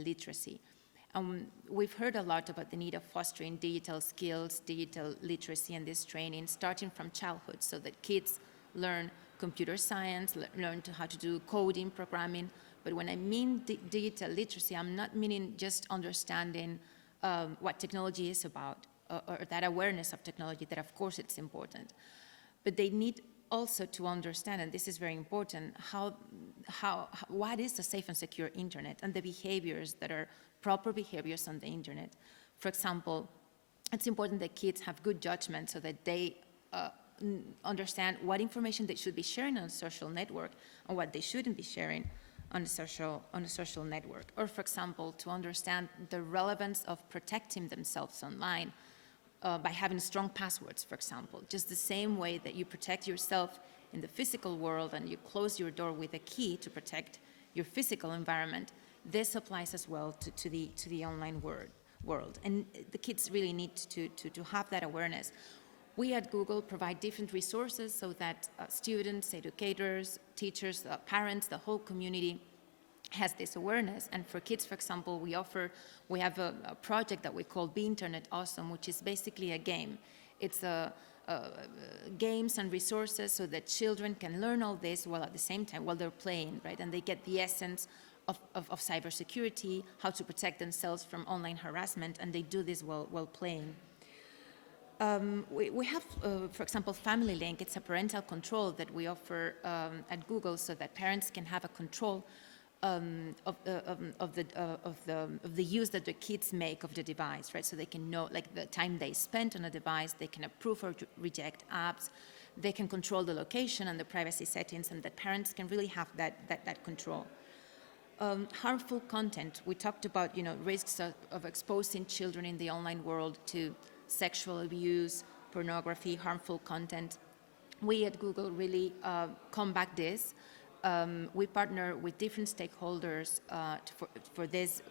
literacy. We've heard a lot about the need of fostering digital skills, digital literacy, and this training starting from childhood so that kids learn computer science, learn how to do coding, programming. But when I mean digital literacy, I'm not meaning just understanding what technology is about or that awareness of technology, that of course it's important. But they need also to understand, and this is very important, what is a safe and secure internet, and the behaviors that are proper behaviors on the internet. For example, it's important that kids have good judgment so that they understand what information they should be sharing on a social network and what they shouldn't be sharing on a social network. Or, for example, to understand the relevance of protecting themselves online by having strong passwords, for example. Just the same way that you protect yourself in the physical world and you close your door with a key to protect your physical environment, this applies as well to the online world. And the kids really need to have that awareness. We at Google provide different resources so that students, educators, teachers, parents, the whole community has this awareness. And for kids, for example, we have a project that we call Be Internet Awesome, which is basically a game. It's games and resources so that children can learn all this while at the same time, while they're playing, right? And they get the essence of cybersecurity, how to protect themselves from online harassment, and they do this while playing. We have, for example, Family Link. It's a parental control that we offer at Google so that parents can have a control of the use that the kids make of the device, right? So they can know, like, the time they spent on a device, they can approve or reject apps, they can control the location and the privacy settings, and that parents can really have that control. Harmful content. We talked about, risks of exposing children in the online world to sexual abuse, pornography, harmful content. We at Google really combat this. We partner with different stakeholders for this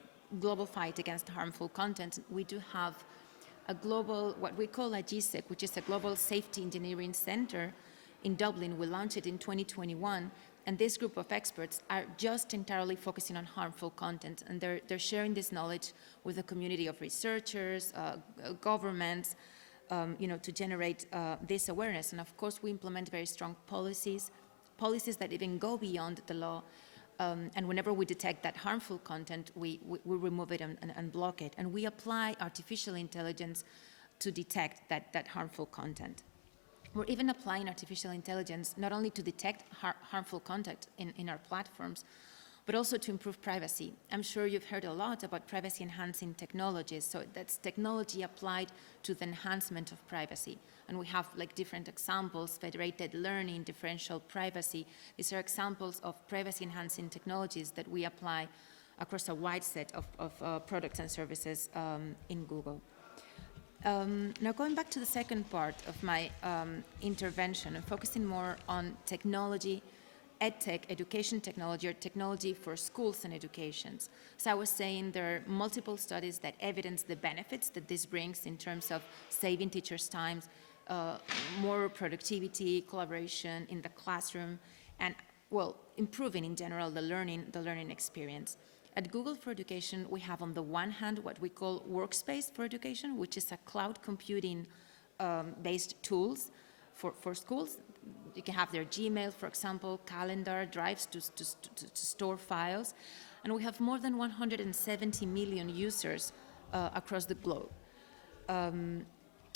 global fight against harmful content. We do have a global, what we call a GSEC, which is a Global Safety Engineering Center in Dublin. We launched it in 2021. And this group of experts are just entirely focusing on harmful content, and they're sharing this knowledge with a community of researchers, governments, to generate this awareness. And of course, we implement very strong policies that even go beyond the law. And whenever we detect that harmful content, we remove it and block it. And we apply artificial intelligence to detect that harmful content. We're even applying artificial intelligence not only to detect harmful content in our platforms, but also to improve privacy. I'm sure you've heard a lot about privacy-enhancing technologies. So that's technology applied to the enhancement of privacy. And we have different examples: federated learning, differential privacy. These are examples of privacy-enhancing technologies that we apply across a wide set of products and services in Google. Now, going back to the second part of my intervention and focusing more on technology, EdTech, education technology, or technology for schools and educations. So I was saying there are multiple studies that evidence the benefits that this brings in terms of saving teachers' time, more productivity, collaboration in the classroom, and, improving in general the learning experience. At Google for Education, we have on the one hand what we call Workspace for Education, which is a cloud computing based tools for schools. You can have their Gmail, for example, calendar, drives to store files. And we have more than 170 million users across the globe. And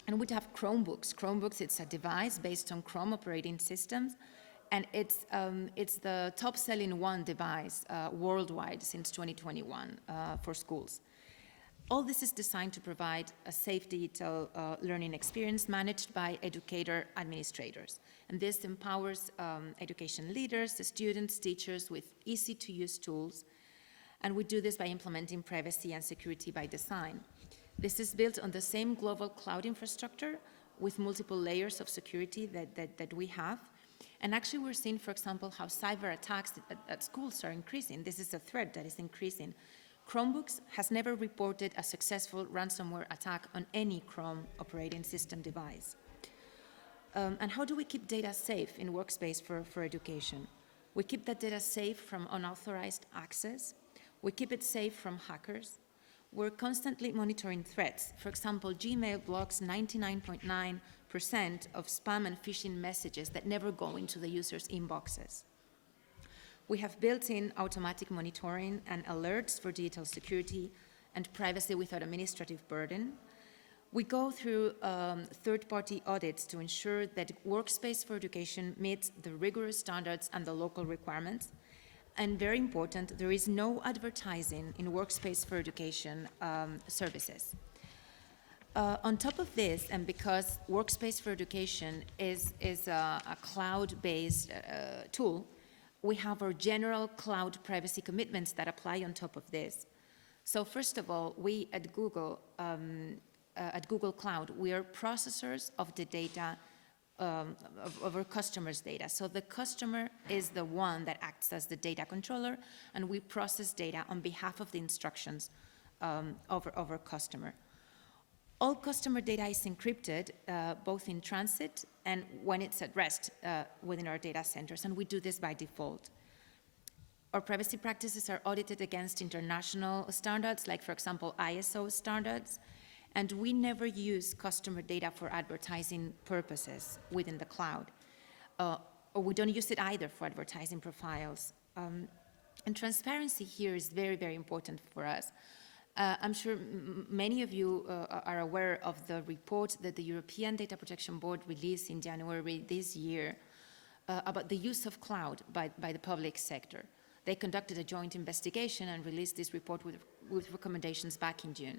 we'd have Chromebooks. Chromebooks, it's a device based on Chrome operating systems. And it's the top-selling device worldwide since 2021 for schools. All this is designed to provide a safe digital learning experience managed by educator administrators. And this empowers education leaders, students, teachers with easy-to-use tools. And we do this by implementing privacy and security by design. This is built on the same global cloud infrastructure with multiple layers of security that we have. And actually, we're seeing, for example, how cyber attacks at schools are increasing. This is a threat that is increasing. Chromebooks has never reported a successful ransomware attack on any Chrome operating system device. And how do we keep data safe in Workspace for education? We keep that data safe from unauthorized access. We keep it safe from hackers. We're constantly monitoring threats. For example, Gmail blocks 99.9% of spam and phishing messages that never go into the user's inboxes. We have built-in automatic monitoring and alerts for digital security and privacy without administrative burden. We go through third-party audits to ensure that Workspace for Education meets the rigorous standards and the local requirements. And very important, there is no advertising in Workspace for Education services. On top of this, and because Workspace for Education is a cloud-based tool, we have our general cloud privacy commitments that apply on top of this. So first of all, we at Google Cloud, we are processors of the data, of our customers' data. So the customer is the one that acts as the data controller, and we process data on behalf of the instructions of our customer. All customer data is encrypted, both in transit and when it's at rest within our data centers, and we do this by default. Our privacy practices are audited against international standards, like, for example, ISO standards, and we never use customer data for advertising purposes within the cloud. Or we don't use it either for advertising profiles. And transparency here is very, very important for us. I'm sure many of you are aware of the report that the European Data Protection Board released in January this year about the use of cloud by the public sector. They conducted a joint investigation and released this report with recommendations back in June.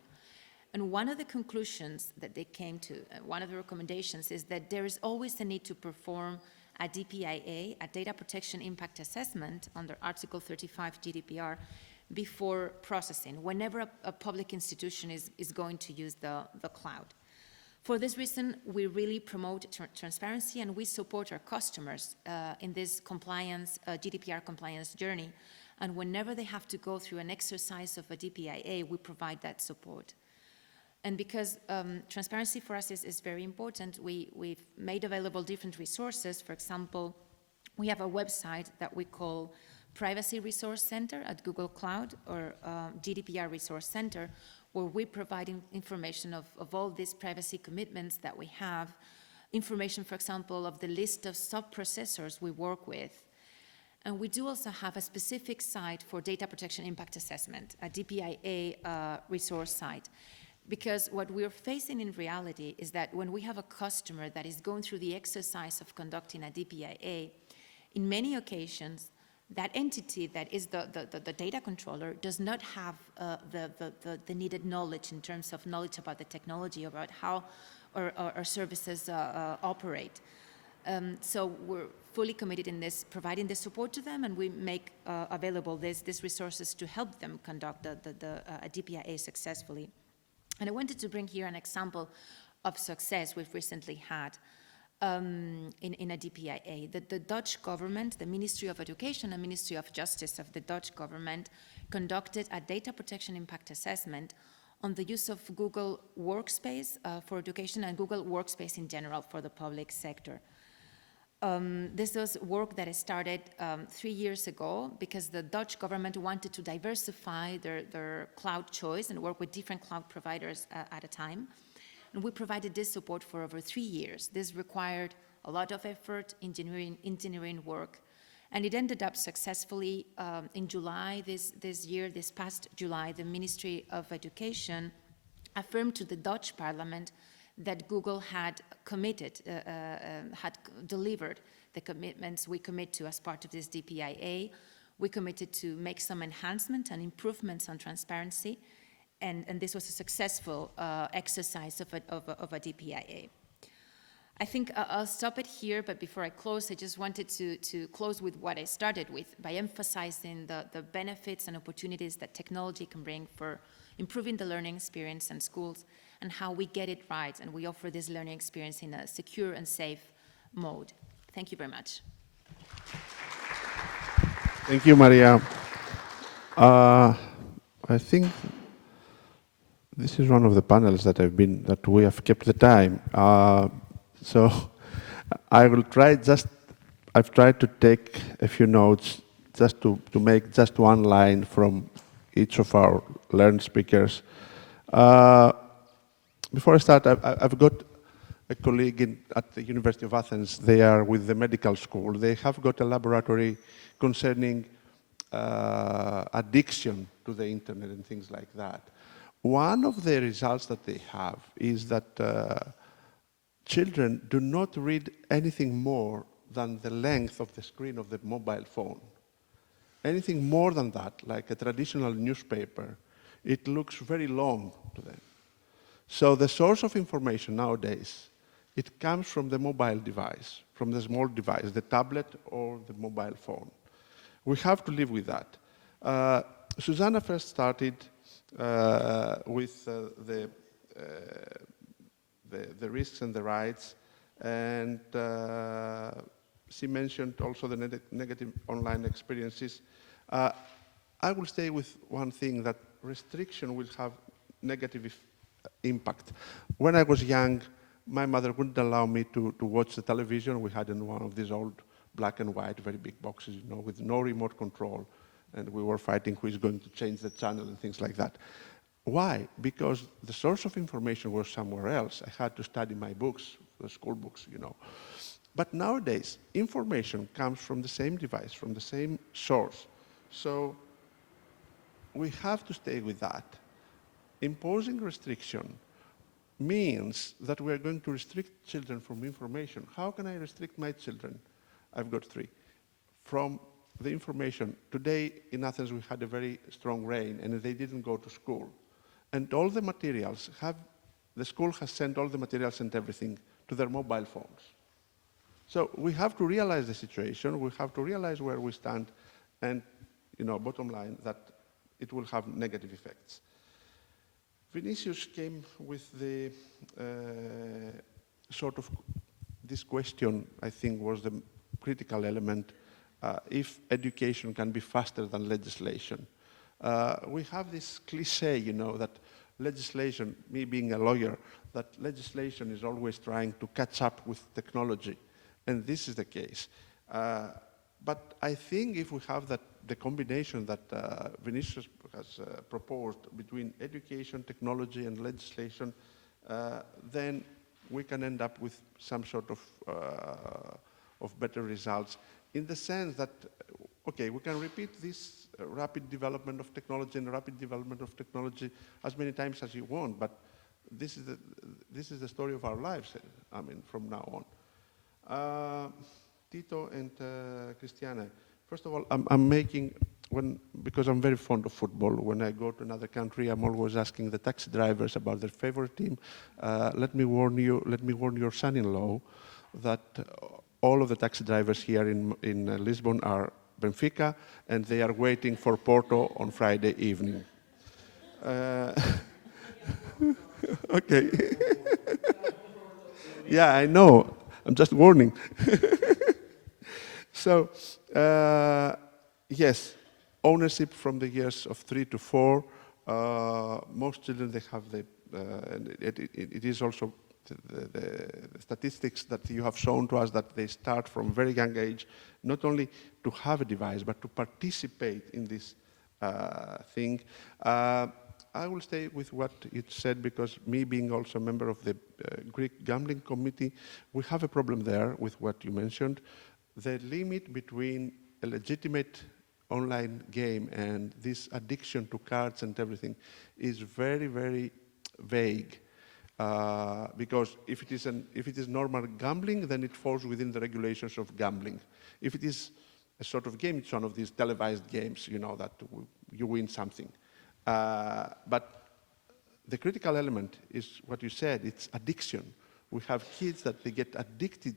And one of the conclusions that they came to, one of the recommendations, is that there is always a need to perform a DPIA, a Data Protection Impact Assessment, under Article 35 GDPR, before processing, whenever a public institution is going to use the cloud. For this reason, we really promote transparency, and we support our customers in this compliance, GDPR compliance journey. And whenever they have to go through an exercise of a DPIA, we provide that support. And because transparency for us is very important, we've made available different resources. For example, we have a website that we call Privacy Resource Center at Google Cloud, or GDPR Resource Center, where we provide information of all these privacy commitments that we have, information, for example, of the list of sub-processors we work with. And we do also have a specific site for data protection impact assessment, a DPIA resource site. Because what we're facing in reality is that when we have a customer that is going through the exercise of conducting a DPIA, in many occasions, that entity that is the data controller does not have the needed knowledge in terms of knowledge about the technology, about how our services operate. So we're fully committed in this, providing the support to them, and we make available these resources to help them conduct a DPIA successfully. And I wanted to bring here an example of success we've recently had in a DPIA. The Dutch government, the Ministry of Education and Ministry of Justice of the Dutch government, conducted a data protection impact assessment on the use of Google Workspace for education and Google Workspace in general for the public sector. This was work that started 3 years ago because the Dutch government wanted to diversify their cloud choice and work with different cloud providers at a time. And we provided this support for over 3 years. This required a lot of effort, engineering work, and it ended up successfully in July this past July, the Ministry of Education affirmed to the Dutch Parliament that Google had committed, had delivered the commitments we commit to as part of this DPIA. We committed to make some enhancements and improvements on transparency, and this was a successful exercise of a DPIA. I think I'll stop it here, but before I close, I just wanted to close with what I started with, by emphasizing the benefits and opportunities that technology can bring for improving the learning experience in schools, and how we get it right, and we offer this learning experience in a secure and safe mode. Thank you very much. Thank you, Maria. I think this is one of the panels that we have kept the time. So I will try I've tried to take a few notes just to make just one line from each of our learned speakers. Before I start, I've got a colleague at the University of Athens. They are with the medical school. They have got a laboratory concerning addiction to the internet and things like that. One of the results that they have is that children do not read anything more than the length of the screen of the mobile phone. Anything more than that, like a traditional newspaper, it looks very long to them. So the source of information nowadays, it comes from the mobile device, from the small device, the tablet or the mobile phone. We have to live with that. Susanna first started with the risks and the rights, and she mentioned also the negative online experiences. I will stay with one thing, that restriction will have negative impact. When I was young, my mother wouldn't allow me to watch the television. We had in one of these old black and white, very big boxes, you know, with no remote control. And we were fighting who is going to change the channel and things like that. Why? Because the source of information was somewhere else. I had to study my books, the school books, you know. But nowadays, information comes from the same device, from the same source. So we have to stay with that. Imposing restriction means that we are going to restrict children from information. How can I restrict my children? I've got 3. From the information. Today in Athens we had a very strong rain and they didn't go to school. And all the materials the school has sent all the materials and everything to their mobile phones. So we have to realize the situation, we have to realize where we stand, and, you know, bottom line, that it will have negative effects. Vinicius came with the sort of, this question, I think, was the critical element, if education can be faster than legislation. We have this cliche, you know, that legislation, me being a lawyer, that legislation is always trying to catch up with technology, and this is the case. But I think if we have the combination that Vinicius has proposed between education, technology, and legislation, then we can end up with some sort of better results, in the sense that, okay, we can repeat this rapid development of technology and rapid development of technology as many times as you want, but this is the story of our lives, I mean, from now on. Tito and Cristiane, first of all, I'm making, because I'm very fond of football, when I go to another country, I'm always asking the taxi drivers about their favorite team. Let me warn your son-in-law that all of the taxi drivers here in Lisbon are Benfica, and they are waiting for Porto on Friday evening. Okay. Yeah, I know. I'm just warning. So, yes, ownership from the years of 3 to 4. Most children, they have it is also the statistics that you have shown to us that they start from a very young age, not only to have a device, but to participate in this thing. I will stay with what it said, because me being also a member of the Greek Gambling Committee, we have a problem there with what you mentioned. The limit between a legitimate online game and this addiction to cards and everything is very, very vague. Because if it is normal gambling, then it falls within the regulations of gambling. If it is a sort of game, it's one of these televised games, you know, that you win something. But the critical element is what you said, it's addiction. We have kids that they get addicted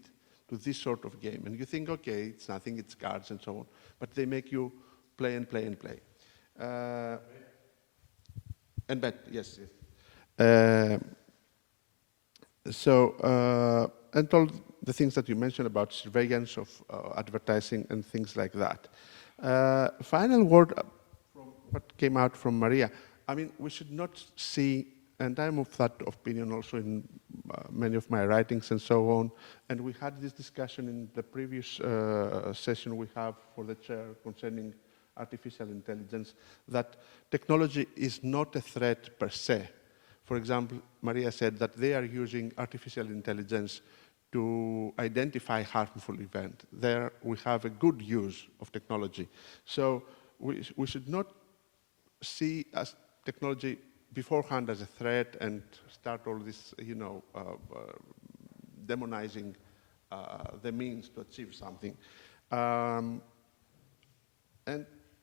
to this sort of game. And you think, okay, it's nothing, it's cards and so on. But they make you play and play and play. And bet, yes. And all the things that you mentioned about surveillance of advertising and things like that. Final word from what came out from Maria. I mean, we should not see, and I'm of that opinion also in many of my writings and so on, and we had this discussion in the previous session we have for the chair concerning artificial intelligence, that technology is not a threat per se. For example, Maria said that they are using artificial intelligence to identify harmful events. There we have a good use of technology. So we should not see as technology beforehand as a threat and start all this, you know, demonizing the means to achieve something. And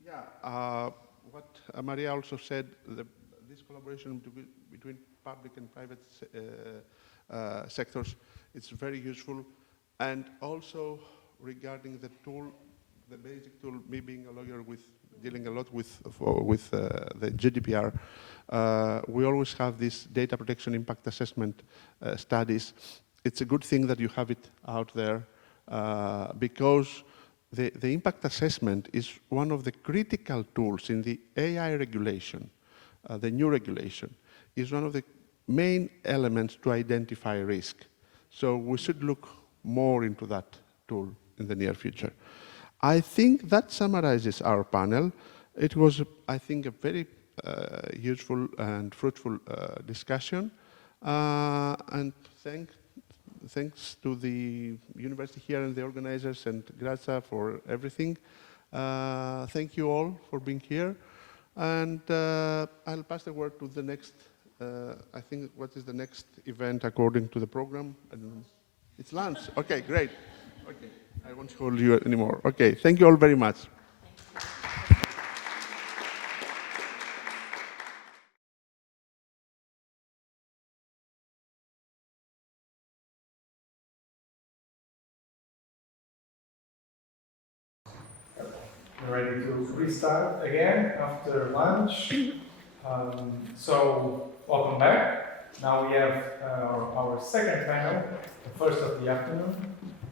Yeah, what Maria also said, this collaboration between public and private sectors, it's very useful. And also regarding the tool, the basic tool, me being a lawyer dealing a lot with the GDPR, we always have this data protection impact assessment studies. It's a good thing that you have it out there because the impact assessment is one of the critical tools in the AI regulation, the new regulation, is one of the main elements to identify risk. So we should look more into that tool in the near future. I think that summarizes our panel. It was, I think, a very useful and fruitful discussion. And thanks to the university here and the organizers and Graça for everything. Thank you all for being here. And I'll pass the word to the next, I think, what is the next event according to the program? I don't know. It's lunch. Okay, great. Okay, I won't hold you anymore. Okay, thank you all very much. We're ready to restart again after lunch. So, welcome back. Now we have our second panel, the first of the afternoon,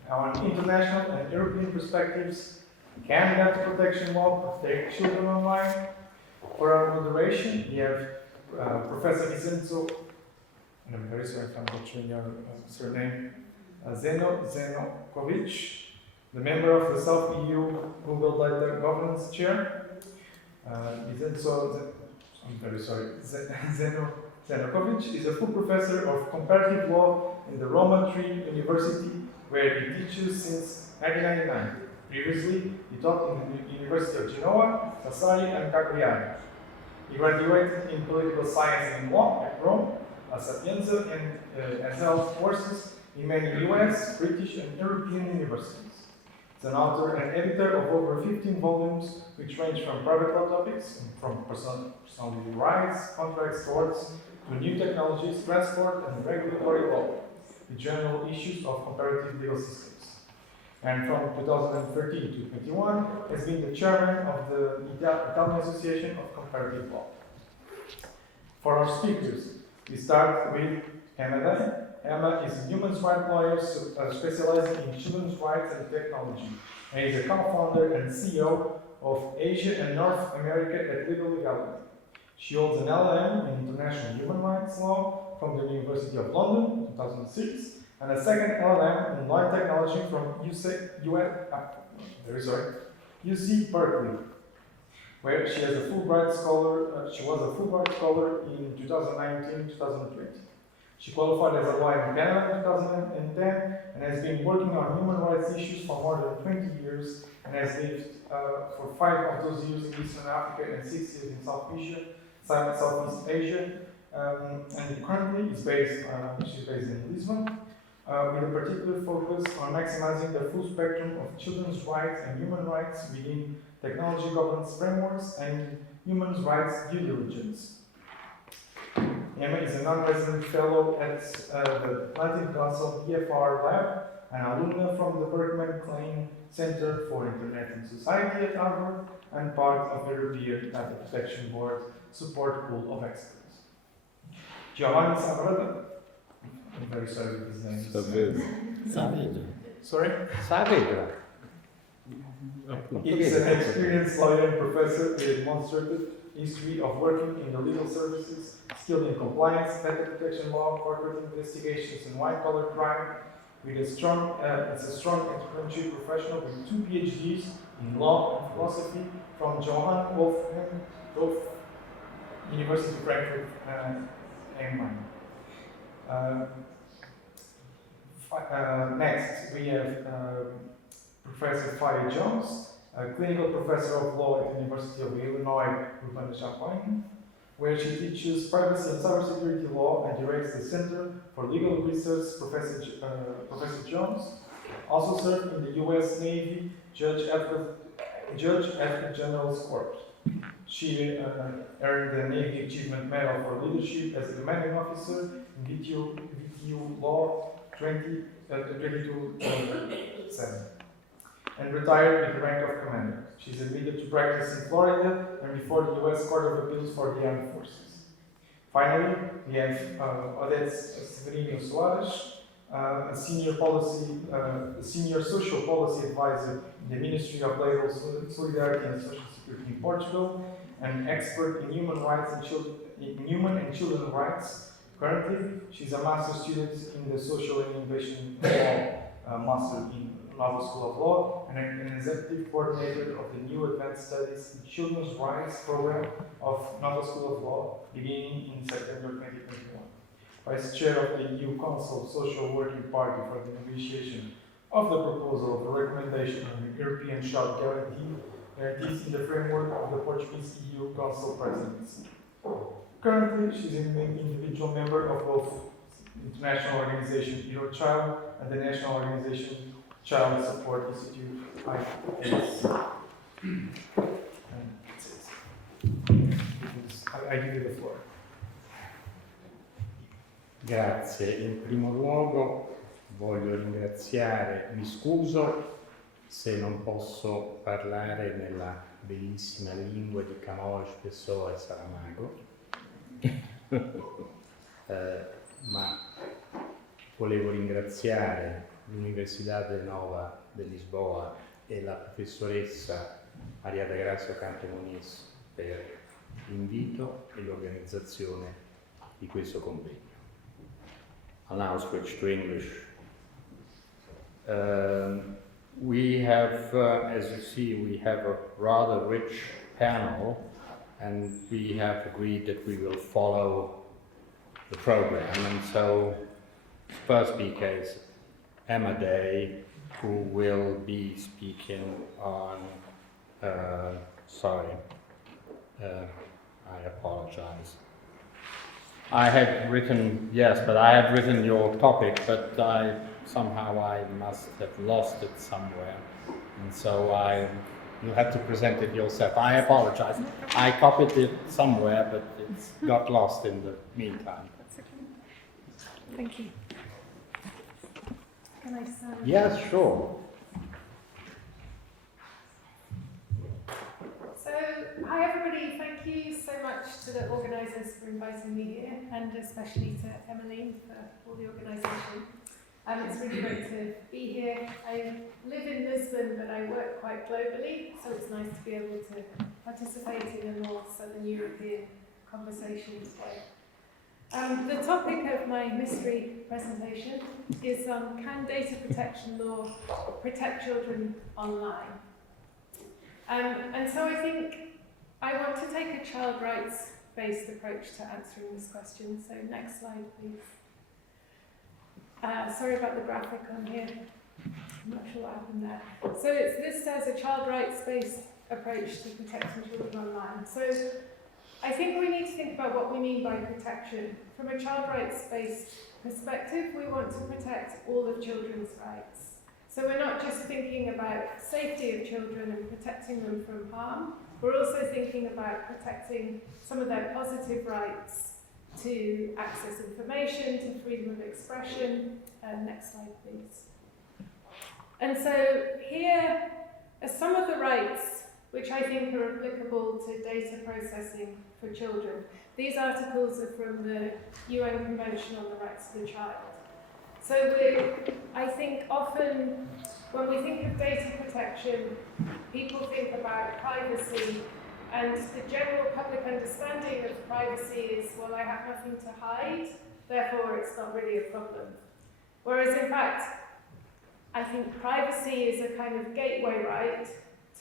on international and European perspectives. Can data protection law protect children online? For our moderation, we have Professor Vicenzo, and I'm very sorry if I'm butchering your surname, Zenokovic, the member of the South EU Google Data Governance Chair. I'm very sorry, Zenokovic is a full professor of comparative law in the Roma Tree University, where he teaches since 1999. Previously, he taught in the University of Genoa, Sassari, and Cagliari. He graduated in political science and law at Rome, La Sapienza, and has held courses in many US, British, and European universities. He's an author and editor of over 15 volumes, which range from private law topics, from personality rights, contracts, torts, to new technologies, transport, and regulatory law, the general issues of comparative legal systems. And from 2013 to 2021, has been the chairman of the Italian Association of Comparative Law. For our speakers, we start with Emma Day. Emma is a human rights lawyer specializing in children's rights and technology, and is a co-founder and CEO of Asia and North America at Legal Legality. She holds an LLM in International Human Rights Law from the University of London, 2006, and a second LLM in Law and Technology from UC Berkeley, where she is a Fulbright scholar. She was a Fulbright scholar in 2019-2020. She qualified as a lawyer in Canada in 2010 and has been working on human rights issues for more than 20 years and has lived for 5 of those years in Eastern Africa and 6 years in Southeast Asia. And currently she's based in Lisbon with a particular focus on maximizing the full spectrum of children's rights and human rights within technology governance frameworks and human rights due diligence. Emma is a non-resident fellow at the Atlantic Council DFR Lab, an alumna from the Berkman Klein Center for Internet and Society at Harvard, and part of the European Data Protection Board support pool of experts. Giovanni Saavedra, I'm very sorry with his name. Saavedra. Sorry? Saavedra. He's an experienced lawyer and professor with a demonstrated history of working in the legal services, skilled in compliance, data protection law, corporate investigations, and white-collar crime. With a strong entrepreneurship professional with 2 PhDs in law and philosophy from Johann Wolfgang Goethe University Frankfurt am Main. Next, we have Professor Faye Jones, a clinical professor of law at the University of Illinois Urbana-Champaign, where she teaches privacy and cybersecurity law and directs the Center for Legal Research. Professor Jones also served in the U.S. Navy Judge judge at the General's Court. She earned the Navy Achievement Medal for Leadership as a commanding officer in VTU Law 22/7 and retired with the rank of commander. She's admitted to practice in Florida and before the U.S. Court of Appeals for the Armed Forces. Finally, we have Odette Severino Soares, a senior social policy advisor in the Ministry of Labor, Solidarity and Social Security in Portugal, an expert in human rights and children's rights. Currently, she's a master's student in the Social and Innovation Law Master in Nova School of Law and an executive coordinator of the new Advanced Studies in Children's Rights program of Nova School of Law, beginning in September 2021. Vice Chair of the EU Council Social Working Party for the negotiation of the proposal of a recommendation on the European Child guarantees in the framework of the Portuguese EU Council presidency. Currently, she's an individual member of both international organization Child and the national organization Child Support Institute, IAS. I give you the floor. Grazie. In primo luogo voglio ringraziare, mi scuso se non posso parlare nella bellissima lingua di Camões, Pessoa e Saramago, ma volevo ringraziare l'Università de Nova de Lisboa e la professoressa Maria Graça Canto Moniz per l'invito e l'organizzazione di questo convegno. I'll now switch to English. We have, as you see, we have a rather rich panel, and we have agreed that we will follow the program. And so, first speaker is Emma Day, who will be speaking on, I apologize. I had written, yes, but I had written your topic, but somehow I must have lost it somewhere. And so you have to present it yourself. I apologize. I copied it somewhere, but it's got lost in the meantime. That's okay. Thank you. Can I start? Yes, sure. So, hi everybody, thank you so much to the organisers for inviting me here, and especially to Emmeline for all the organisation. It's really great to be here. I live in Lisbon, but I work quite globally, so it's nice to be able to participate in a more Southern European conversation today. The topic of my mystery presentation is can data protection law protect children online? And so I think I want to take a child rights-based approach to answering this question. So next slide, please. Sorry about the graphic on here. I'm not sure what happened there. So this says a child rights-based approach to protecting children online. So I think we need to think about what we mean by protection. From a child rights-based perspective, we want to protect all of children's rights. So we're not just thinking about safety of children and protecting them from harm, we're also thinking about protecting some of their positive rights to access information, to freedom of expression. Next slide, please. And so here are some of the rights which I think are applicable to data processing for children. These articles are from the UN Convention on the Rights of the Child. So I think often when we think of data protection, people think about privacy, and the general public understanding of privacy is, well, I have nothing to hide, therefore it's not really a problem. Whereas in fact, I think privacy is a kind of gateway right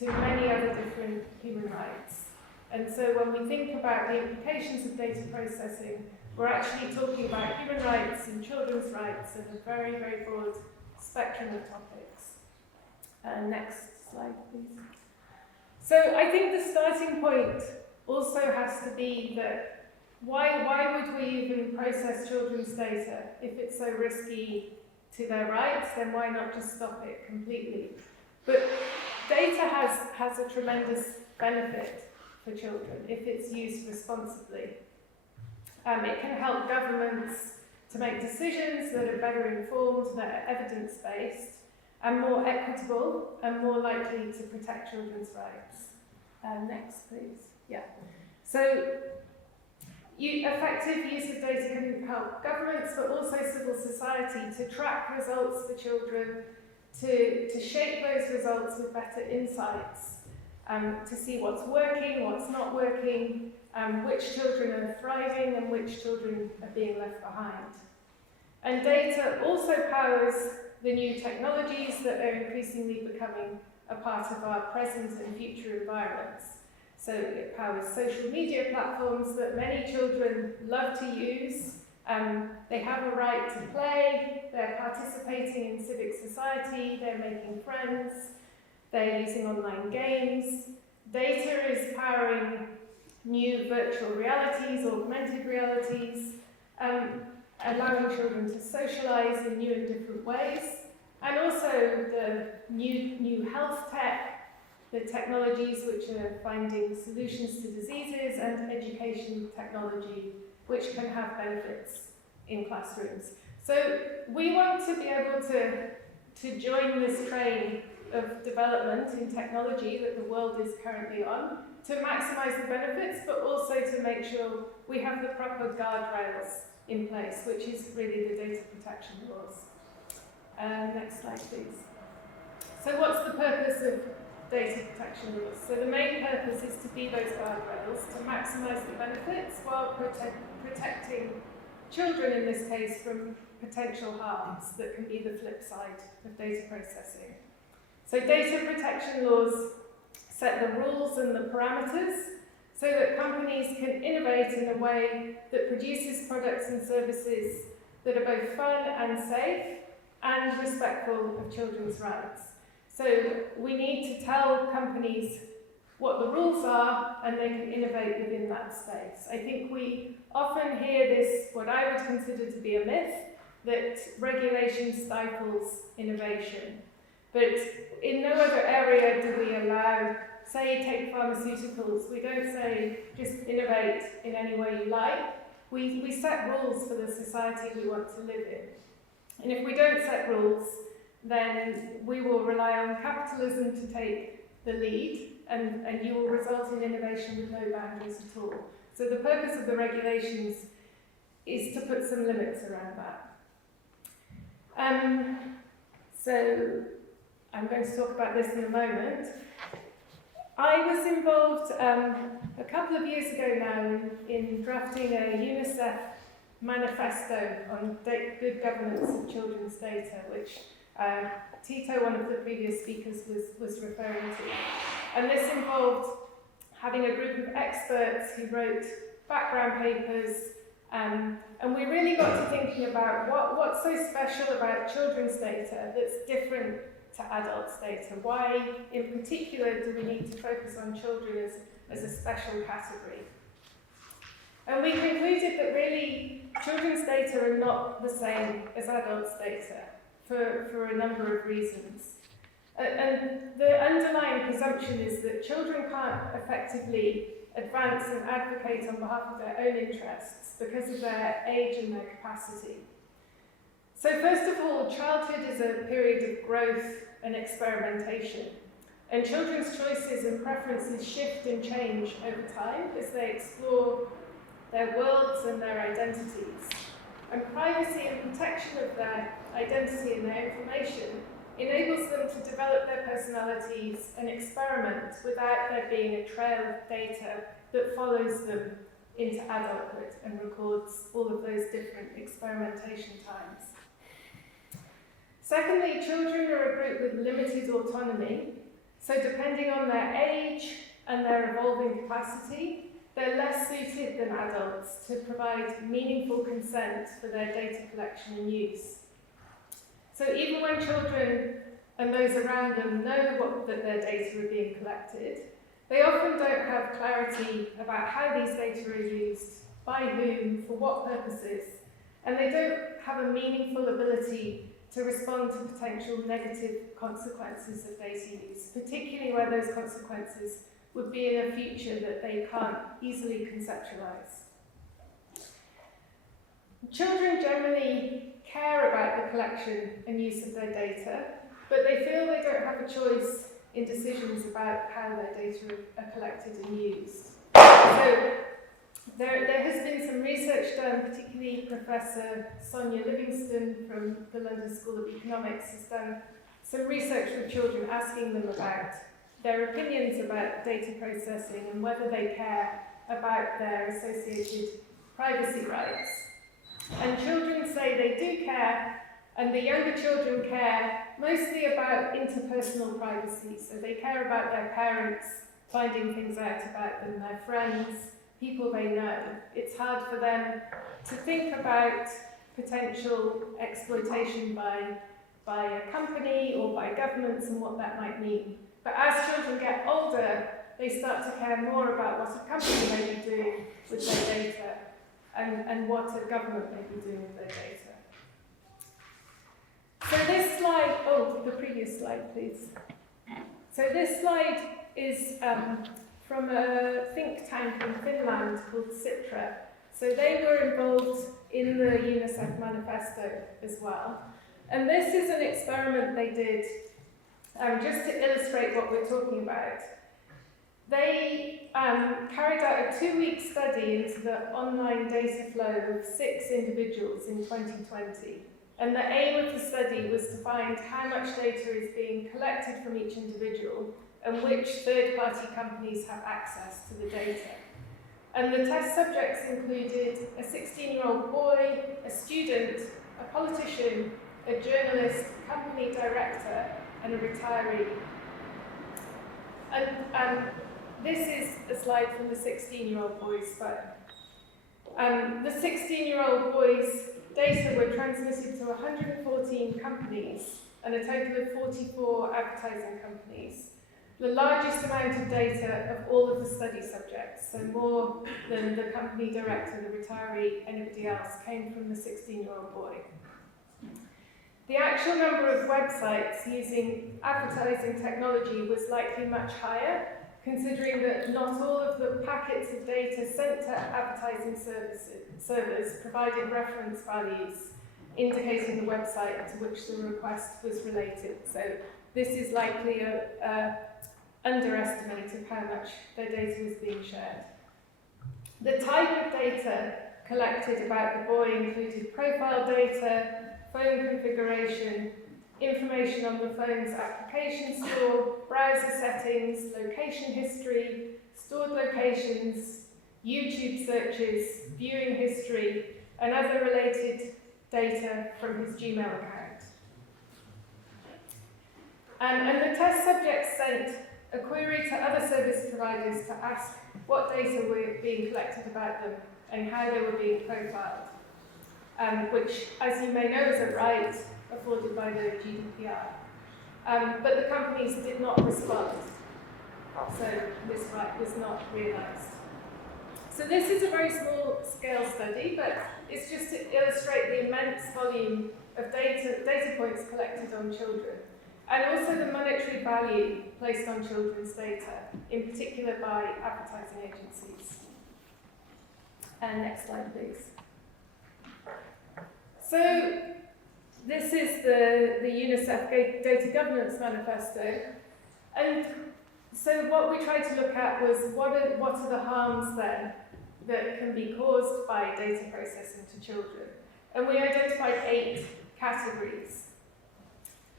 to many other different human rights. And so when we think about the implications of data processing, we're actually talking about human rights and children's rights and a very, very broad spectrum of topics. Next slide, please. So I think the starting point also has to be that why would we even process children's data if it's so risky to their rights? Then why not just stop it completely? But data has a tremendous benefit for children if it's used responsibly. It can help governments to make decisions that are better informed, that are evidence-based, and more equitable, and more likely to protect children's rights. Next, please. Yeah. So, effective use of data can help governments, but also civil society, to track results for children, to shape those results with better insights, to see what's working, what's not working, which children are thriving and which children are being left behind. And data also powers the new technologies that are increasingly becoming a part of our present and future environments. So it powers social media platforms that many children love to use. They have a right to play, they're participating in civic society, they're making friends, they're using online games. Data is powering new virtual realities, augmented realities, allowing children to socialize in new and different ways, and also the new health tech, the technologies which are finding solutions to diseases, and education technology which can have benefits in classrooms. So we want to be able to join this train of development in technology that the world is currently on, to maximize the benefits, but also to make sure we have the proper guardrails in place, which is really the data protection laws. Next slide, please. So what's the purpose of data protection laws? So the main purpose is to be those guardrails, to maximize the benefits while protecting children, in this case, from potential harms that can be the flip side of data processing. So data protection laws set the rules and the parameters so that companies can innovate in a way that produces products and services that are both fun and safe and respectful of children's rights. So we need to tell companies what the rules are, and they can innovate within that space. I think we often hear this, what I would consider to be a myth, that regulation stifles innovation. But in no other area do we allow, say, take pharmaceuticals, we don't say just innovate in any way you like. We set rules for the society we want to live in. And if we don't set rules, then we will rely on capitalism to take the lead, and you will result in innovation with no boundaries at all. So the purpose of the regulations is to put some limits around that. So I'm going to talk about this in a moment. I was involved a couple of years ago now in drafting a UNICEF manifesto on good governance of children's data, which Tito, one of the previous speakers, was referring to. And this involved having a group of experts who wrote background papers, and we really got to thinking about what's so special about children's data that's different to adults' data. Why, in particular, do we need to focus on children as a special category? And we concluded that really children's data are not the same as adults' data for a number of reasons. And the underlying presumption is that children can't effectively advance and advocate on behalf of their own interests because of their age and their capacity. So first of all, childhood is a period of growth and experimentation. And children's choices and preferences shift and change over time as they explore their worlds and their identities. And privacy and protection of their identity and their information enables them to develop their personalities and experiment without there being a trail of data that follows them into adulthood and records all of those different experimentation times. Secondly, children are a group with limited autonomy, so depending on their age and their evolving capacity, they're less suited than adults to provide meaningful consent for their data collection and use. So even when children and those around them know that their data are being collected, they often don't have clarity about how these data are used, by whom, for what purposes, and they don't have a meaningful ability to respond to potential negative consequences of data use, particularly where those consequences would be in a future that they can't easily conceptualize. Children generally care about the collection and use of their data, but they feel they don't have a choice in decisions about how their data are collected and used. So there has been some research done, particularly Professor Sonia Livingston from the London School of Economics has done some research with children, asking them about their opinions about data processing and whether they care about their associated privacy rights. And children say they do care, and the younger children care mostly about interpersonal privacy. So they care about their parents finding things out about them, their friends, people they know. It's hard for them to think about potential exploitation by a company or by governments and what that might mean. But as children get older, they start to care more about what a company may be doing with their data and what a government may be doing with their data. So this slide, oh, the previous slide, please. So this slide is from a think tank in Finland called Sitra. So they were involved in the UNICEF manifesto as well. And this is an experiment they did just to illustrate what we're talking about. They carried out a 2-week study into the online data flow of 6 individuals in 2020. And the aim of the study was to find how much data is being collected from each individual and which third-party companies have access to the data. And the test subjects included a 16-year-old boy, a student, a politician, a journalist, company director, and a retiree. And this is a slide from the 16-year-old boy's phone. The 16-year-old boy's data were transmitted to 114 companies and a total of 44 advertising companies. The largest amount of data of all of the study subjects, so more than the company director, the retiree, anybody else, came from the 16-year-old boy. The actual number of websites using advertising technology was likely much higher, considering that not all of the packets of data sent to advertising servers provided reference values indicating the website to which the request was related. So this is likely an underestimate of how much their data was being shared. The type of data collected about the boy included profile data, phone configuration, information on the phone's application store, browser settings, location history, stored locations, YouTube searches, viewing history, and other related data from his Gmail account. And the test subjects sent a query to other service providers to ask what data were being collected about them and how they were being profiled, which, as you may know, is a right afforded by the GDPR. But the companies did not respond, so this right was not realised. So this is a very small scale study, but it's just to illustrate the immense volume of data points collected on children, and also the monetary value placed on children's data, in particular by advertising agencies. And next slide, please. So this is the UNICEF Data Governance Manifesto. And so what we tried to look at was what are the harms then that can be caused by data processing to children. And we identified 8 categories.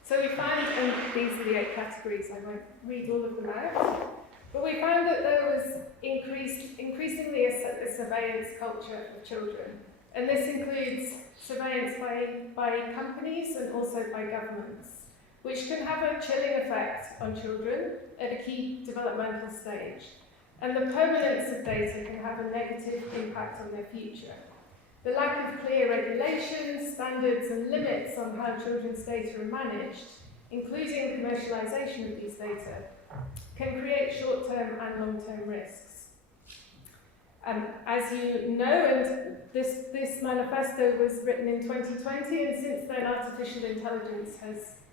So we found, and these are the 8 categories, I won't read all of them out, but we found that there was increasingly a surveillance culture of children. And this includes surveillance by companies and also by governments, which can have a chilling effect on children at a key developmental stage. And the permanence of data can have a negative impact on their future. The lack of clear regulations, standards, and limits on how children's data are managed, including commercialization of these data, can create short-term and long-term risks. As you know, and this manifesto was written in 2020, and since then artificial intelligence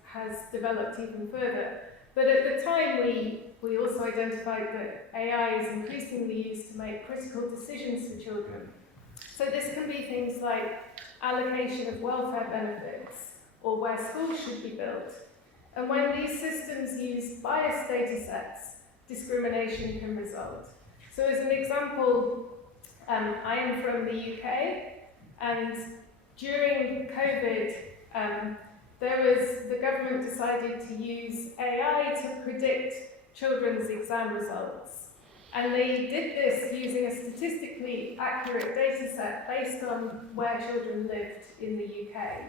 has developed even further. But at the time, we also identified that AI is increasingly used to make critical decisions for children. So this can be things like allocation of welfare benefits or where schools should be built. And when these systems use biased data sets, discrimination can result. So as an example, I am from the UK, and during COVID, the government decided to use AI to predict children's exam results. And they did this using a statistically accurate data set based on where children lived in the UK.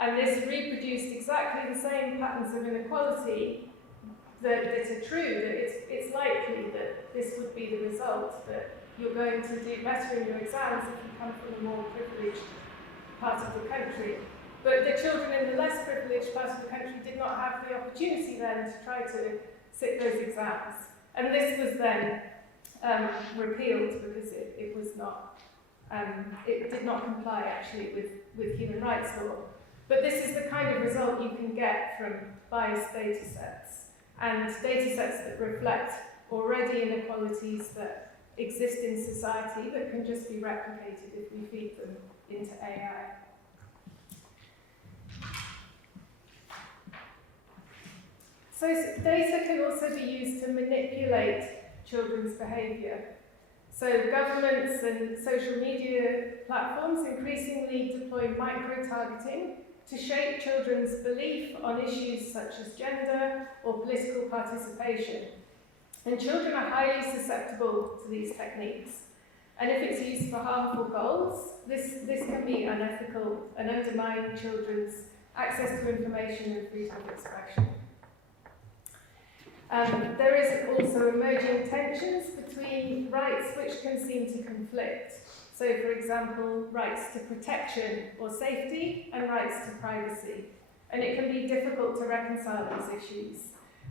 And this reproduced exactly the same patterns of inequality that are true, that it's likely that this would be the result, that you're going to do better in your exams if you come from a more privileged part of the country. But the children in the less privileged part of the country did not have the opportunity then to try to sit those exams. And this was then repealed because it was not, it did not comply actually with human rights law. But this is the kind of result you can get from biased data sets, and data sets that reflect already inequalities that exist in society that can just be replicated if we feed them into AI. So data can also be used to manipulate children's behaviour. So governments and social media platforms increasingly deploy micro-targeting to shape children's belief on issues such as gender or political participation. And children are highly susceptible to these techniques. And if it's used for harmful goals, this can be unethical and undermine children's access to information and freedom of expression. There is also emerging tensions between rights which can seem to conflict. So, for example, rights to protection or safety and rights to privacy. And it can be difficult to reconcile these issues.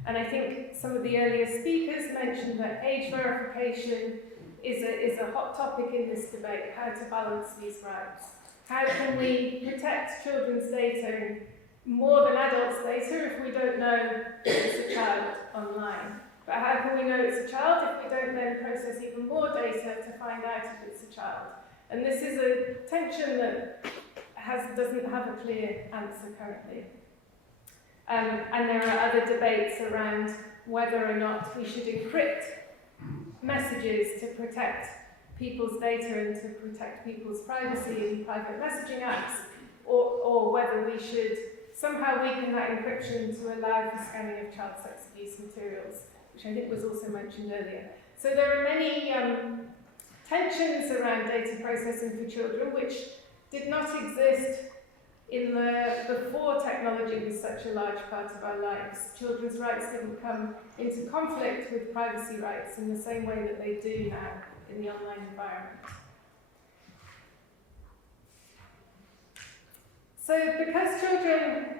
And I think some of the earlier speakers mentioned that age verification is a hot topic in this debate, how to balance these rights. How can we protect children's data more than adults' data if we don't know it's a child online? But how can we know it's a child if we don't then process even more data to find out if it's a child? And this is a tension that doesn't have a clear answer currently. And there are other debates around whether or not we should encrypt messages to protect people's data and to protect people's privacy in private messaging apps, or whether we should somehow weaken that encryption to allow for scanning of child sex abuse materials, which I think was also mentioned earlier. So there are many tensions around data processing for children which did not exist before technology was such a large part of our lives. Children's rights didn't come into conflict with privacy rights in the same way that they do now in the online environment. So because children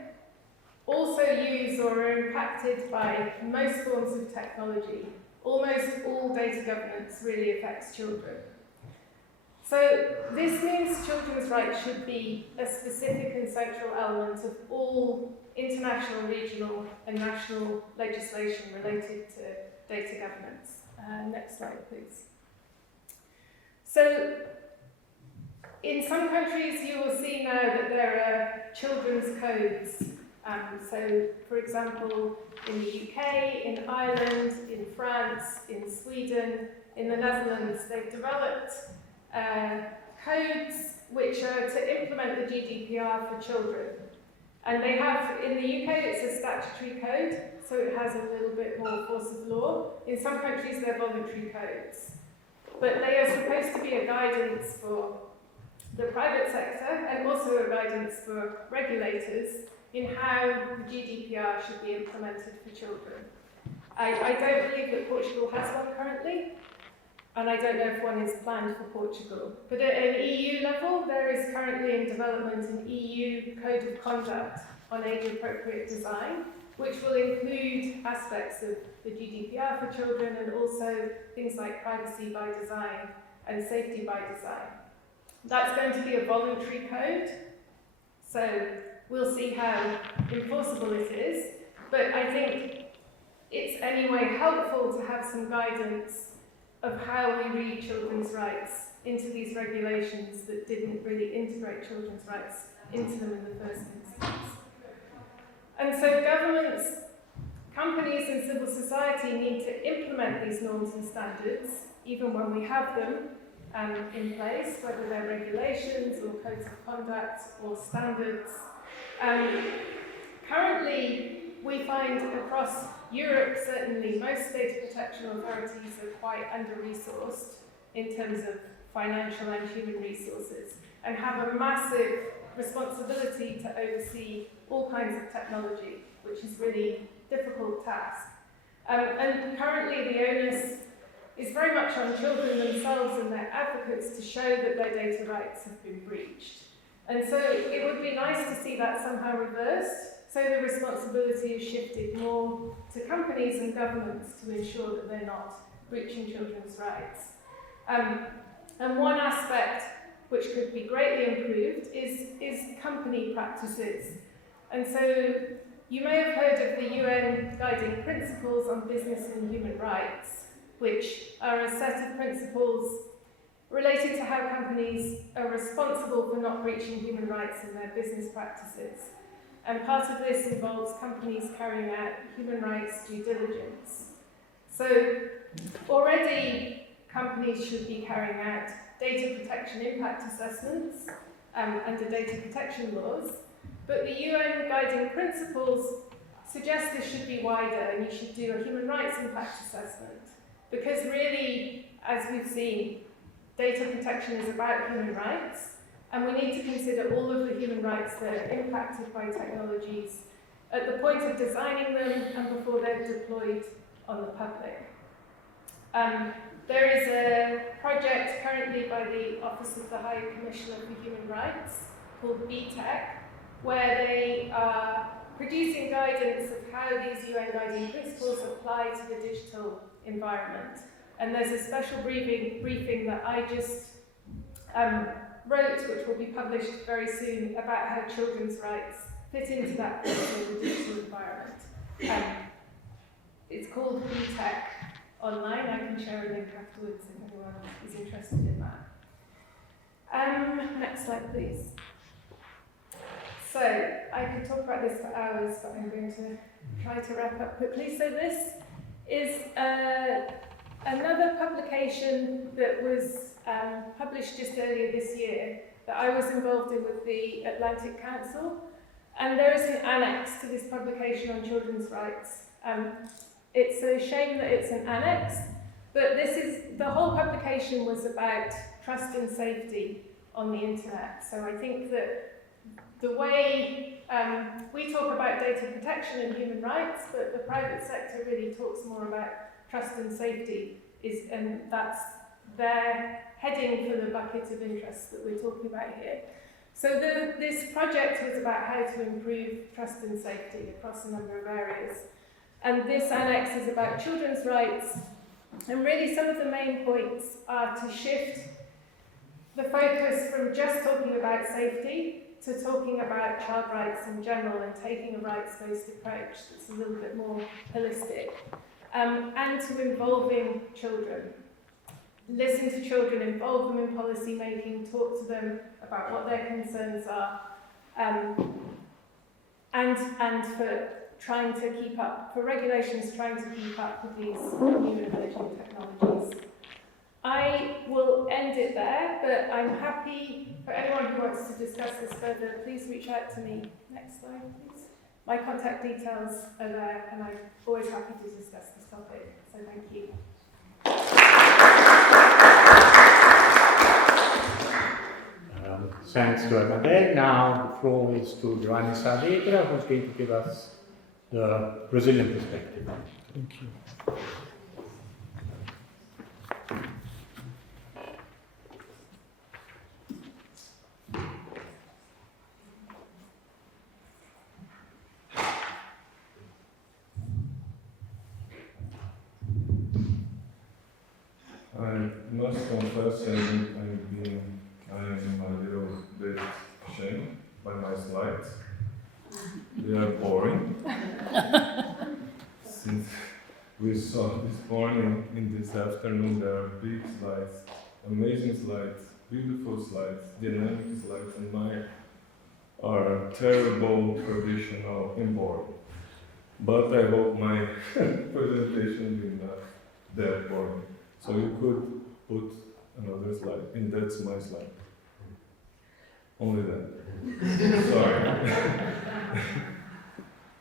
also use or are impacted by most forms of technology, almost all data governance really affects children. So this means children's rights should be a specific and central element of all international, regional and national legislation related to data governance. Next slide, please. So in some countries you will see now that there are children's codes. So for example, in the UK, in Ireland, in France, in Sweden, in the Netherlands, they've developed codes which are to implement the GDPR for children. And they have, in the UK, it's a statutory code, so it has a little bit more force of law. In some countries, they're voluntary codes. But they are supposed to be a guidance for the private sector and also a guidance for regulators in how the GDPR should be implemented for children. I don't believe that Portugal has one currently, and I don't know if one is planned for Portugal. But at an EU level, there is currently in development an EU Code of Conduct on age-appropriate design, which will include aspects of the GDPR for children and also things like privacy by design and safety by design. That's going to be a voluntary code, so we'll see how enforceable it is, but I think it's anyway helpful to have some guidance of how we read children's rights into these regulations that didn't really integrate children's rights into them in the first instance. And so governments, companies and civil society need to implement these norms and standards, even when we have them in place, whether they're regulations or codes of conduct or standards. Currently, we find across Europe, certainly, most data protection authorities are quite under-resourced in terms of financial and human resources, and have a massive responsibility to oversee all kinds of technology, which is really a difficult task. And currently the onus is very much on children themselves and their advocates to show that their data rights have been breached. And so it would be nice to see that somehow reversed, so the responsibility is shifted more to companies and governments to ensure that they're not breaching children's rights. And one aspect which could be greatly improved is company practices. And so you may have heard of the UN Guiding Principles on Business and Human Rights, which are a set of principles related to how companies are responsible for not breaching human rights in their business practices. And part of this involves companies carrying out human rights due diligence. So already companies should be carrying out data protection impact assessments under data protection laws, but the UN Guiding Principles suggest this should be wider and you should do a human rights impact assessment, because really, as we've seen, data protection is about human rights, and we need to consider all of the human rights that are impacted by technologies at the point of designing them and before they're deployed on the public. There is a project currently by the Office of the High Commissioner for Human Rights called BTEC, where they are producing guidance of how these UN Guiding Principles apply to the digital environment. And there's a special briefing that I just wrote, which will be published very soon, about how children's rights fit into that in the digital environment. It's called BTEC online. I can share a link afterwards if anyone is interested in that. Next slide, please. So, I could talk about this for hours, but I'm going to try to wrap up quickly. So this is another publication that was published just earlier this year that I was involved in with the Atlantic Council. And there is an annex to this publication on children's rights. It's a shame that it's an annex, but the whole publication was about trust and safety on the internet. So I think that the way we talk about data protection and human rights, but the private sector really talks more about trust and safety, and that's their heading for the bucket of interest that we're talking about here. So this project was about how to improve trust and safety across a number of areas. And this annex is about children's rights, and really some of the main points are to shift the focus from just talking about safety to talking about child rights in general and taking a rights-based approach that's a little bit more holistic, and to involving children. Listen to children, involve them in policy making, talk to them about what their concerns are, and for trying to keep up, for regulations trying to keep up with these new emerging technologies. I will end it there, but I'm happy for anyone who wants to discuss this further, please reach out to me. Next slide, please. My contact details are there, and I'm always happy to discuss this topic, so thank you. Thanks to Annabelle. Now the floor is to Giovanni Saavedra, who's going to give us the Brazilian perspective. Thank you. I must confess I am my slides. They are boring. Since we saw this morning and this afternoon, there are big slides, amazing slides, beautiful slides, dynamic slides, and mine are terrible, traditional, and boring. But I hope my presentation will not that boring. So you could put another slide, and that's my slide. Only that. Sorry.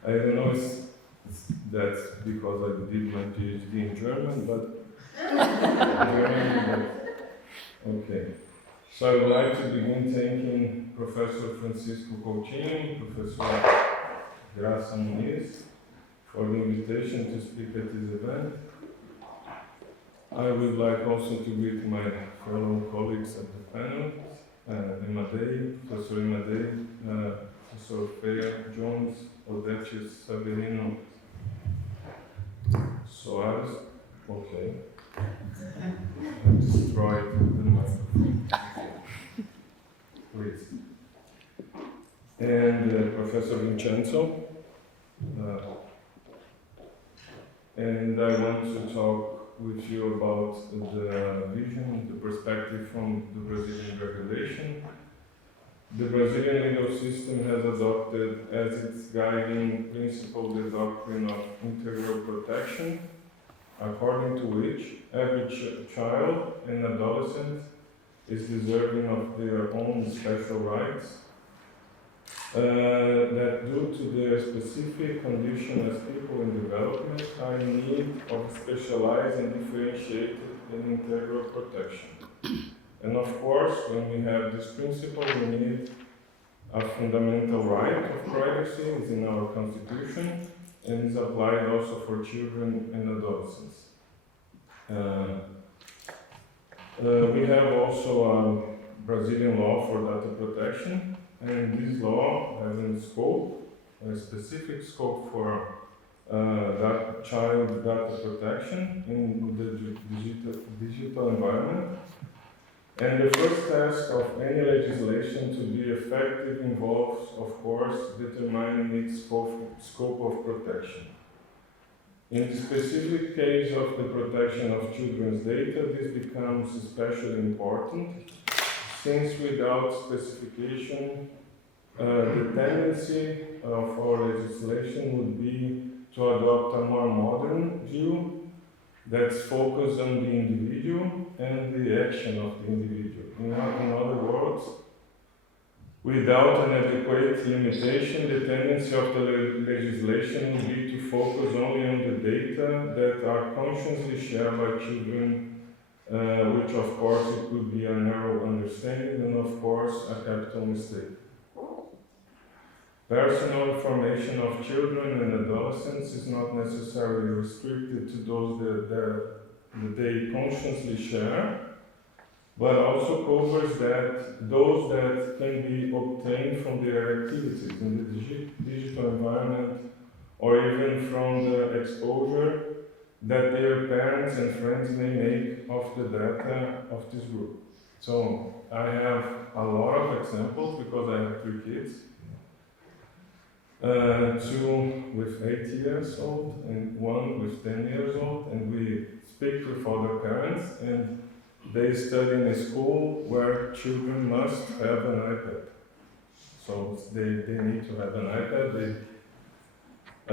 I don't know if that's because I did my PhD in German, but okay. So I would like to begin thanking Professor Francisco Coutinho, Professor Graça Moniz, for the invitation to speak at this event. I would like also to greet my fellow colleagues at the panel, Professor Imadei, Professor Pereira Jones, Odete Saverino, Soares, okay. I destroyed the microphone. Please. And Professor Vincenzo. And I want to talk with you about the vision, the perspective from the Brazilian regulation. The Brazilian legal system has adopted as its guiding principle the doctrine of integral protection, according to which every child and adolescent is deserving of their own special rights that due to their specific condition as people in development are in need of specialized and differentiated and integral protection. And of course, when we have this principle, we need a fundamental right of privacy is in our constitution and is applied also for children and adolescents. We have also a Brazilian law for data protection, and this law has a scope, a specific scope for child data protection in the digital environment. And the first task of any legislation to be effective involves, of course, determining its scope of protection. In the specific case of the protection of children's data, this becomes especially important, since without specification, the tendency of our legislation would be to adopt a more modern view that's focused on the individual and the action of the individual. In other words, without an adequate limitation, the tendency of the legislation would be to focus only on the data that are consciously shared by children, which of course it would be a narrow understanding and of course a capital mistake. Personal information of children and adolescents is not necessarily restricted to those that they consciously share, but also covers those that can be obtained from their activities in the digital environment, or even from the exposure that their parents and friends may make of the data of this group. So I have a lot of examples because I have 3 kids. 2 with 8 years old and 1 with 10 years old, and we speak with other parents, and they study in a school where children must have an iPad. So they need to have an iPad. They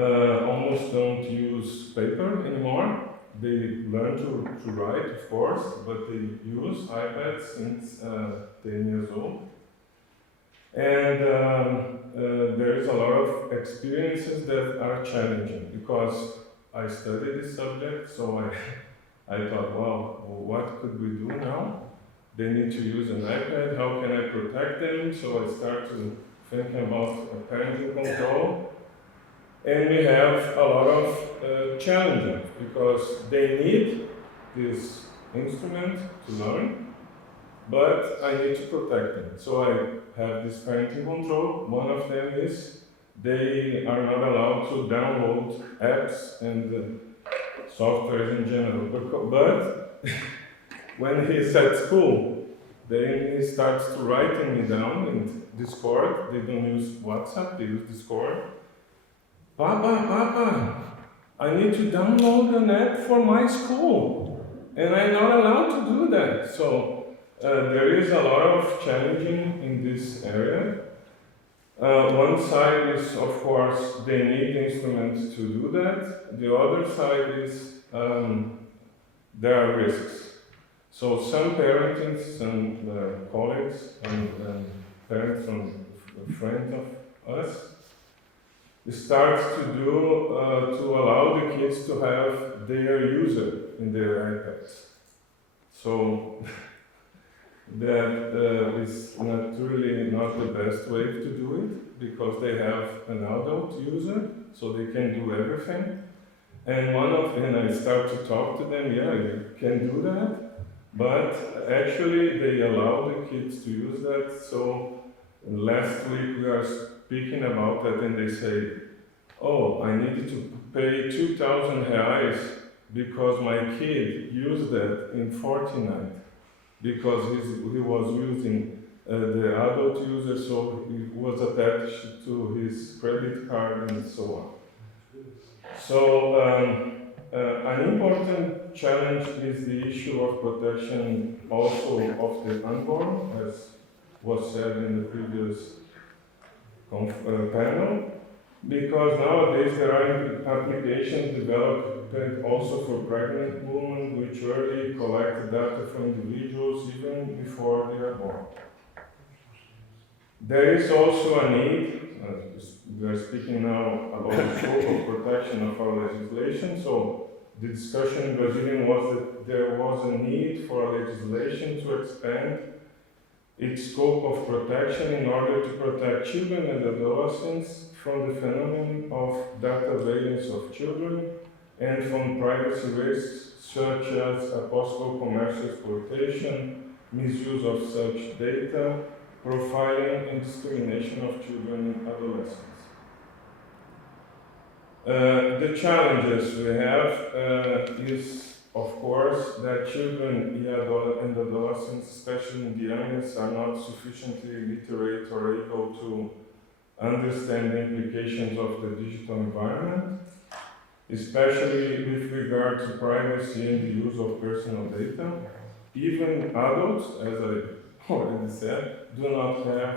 almost don't use paper anymore. They learn to write, of course, but they use iPads since 10 years old. And there is a lot of experiences that are challenging because I studied this subject, so I thought, well, what could we do now? They need to use an iPad, how can I protect them? So I start to think about parenting control. And we have a lot of challenges because they need this instrument to learn, but I need to protect them. So I have this parenting control. One of them is they are not allowed to download apps and software in general. But when he's at school, Then he starts to writing me down in Discord. They don't use WhatsApp, they use Discord. Papa, I need to download an app for my school, and I'm not allowed to do that. So there is a lot of challenging in this area. One side is, of course, they need instruments to do that. The other side is there are risks. So some parents and colleagues and parents and friends of us start to do to allow the kids to have their user in their iPads. So that is not the best way to do it, because they have an adult user, so they can do everything. And I start to talk to them, yeah, you can do that. But actually, they allow the kids to use that. So last week we are speaking about that, and they say, "Oh, I needed to pay 2,000 reais because my kid used that in Fortnite because he was using the adult user, so it was attached to his credit card and so on." So an important challenge is the issue of protection also of the unborn, as was said in the previous panel, because nowadays there are applications developed also for pregnant women which already collect data from individuals even before they are born. There is also a need, we are speaking now about the scope of protection of our legislation, so the discussion in Brazilian was that there was a need for legislation to expand its scope of protection in order to protect children and adolescents from the phenomenon of data surveillance of children and from privacy risks such as a possible commercial exploitation, misuse of such data, profiling and discrimination of children and adolescents. The challenges we have is, of course, that children and adolescents, especially in the youngest, are not sufficiently literate or able to understand the implications of the digital environment, especially with regard to privacy and the use of personal data. Even adults, as I already said, do not have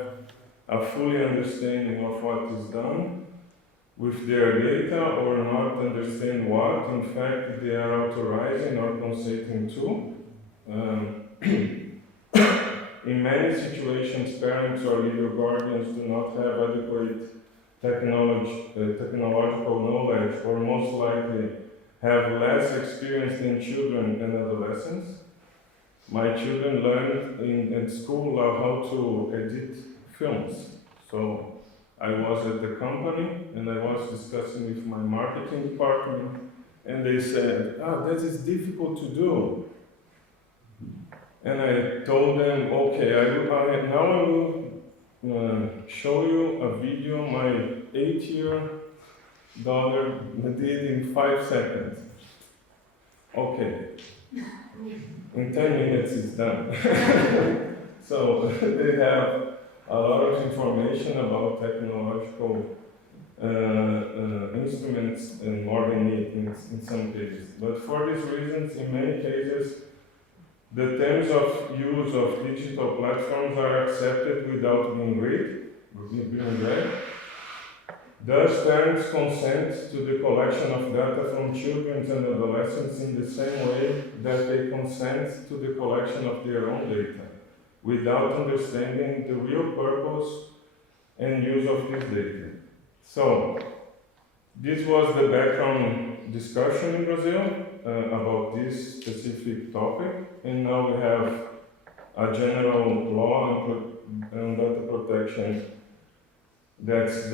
a fully understanding of what is done with their data, or not understand what, in fact, they are authorizing or consenting to. In many situations, parents or legal guardians do not have adequate technological knowledge, or most likely have less experience than children and adolescents. My children learned at school how to edit films. So I was at the company and I was discussing with my marketing department, and they said, that is difficult to do. And I told them, okay, now I will show you a video my 8-year daughter did in 5 seconds. Okay. In 10 minutes it's done. So they have a lot of information about technological instruments and more than need in some cases. But for these reasons, in many cases, the terms of use of digital platforms are accepted without being read. Thus, parents consent to the collection of data from children and adolescents in the same way that they consent to the collection of their own data, without understanding the real purpose and use of this data. So, this was the background discussion in Brazil about this specific topic, and now we have a general law on data protection that's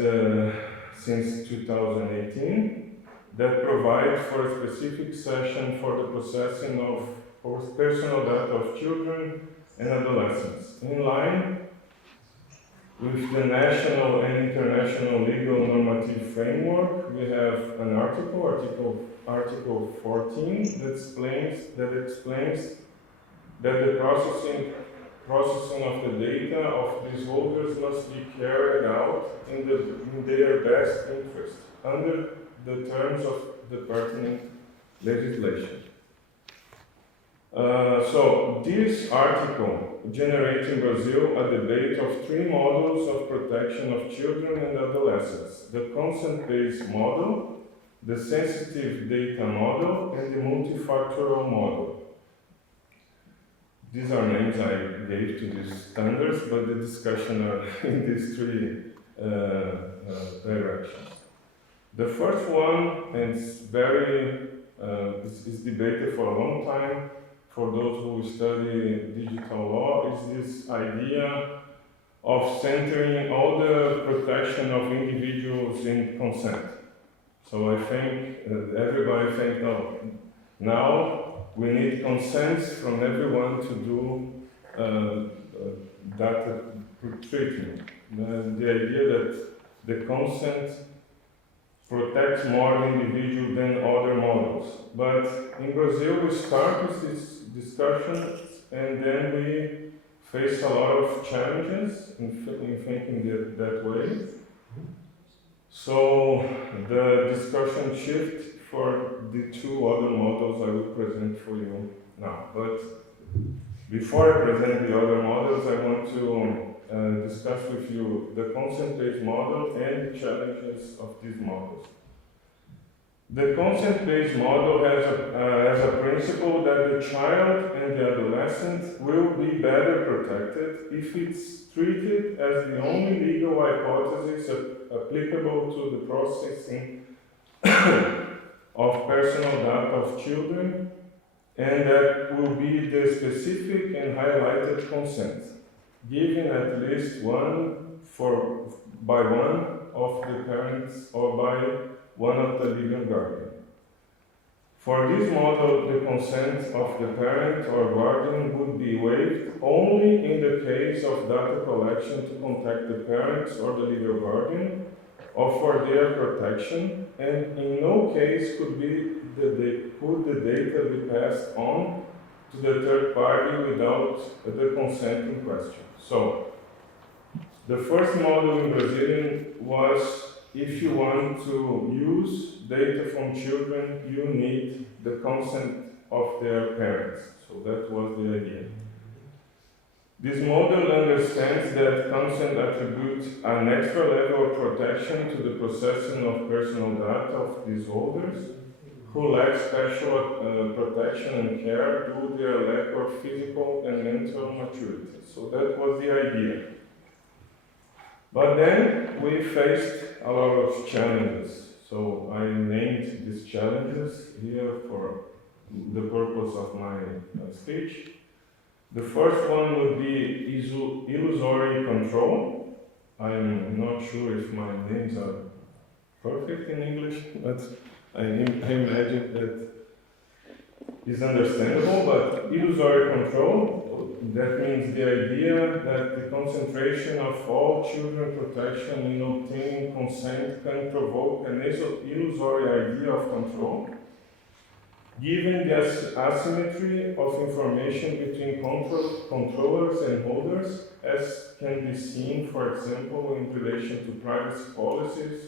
since 2018, that provides for a specific session for the processing of personal data of children and adolescents. In line with the national and international legal normative framework, we have an Article 14, that explains that the processing processing of the data of these holders must be carried out in their best interest under the terms of the pertinent legislation. So this article generates in Brazil a debate of three models of protection of children and adolescents: the consent-based model, the sensitive data model, and the multifactorial model. These are names I gave to these standards, but the discussion are in these three directions. The first one, and it's very, is debated for a long time, for those who study digital law, is this idea of centering all the protection of individuals in consent. So I think everybody thinks, no, now we need consents from everyone to do data treatment. The idea that the consent protects more the individual than other models. But in Brazil, we start with this discussion, and then we face a lot of challenges in thinking that way. So the discussion shifts for the two other models I will present for you now. But before I present the other models, I want to discuss with you the consent-based model and the challenges of these models. The consent-based model has a principle that the child and the adolescent will be better protected if it's treated as the only legal hypothesis applicable to the processing of personal data of children, and that will be the specific and highlighted consent, given at least by one of the parents or by one of the legal guardian. For this model, the consent of the parent or guardian would be waived only in the case of data collection to contact the parents or the legal guardian, or for their protection, and in no case could the data be passed on to the third party without the consent in question. So, the first model in Brazilian was, if you want to use data from children, you need the consent of their parents. So that was the idea. This model understands that consent attributes an extra level of protection to the processing of personal data of these holders who lack special protection and care due to their lack of physical and mental maturity. So that was the idea. But then we faced a lot of challenges. So I named these challenges here for the purpose of my speech. The first one would be illusory control. I'm not sure if my names are perfect in English, but I imagine that is understandable. But illusory control, that means the idea that the concentration of all children protection in obtaining consent can provoke an illusory idea of control, given the asymmetry of information between controllers and holders, as can be seen, for example, in relation to privacy policies,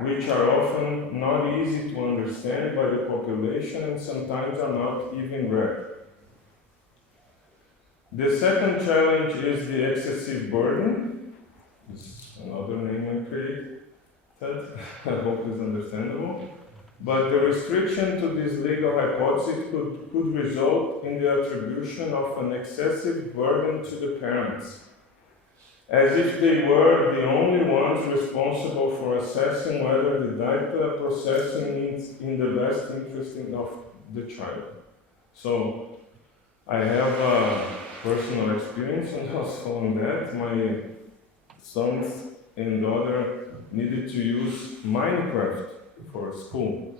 which are often not easy to understand by the population and sometimes are not even read. The second challenge is the excessive burden. This is another name I created. I hope is understandable. But the restriction to this legal hypothesis could result in the attribution of an excessive burden to the parents, as if they were the only ones responsible for assessing whether the data processing is in the best interest of the child. So I have a personal experience also on that. My sons and daughter needed to use Minecraft for school.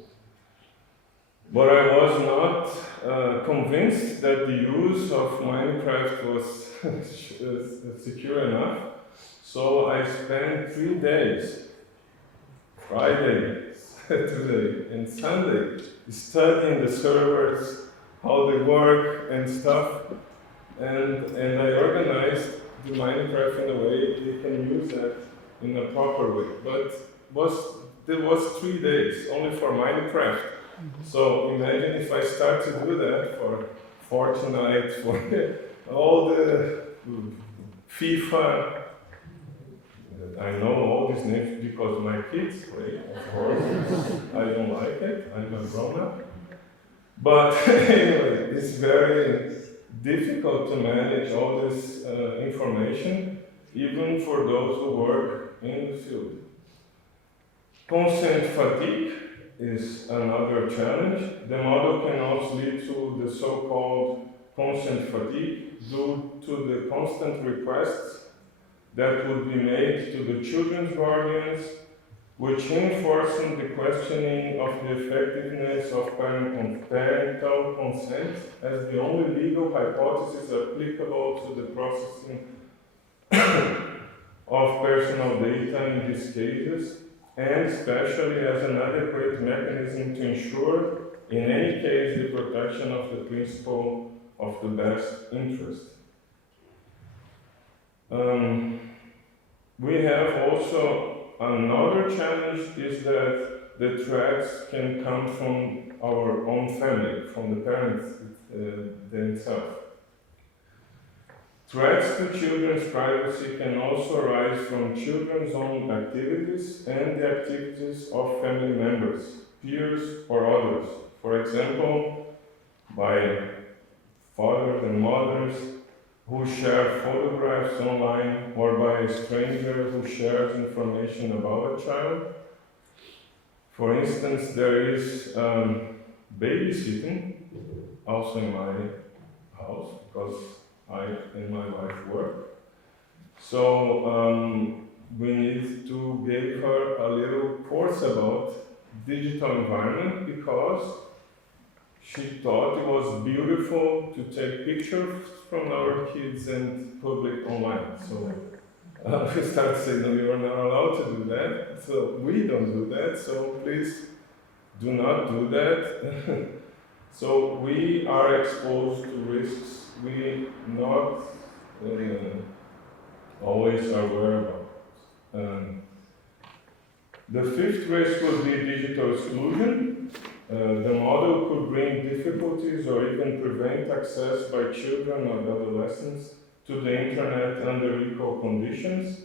But I was not convinced that the use of Minecraft was secure enough. So I spent 3 days, Friday, Saturday, and Sunday, studying the servers, how they work and stuff. and I organized the Minecraft in a way they can use that in a proper way. But there was 3 days only for Minecraft. So imagine if I start to do that for Fortnite, for all the FIFA. I know all these names because my kids play, of course. I don't like it, I'm a grown-up. But anyway, it's very difficult to manage all this information, even for those who work in the field. Consent fatigue is another challenge. The model can also lead to the so-called consent fatigue due to the constant requests that would be made to the children's guardians, which reinforce the questioning of the effectiveness of parental consent as the only legal hypothesis applicable to the processing of personal data in these cases, and especially as an adequate mechanism to ensure, in any case, the protection of the principle of the best interest. We have also another challenge is that the threats can come from our own family, from the parents themselves. Threats to children's privacy can also arise from children's own activities and the activities of family members, peers, or others. For example, by fathers and mothers who share photographs online, or by a stranger who shares information about a child. For instance, there is babysitting, also in my house, because I and my wife work. So we need to give her a little course about digital environment, because she thought it was beautiful to take pictures from our kids and public online. So we start saying, no, you are not allowed to do that. So we don't do that. So please do not do that. So we are exposed to risks we not always are aware about. The fifth risk would be digital exclusion. The model could bring difficulties or even prevent access by children or adolescents to the internet under equal conditions,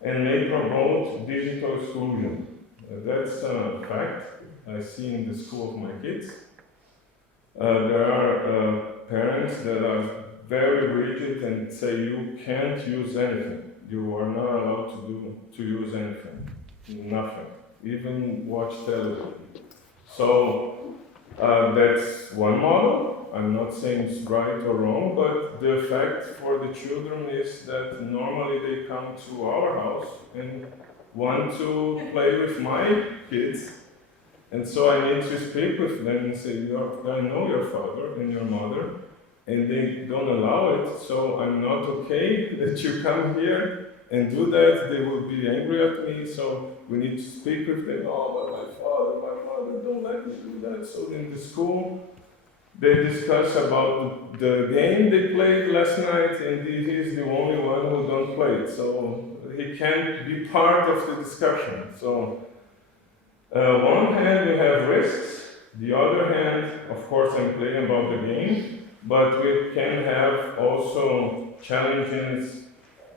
and may promote digital exclusion. That's a fact I see in the school of my kids. There are parents that are very rigid and say you can't use anything. You are not allowed to use anything, nothing, even watch television. So that's one model. I'm not saying it's right or wrong, but the effect for the children is that normally they come to our house and want to play with my kids. And so I need to speak with them and say, I know your father and your mother, and they don't allow it, so I'm not okay that you come here and do that. They will be angry at me, so we need to speak with them. Oh, but my father, my mother don't let me do that. So in the school, they discuss about the game they played last night, and he is the only one who don't play it. So he can't be part of the discussion. So one hand we have risks, the other hand, of course, I'm playing about the game, but we can have also challenges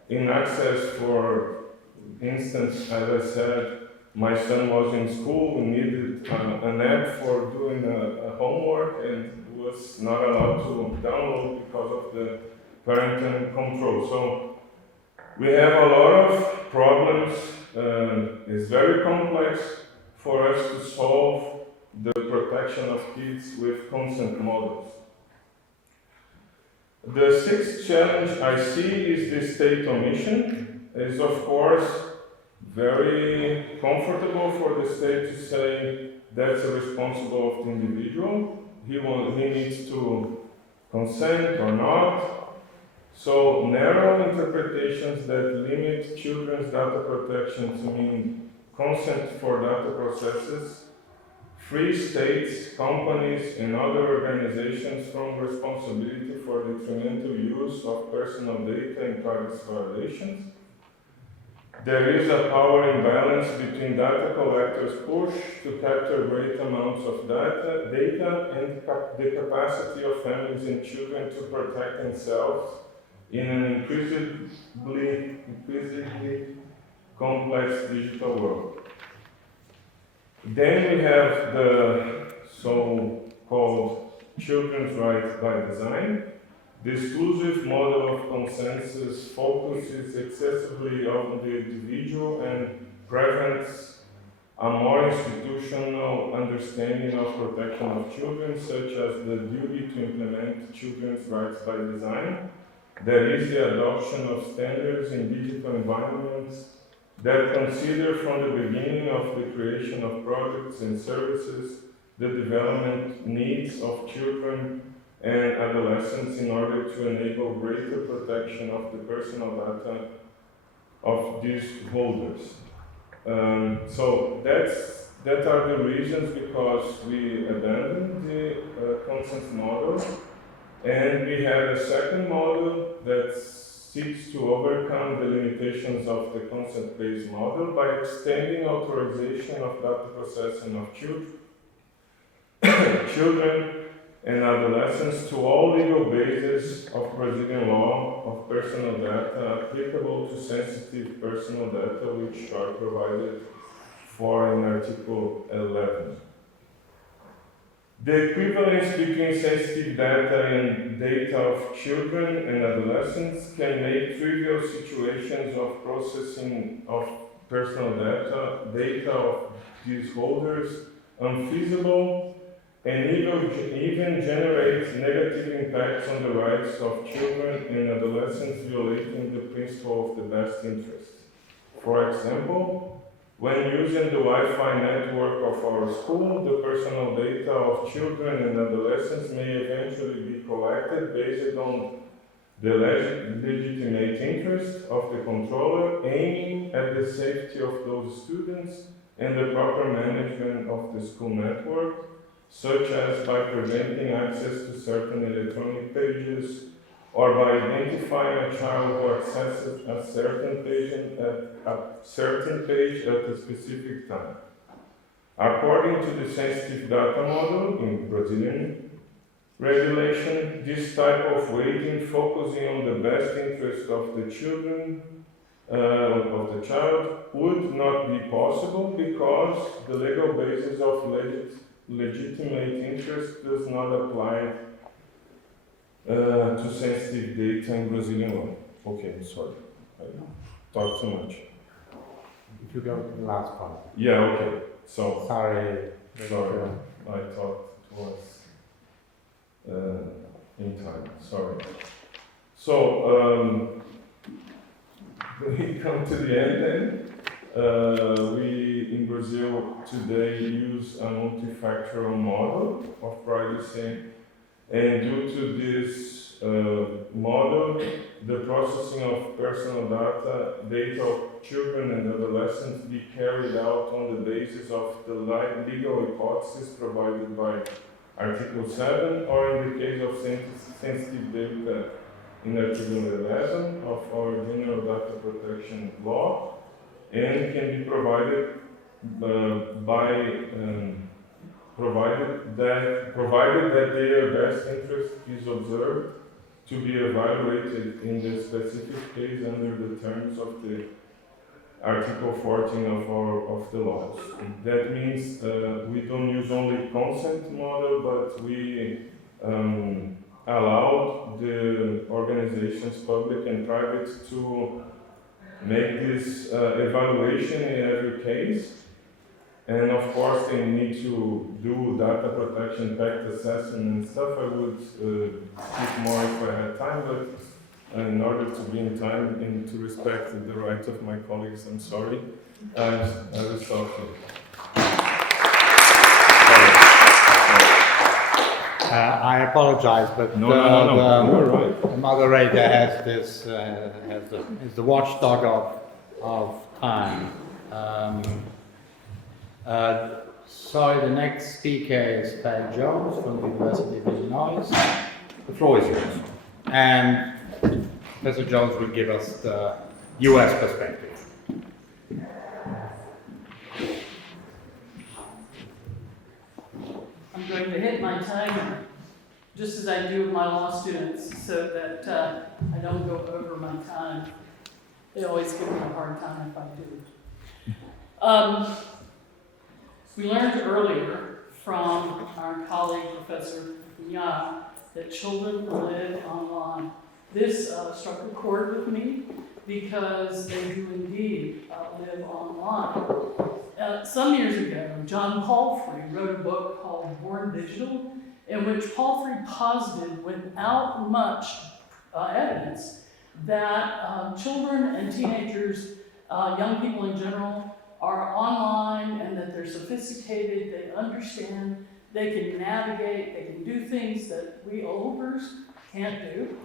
in access. For instance, as I said, my son was in school, we needed an app for doing a homework, and was not allowed to download because of the parental control. So we have a lot of problems. It's very complex for us to solve the protection of kids with consent models. The sixth challenge I see is the state omission. It's of course very comfortable for the state to say that's responsible of the individual. He needs to consent or not. So narrow interpretations that limit children's data protection to mean consent for data processes free states, companies, and other organizations from responsibility for detrimental use of personal data and privacy violations. There is a power imbalance between data collectors' push to capture great amounts of data and the capacity of families and children to protect themselves in an increasingly complex digital world. Then we have the so-called children's rights by design. The exclusive model of consensus focuses excessively on the individual and prevents a more institutional understanding of protection of children, such as the duty to implement children's rights by design. There is the adoption of standards in digital environments that consider from the beginning of the creation of products and services the development needs of children and adolescents in order to enable greater protection of the personal data of these holders. So that are the reasons because we abandoned the consent model, and we had a second model that seeks to overcome the limitations of the consent-based model by extending authorization of data processing of children and adolescents to all legal bases of Brazilian law of personal data applicable to sensitive personal data, which are provided for in Article 11. The equivalence between sensitive data and data of children and adolescents can make trivial situations of processing of personal data of these holders unfeasible, and even generate negative impacts on the rights of children and adolescents, violating the principle of the best interest. For example, when using the Wi-Fi network of our school, the personal data of children and adolescents may eventually be collected based on the legitimate interest of the controller, aiming at the safety of those students and the proper management of the school network, such as by preventing access to certain electronic pages, or by identifying a child who accesses a certain page at a specific time. According to the sensitive data model in Brazilian regulation, this type of weighting focusing on the best interest of the child would not be possible because the legal basis of legitimate interest does not apply to sensitive data in Brazilian law. Okay, sorry, I talked too much. If you go to the last part. Yeah, okay. So sorry, I thought it was in time. Sorry. So we come to the end then. We in Brazil today use a multifactorial model of privacy, and due to this model, the processing of personal data of children and adolescents be carried out on the basis of the legal hypothesis provided by Article 7, or in the case of sensitive data in Article 11 of our General Data Protection Law, and can be provided provided that their best interest is observed to be evaluated in the specific case under the terms of the Article 14 of the laws. That means we don't use only consent model, but we allow the organizations, public and private, to make this evaluation in every case. And of course, they need to do data protection impact assessment and stuff. I would speak more if I had time, but in order to be in time and to respect the rights of my colleagues, I'm sorry. I will stop here. I apologize, but no. You're right. The moderator has this is the watchdog of time. So the next speaker is Pat Jones from the University of Illinois. The floor is yours. And Professor Jones will give us the US perspective. I'm going to hit my timer, just as I do with my law students, so that I don't go over my time. They always give me a hard time if I do. We learned earlier from our colleague, Professor Graça, that children live online. This struck a chord with me because they do indeed live online. Some years ago, John Palfrey wrote a book called Born Digital, in which Palfrey posited without much evidence that children and teenagers, young people in general, are online and that they're sophisticated, they understand, they can navigate, they can do things that we olders can't do.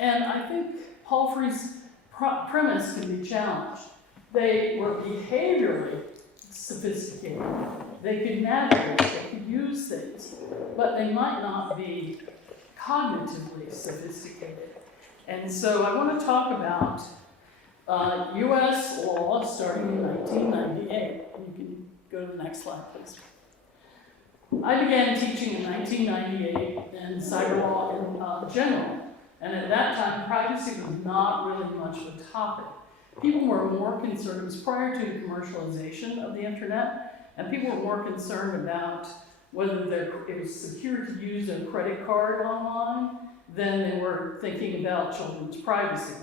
And I think Palfrey's premise can be challenged. They were behaviorally sophisticated. They could navigate, they could use things, but they might not be cognitively sophisticated. And so I want to talk about US law starting in 1998. You can go to the next slide, please. I began teaching in 1998 in cyber law in general, and at that time privacy was not really much of a topic. People were more concerned, it was prior to the commercialization of the internet, and people were more concerned about whether it was secure to use a credit card online than they were thinking about children's privacy.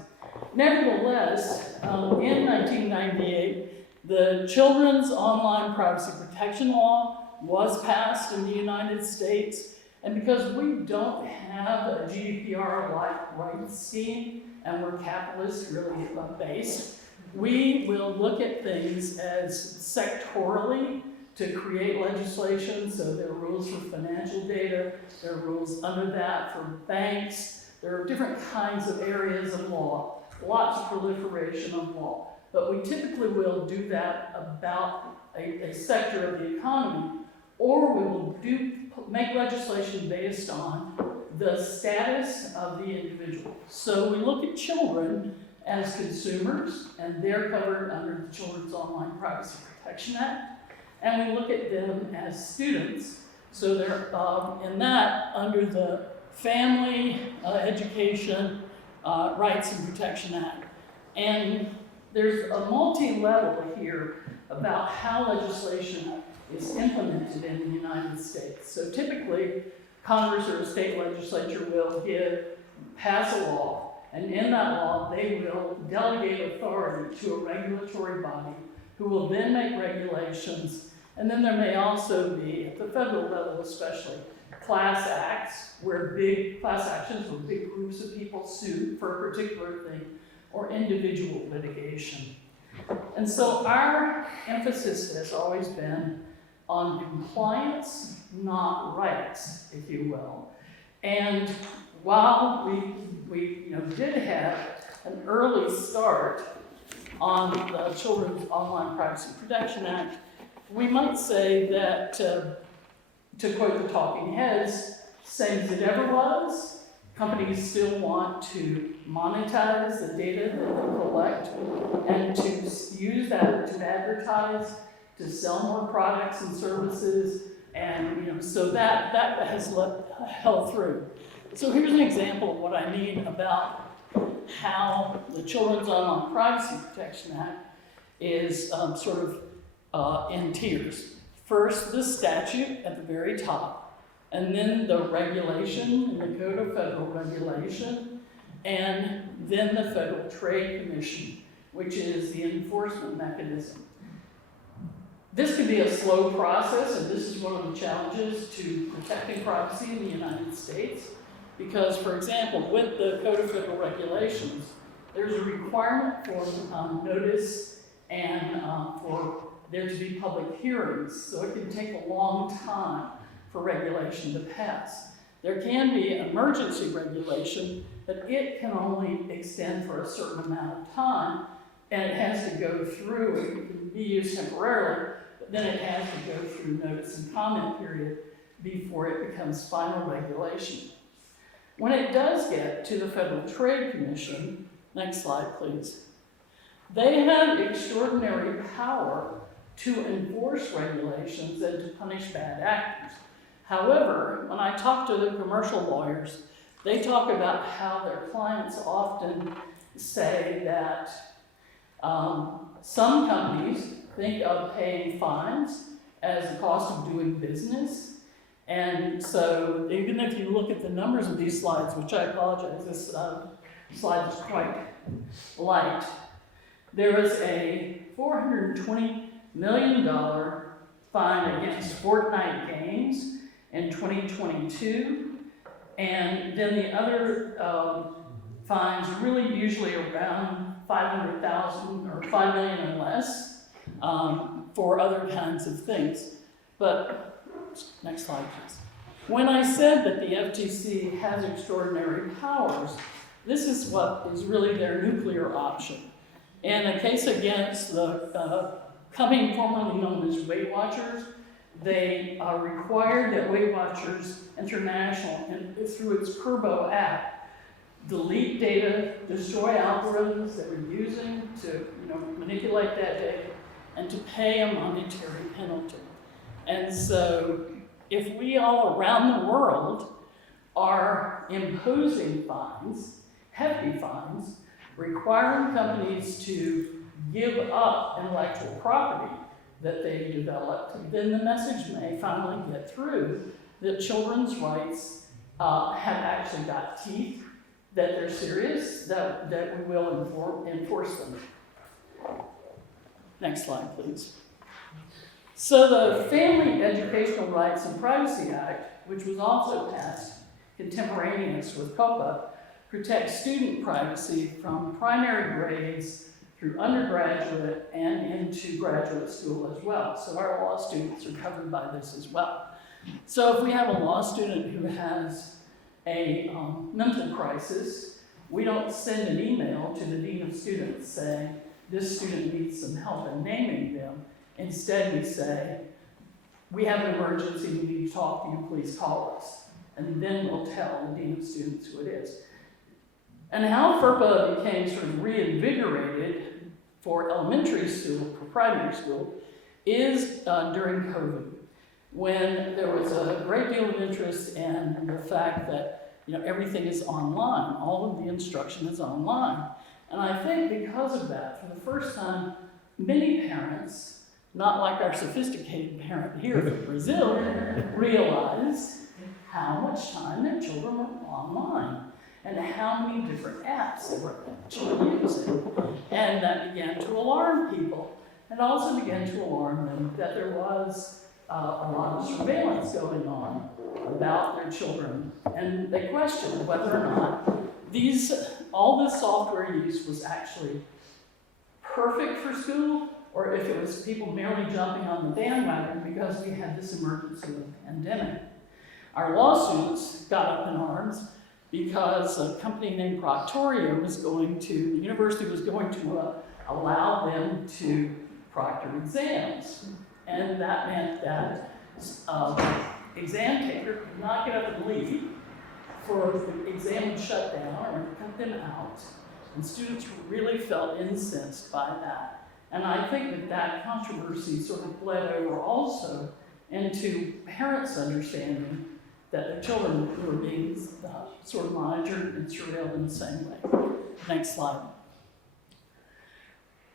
Nevertheless, in 1998, the Children's Online Privacy Protection Law was passed in the United States, and because we don't have a GDPR-like rights scheme, and we're capitalist really based, we will look at things as sectorally to create legislation. So there are rules for financial data, there are rules under that for banks, there are different kinds of areas of law, lots of proliferation of law. But we typically will do that about a sector of the economy, or we will make legislation based on the status of the individual. So we look at children as consumers, and they're covered under the Children's Online Privacy Protection Act, and we look at them as students. So they're in that under the Family Education Rights and Protection Act. And there's a multi-level here about how legislation is implemented in the United States. So typically, Congress or a state legislature will pass a law, and in that law, they will delegate authority to a regulatory body who will then make regulations. And then there may also be, at the federal level especially, class acts, where class actions where big groups of people sue for a particular thing, or individual litigation. And so our emphasis has always been on compliance, not rights, if you will. And while we did have an early start on the Children's Online Privacy Protection Act, we might say that, to quote the talking heads, same as it ever was, companies still want to monetize the data that they collect and to use that to advertise, to sell more products and services, and so that has held through. So here's an example of what I mean about how the Children's Online Privacy Protection Act is in tiers. First, the statute at the very top, and then the regulation in the Code of Federal Regulation, and then the Federal Trade Commission, which is the enforcement mechanism. This can be a slow process, and this is one of the challenges to protecting privacy in the United States, because, for example, with the Code of Federal Regulations, there's a requirement for notice and for there to be public hearings, so it can take a long time for regulation to pass. There can be emergency regulation, but it can only extend for a certain amount of time, and it has to go through, it can be used temporarily, but but then it has to go through notice and comment period before it becomes final regulation. When it does get to the Federal Trade Commission, next slide please, they have extraordinary power to enforce regulations and to punish bad actors. However, when I talk to the commercial lawyers, they talk about how their clients often say that some companies think of paying fines as the cost of doing business. And so even if you look at the numbers of these slides, which I apologize, this slide is quite light, there is a $420 million fine against Fortnite games in 2022. And then the other fines are really usually around 500,000 or 5 million and less for other kinds of things. But next slide, please. When I said that the FTC has extraordinary powers, this is what is really their nuclear option. In a case against the company formerly known as Weight Watchers, they required that Weight Watchers International, and through its Curbo app, delete data, destroy algorithms that were using to manipulate that data, and to pay a monetary penalty. And so if we all around the world are imposing fines, hefty fines, requiring companies to give up intellectual property that they've developed, then the message may finally get through that children's rights have actually got teeth, that they're serious, that we will enforce them. Next slide, please. So the Family Educational Rights and Privacy Act, which was also passed contemporaneous with COPA, protects student privacy from primary grades through undergraduate and into graduate school as well. So our law students are covered by this as well. So if we have a law student who has a mental crisis, we don't send an email to the dean of students saying, this student needs some help in naming them. Instead, we say, we have an emergency, we need to talk to you, please call us. And then we'll tell the dean of students who it is. And how FERPA became sort of reinvigorated for elementary school, for primary school, is during COVID, when there was a great deal of interest in the fact that everything is online, all of the instruction is online. And I think because of that, for the first time, many parents, not like our sophisticated parent here in Brazil, realized how much time their children were online and how many different apps they were actually using. And that began to alarm people, and also began to alarm them that there was a lot of surveillance going on about their children. And they questioned whether or not all this software use was actually perfect for school, or if it was people merely jumping on the bandwagon because we had this emergency of the pandemic. Our law students got up in arms because a company named Proteção the university was going to allow them to proctor exams. And that meant that exam taker could not get up and leave for the exam to shut down or to cut them out. And students really felt incensed by that. And I think that controversy sort of bled over also into parents understanding that their children were being sort of monitored and surveilled in the same way. Next slide.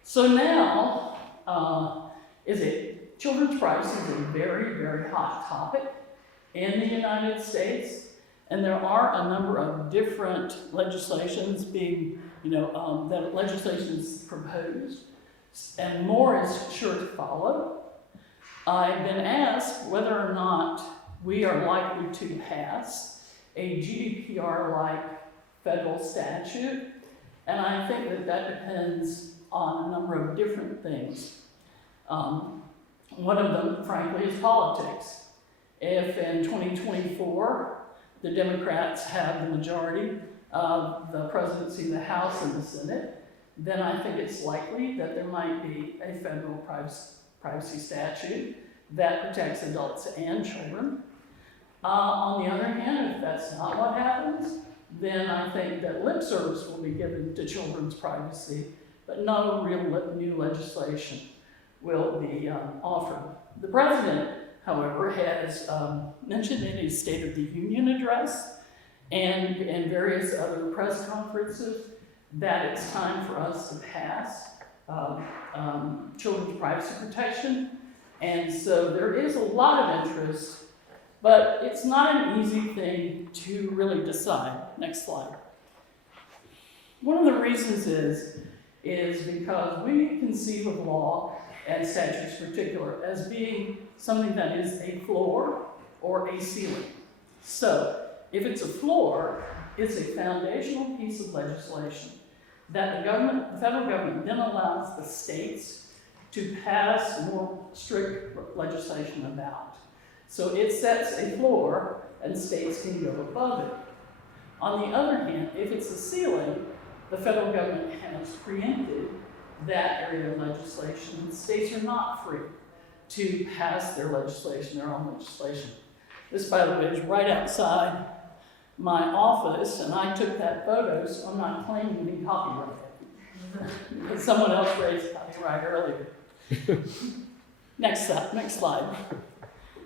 So now, children's privacy is a very, very hot topic in the United States, and there are a number of different legislations that legislation is proposed, and more is sure to follow. I've been asked whether or not we are likely to pass a GDPR-like federal statute, and I think that depends on a number of different things. One of them, frankly, is politics. If in 2024 the Democrats have the majority of the presidency, the House, and the Senate, then I think it's likely that there might be a federal privacy statute that protects adults and children. On the other hand, if that's not what happens, then I think that lip service will be given to children's privacy, but no real new legislation will be offered. The President, however, has mentioned in his State of the Union address and in various other press conferences that it's time for us to pass children's privacy protection. And so there is a lot of interest, but it's not an easy thing to really decide. Next slide. One of the reasons is because we conceive of law and statutes in particular as being something that is a floor or a ceiling. So if it's a floor, it's a foundational piece of legislation that the federal government then allows the states to pass more strict legislation about. So it sets a floor and states can go above it. On the other hand, if it's a ceiling, the federal government has preempted that area of legislation. States are not free to pass their legislation, their own legislation. This, by the way, is right outside my office, and I took that photo, so I'm not claiming to be copyrighted. But someone else raised copyright earlier. Next slide.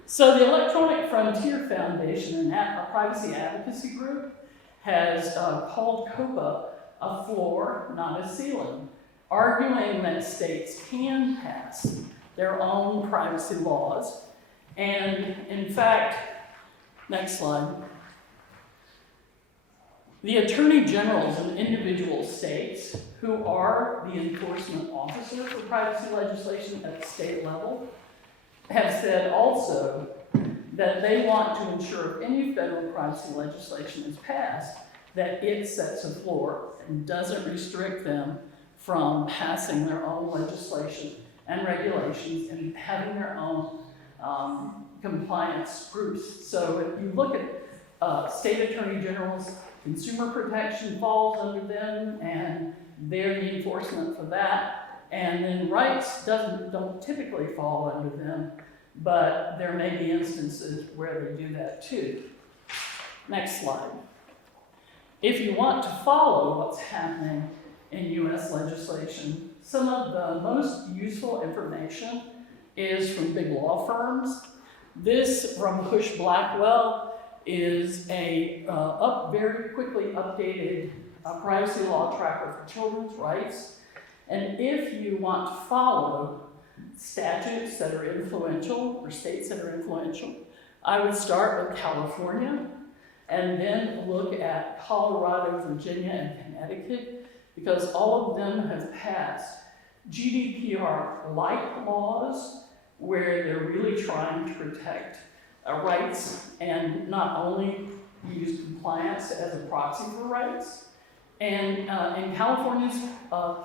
So the Electronic Frontier Foundation, a privacy advocacy group, has called COPA a floor, not a ceiling, arguing that states can pass their own privacy laws. And in fact, next slide, the attorney generals in individual states who are the enforcement officer for privacy legislation at the state level have said also that they want to ensure if any federal privacy legislation is passed, that it sets a floor and doesn't restrict them from passing their own legislation and regulations and having their own compliance groups. So if you look at state attorney generals, consumer protection falls under them, and they're the enforcement for that. And then rights don't typically fall under them, but there may be instances where they do that too. Next slide. If you want to follow what's happening in US legislation, some of the most useful information is from big law firms. This from Cush Blackwell is a very quickly updated privacy law tracker for children's rights. And if you want to follow statutes that are influential or states that are influential, I would start with California and then look at Colorado, Virginia, and Connecticut, because all of them have passed GDPR-like laws where they're really trying to protect rights and not only use compliance as a proxy for rights. And in California's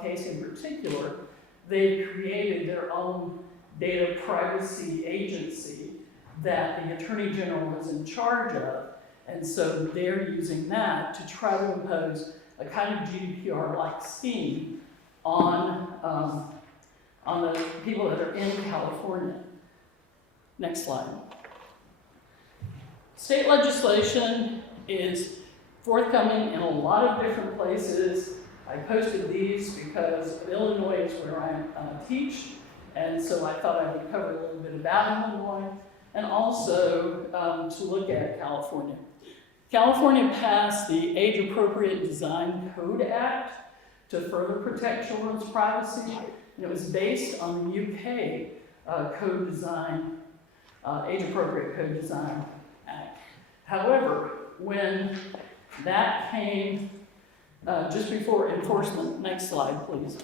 case in particular, they've created their own data privacy agency that the Attorney General is in charge of. And so they're using that to try to impose a kind of GDPR-like scheme on the people that are in California. Next slide. State legislation is forthcoming in a lot of different places. I posted these because Illinois is where I teach, and so I thought I would cover a little bit about Illinois, and also to look at California. California passed the Age Appropriate Design Code Act to further protect children's privacy, and it was based on the UK Code Design, Age Appropriate Code Design Act. However, when that came just before enforcement, next slide please.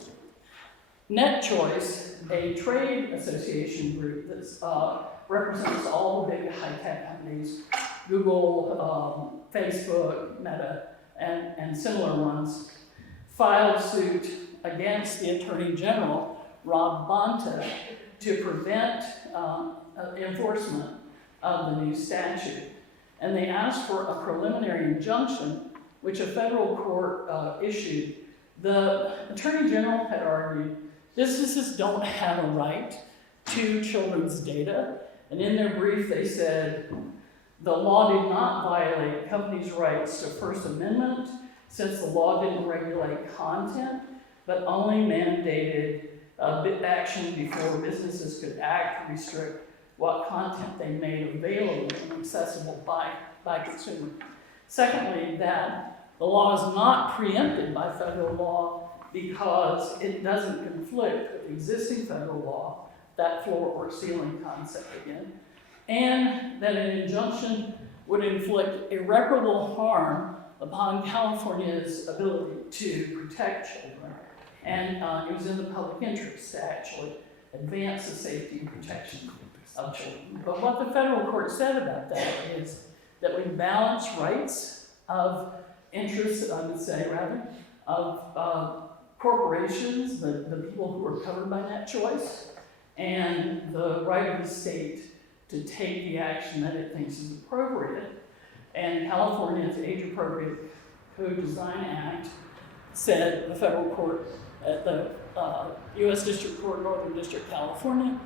NetChoice, a trade association group that represents all the big high-tech companies, Google, Facebook, Meta, and similar ones, filed suit against the Attorney General, Rob Bonta, to prevent enforcement of the new statute. And they asked for a preliminary injunction, which a federal court issued. The Attorney General had argued businesses don't have a right to children's data. And in their brief, they said, the law did not violate companies' rights to First Amendment, since the law didn't regulate content, but only mandated action before businesses could act to restrict what content they made available and accessible by consumers. Secondly, that the law is not preempted by federal law because it doesn't conflict with existing federal law, that floor or ceiling concept again, and that an injunction would inflict irreparable harm upon California's ability to protect children. And it was in the public interest to actually advance the safety and protection of children. But what the federal court said about that is that we balance rights of interests, I would say rather, of corporations, the people who are covered by that choice, and the right of the state to take the action that it thinks is appropriate. And California's Age-Appropriate Co-Design Act said, the federal court at the U.S. District Court, Northern District, California,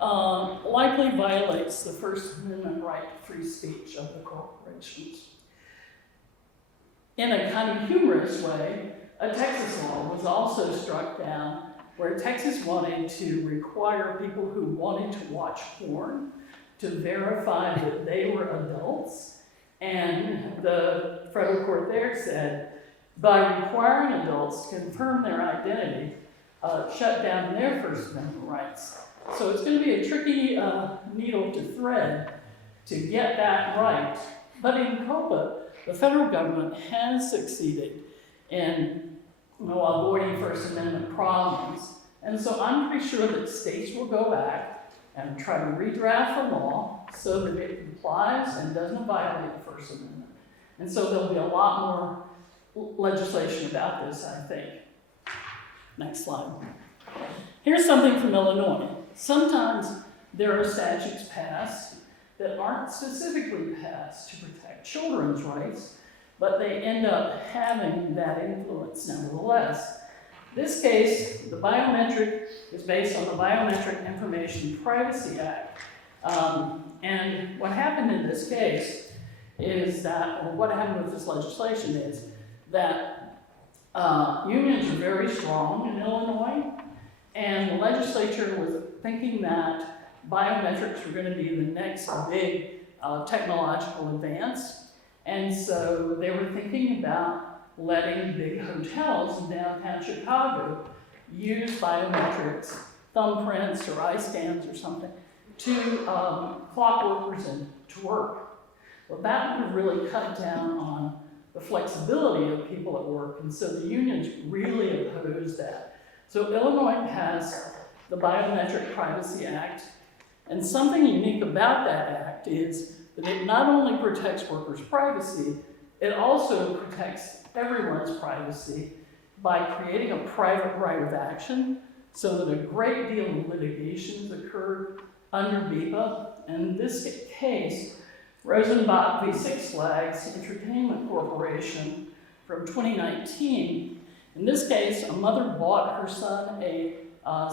likely violates the First Amendment right to free speech of the corporations. In a kind of humorous way, a Texas law was also struck down where Texas wanted to require people who wanted to watch porn to verify that they were adults. And the federal court there said, by requiring adults to confirm their identity, shut down their First Amendment rights. So it's going to be a tricky needle to thread to get that right. But in COPA, the federal government has succeeded in avoiding First Amendment problems. And so I'm pretty sure that states will go back and try to redraft the law so that it complies and doesn't violate the First Amendment. And so there'll be a lot more legislation about this, I think. Next slide. Here's something from Illinois. Sometimes there are statutes passed that aren't specifically passed to protect children's rights, but they end up having that influence nevertheless. This case, the biometric is based on the Biometric Information Privacy Act. And what happened in this case is that, or what happened with this legislation is that unions are very strong in Illinois, and the legislature was thinking that biometrics were going to be the next big technological advance. And so they were thinking about letting big hotels in downtown Chicago use biometrics, thumbprints or eye scans or something, to clock workers in to work. Well, that would have really cut down on the flexibility of people at work, and so the unions really opposed that. So Illinois has the Biometric Privacy Act, and something unique about that act is that it not only protects workers' privacy, it also protects everyone's privacy by creating a private right of action, so that a great deal of litigations occurred under BIPA. And in this case, Rosenbach v. Six Flags Entertainment Corporation from 2019. In this case, a mother bought her son a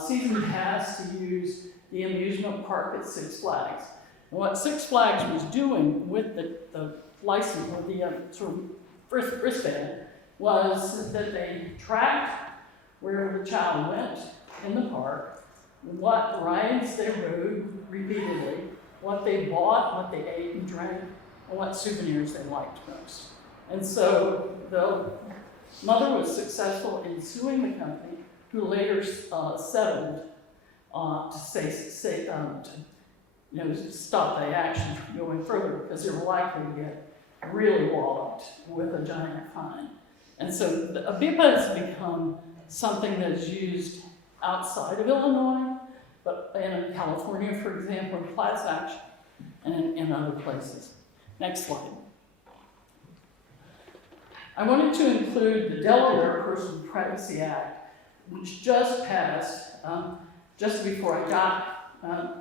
season pass to use the amusement park at Six Flags. And what Six Flags was doing with the license, or the sort of wristband, was that they tracked where the child went in the park, what rides they rode repeatedly, what they bought, what they ate and drank, and what souvenirs they liked most. And so the mother was successful in suing the company, who later settled to stop the action from going further, because they were likely to get really walloped with a giant fine. And so BIPA has become something that is used outside of Illinois, but in California, for example, in class action, and in other places. Next slide. I wanted to include the Delaware Personal Privacy Act, which just passed just before I got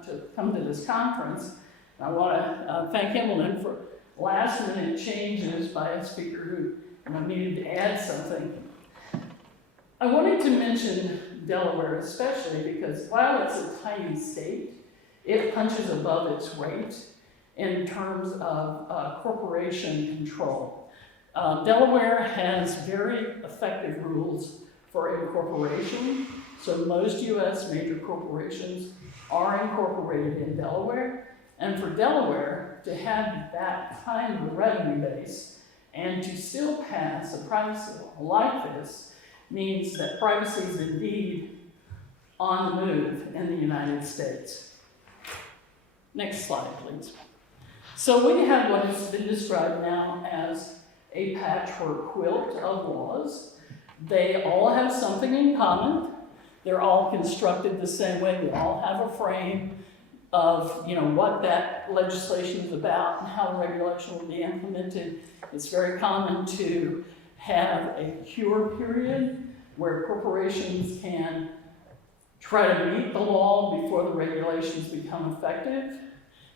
to come to this conference. I want to thank Evelyn for last-minute changes by a speaker who needed to add something. I wanted to mention Delaware especially, because while it's a tiny state, it punches above its weight in terms of corporation control. Delaware has very effective rules for incorporation, so most US major corporations are incorporated in Delaware, and for Delaware to have that kind of a revenue base and to still pass a privacy law like this means that privacy is indeed on the move in the United States. Next slide, please. So we have what has been described now as a patchwork quilt of laws. They all have something in common. They're all constructed the same way. They all have a frame of what that legislation is about and how the regulation will be implemented. It's very common to have a cure period where corporations can try to meet the law before the regulations become effective.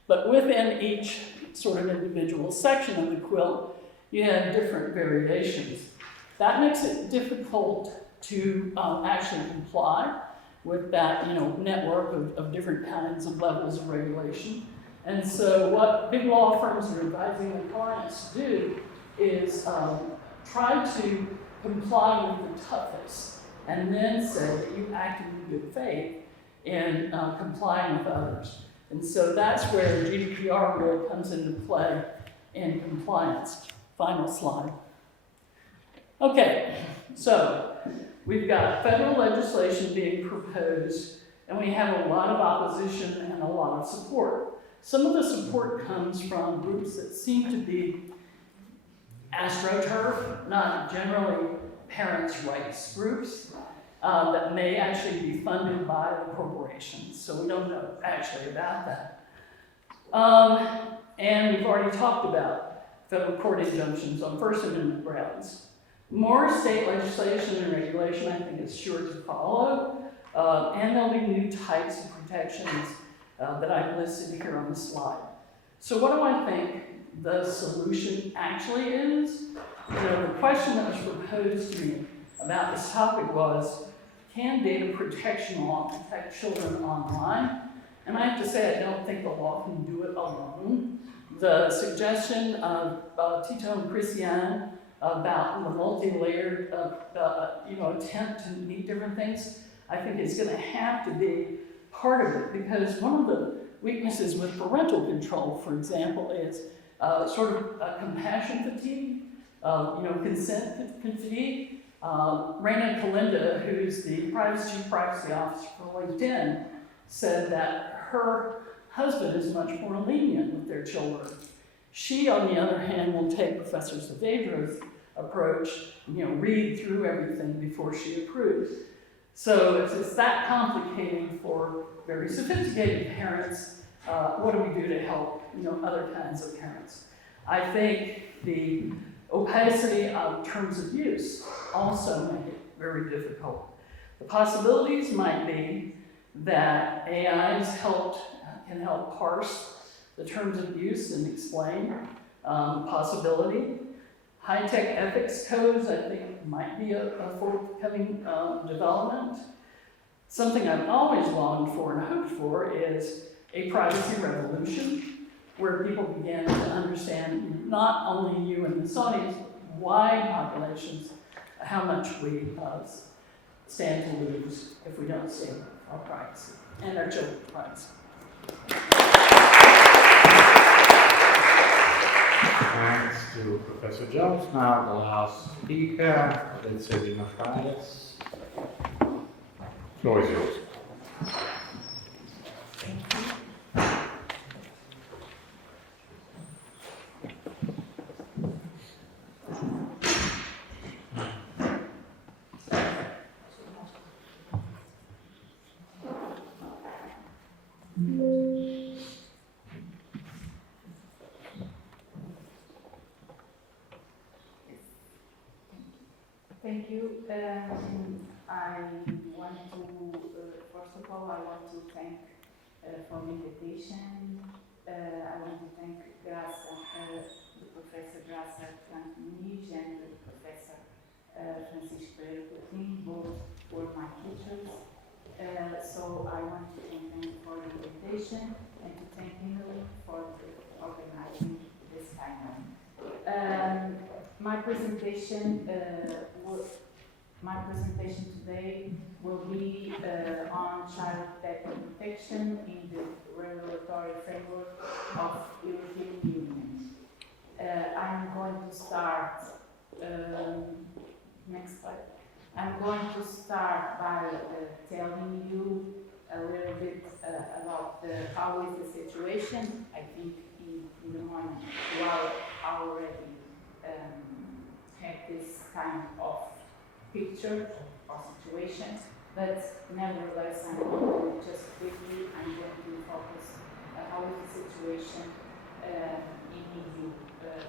But within each sort of individual section of the quilt, you have different variations. That makes it difficult to actually comply with that network of different kinds of levels of regulation. And so what big law firms are advising their clients to do is try to comply with the toughest and then say that you acted in good faith in complying with others. And so that's where GDPR really comes into play in compliance. Final slide. Okay, so we've got federal legislation being proposed, and we have a lot of opposition and a lot of support. Some of the support comes from groups that seem to be AstroTurf, not generally parents' rights groups, that may actually be funded by the corporations. So we don't know actually about that. And we've already talked about federal court injunctions on First Amendment grounds. More state legislation and regulation, I think, is sure to follow, and there'll be new types of protections that I've listed here on the slide. So what do I think the solution actually is? The question that was proposed to me about this topic was, can data protection law protect children online? And I have to say, I don't think the law can do it alone. The suggestion of Tito and Christiane about the multi-layered attempt to meet different things, I think it's going to have to be part of it, because one of the weaknesses with parental control, for example, is sort of compassion fatigue, consent fatigue. Raina Kalinda, who's the chief privacy officer for LinkedIn, said that her husband is much more lenient with their children. She, on the other hand, will take Professor Saavedra's approach, read through everything before she approves. So it's that complicated for very sophisticated parents. What do we do to help, other kinds of parents? I think the opacity of terms of use also make it very difficult. The possibilities might be that AIs can help parse the terms of use and explain possibility. High-tech ethics codes, I think, might be a forthcoming development. Something I've always longed for and hoped for is a privacy revolution, where people began to understand, not only you and the audience, but wide populations, how much we stand to lose if we don't save our privacy and our children's privacy. Thanks to Professor Jones. Now the last speaker, let's say Dina Fries. Floor is yours. Thank you. I want to, first of all, I want to thank for the invitation. I want to thank Professor Graça Canto Moniz and Professor Francisco Pereira Coutinho, both were my teachers. So I want to thank them for the invitation and to thank Emily for organizing this panel. My presentation today will be on child data protection in the regulatory framework of European Union. I'm going to start, next slide. I'm going to start by telling you a little bit about how is the situation. I think in the morning you are already had this kind of picture or situation, but nevertheless I'm going to just quickly, I'm going to focus how is the situation in EU.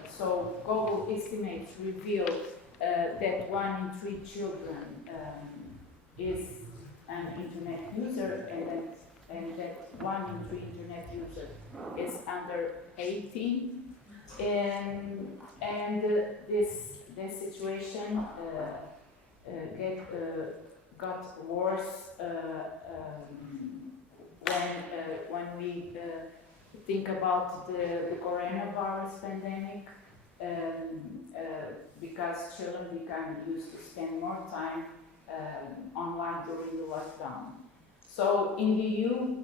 So global estimates reveal that 1 in 3 children is an internet user, and that 1 in 3 internet users is under 18, and this situation got worse when we think about the coronavirus pandemic. Because children become used to spend more time online during the lockdown. So in the EU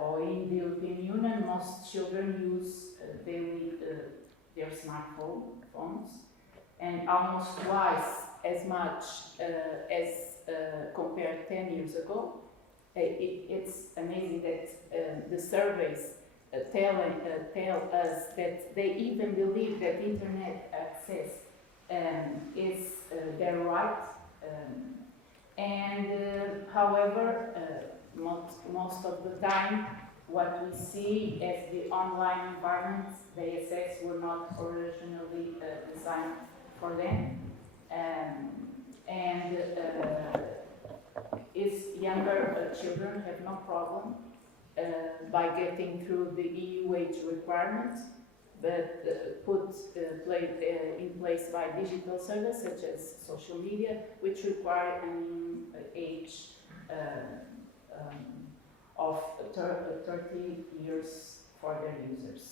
or in the European Union, most children use daily their smartphones, and almost twice as much as compared 10 years ago. It's amazing that the surveys tell us that they even believe that internet access is their right, and however, most of the time, what we see as the online environments they access were not originally designed for them, and younger children have no problem by getting through the EU age requirements, but put in place by digital services such as social media, which require an age of 30 years for their users.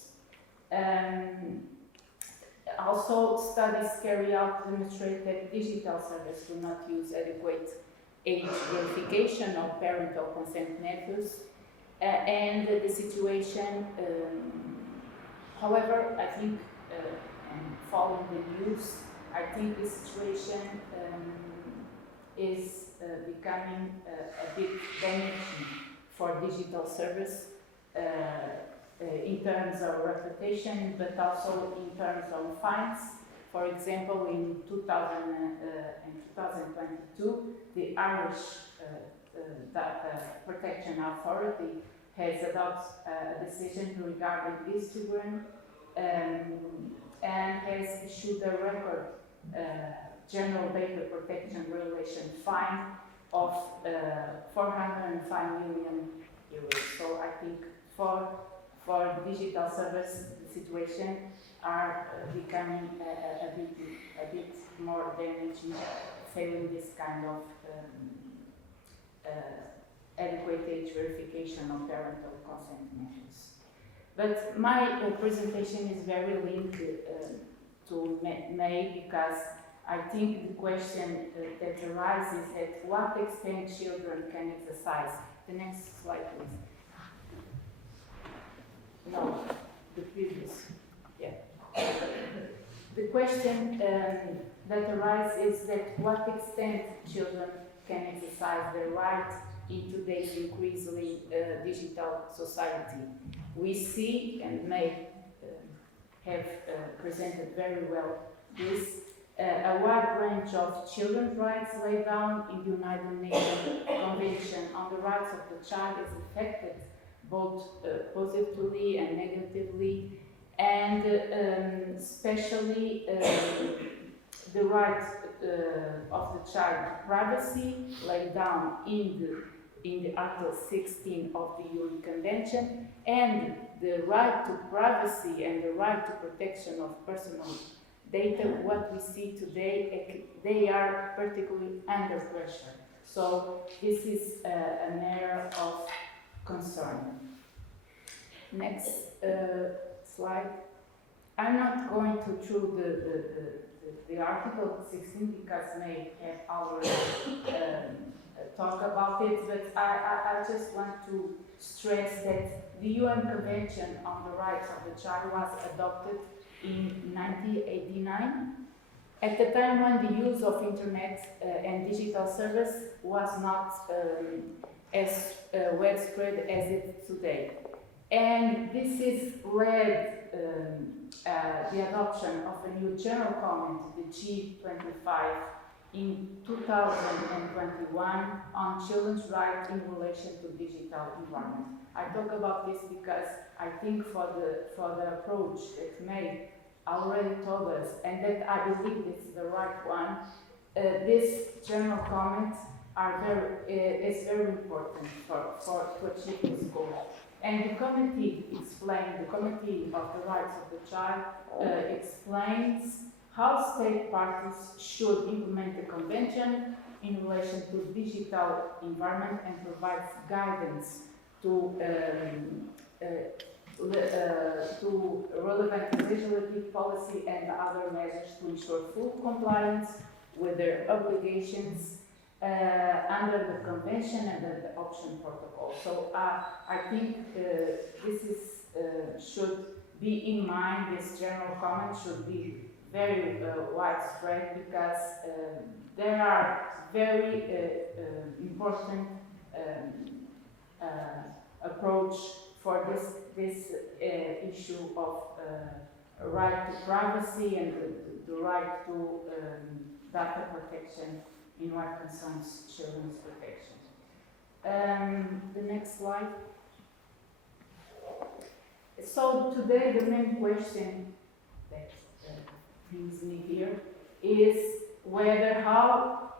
Also, studies carried out demonstrate that digital services do not use adequate age verification of parental consent methods. And the situation, however, I think, and following the news, I think the situation is becoming a bit damaging for digital service in terms of reputation, but also in terms of fines. For example, in 2022, the Irish Data Protection Authority has adopted a decision regarding Instagram and has issued a record general data protection regulation fine of 405 million euros. So I think for digital service, the situation are becoming a bit more damaging, failing this kind of adequate age verification of parental consent methods. But my presentation is very linked to May, because I think the question that arises is at what extent children can exercise. The next slide, please. No, the previous. Yeah. The question that arises is that what extent children can exercise their right in today's increasingly digital society. We see, and May have presented very well this, a wide range of children's rights laid down in the United Nations Convention on the Rights of the Child is affected both positively and negatively, and especially the right of the child privacy laid down in the Article 16 of the UN Convention, and the right to privacy and the right to protection of personal data. What we see today, they are particularly under pressure. So this is an area of concern. Next slide. I'm not going to through the article 16 because May have already talk about it, but I just want to stress that the UN Convention on the Rights of the Child was adopted in 1989, at the time when the use of internet and digital service was not as widespread as it is today. And this is led the adoption of a new general comment, the G25, in 2021 on children's rights in relation to digital environment. I talk about this because I think for the approach that May already told us, and that I believe it's the right one, this general comments is very important to achieve this goal. And the committee of the Rights of the Child explains how state parties should implement the convention in relation to digital environment and provides guidance to relevant legislative policy and other measures to ensure full compliance with their obligations under the convention and the option protocol. So I think this is should be in mind. This general comment should be very widespread because there are very important approach for this issue of right to privacy and the right to data protection in what concerns children's protection. The next slide. So today the main question that brings me here is how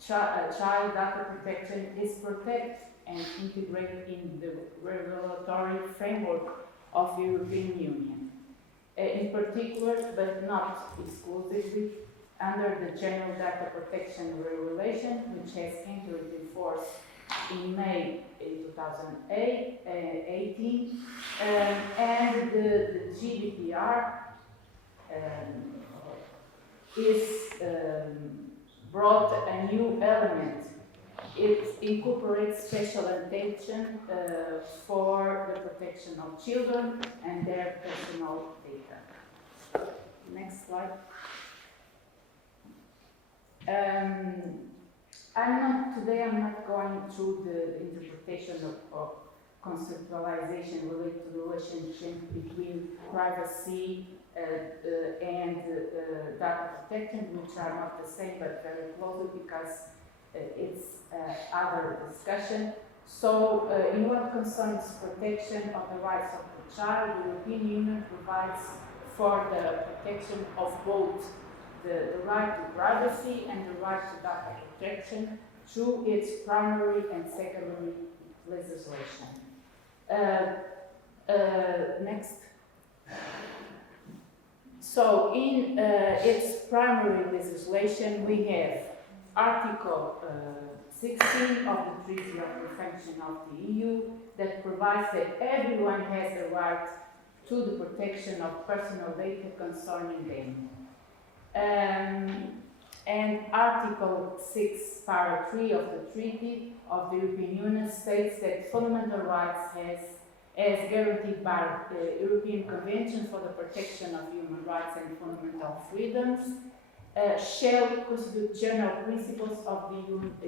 child data protection is protected and integrated in the regulatory framework of the European Union. In particular, but not exclusively, under the General Data Protection Regulation, which has entered into force in May 2018, and the GDPR is brought a new element. It incorporates special attention for the protection of children and their personal data. Next slide. I'm not going through the interpretation of conceptualization related to the relationship between privacy and data protection, which are not the same but very closely because it's other discussion. So, in what concerns protection of the rights of the child, the European Union provides for the protection of both the right to privacy and the right to data protection through its primary and secondary legislation. Next. So, in its primary legislation, we have Article 16 of the Treaty of the Function of the EU that provides that everyone has the right to the protection of personal data concerning them. And Article 6, Part 3 of the Treaty of the European Union states that fundamental rights as guaranteed by the European Convention for the Protection of Human Rights and Fundamental Freedoms shall constitute general principles of the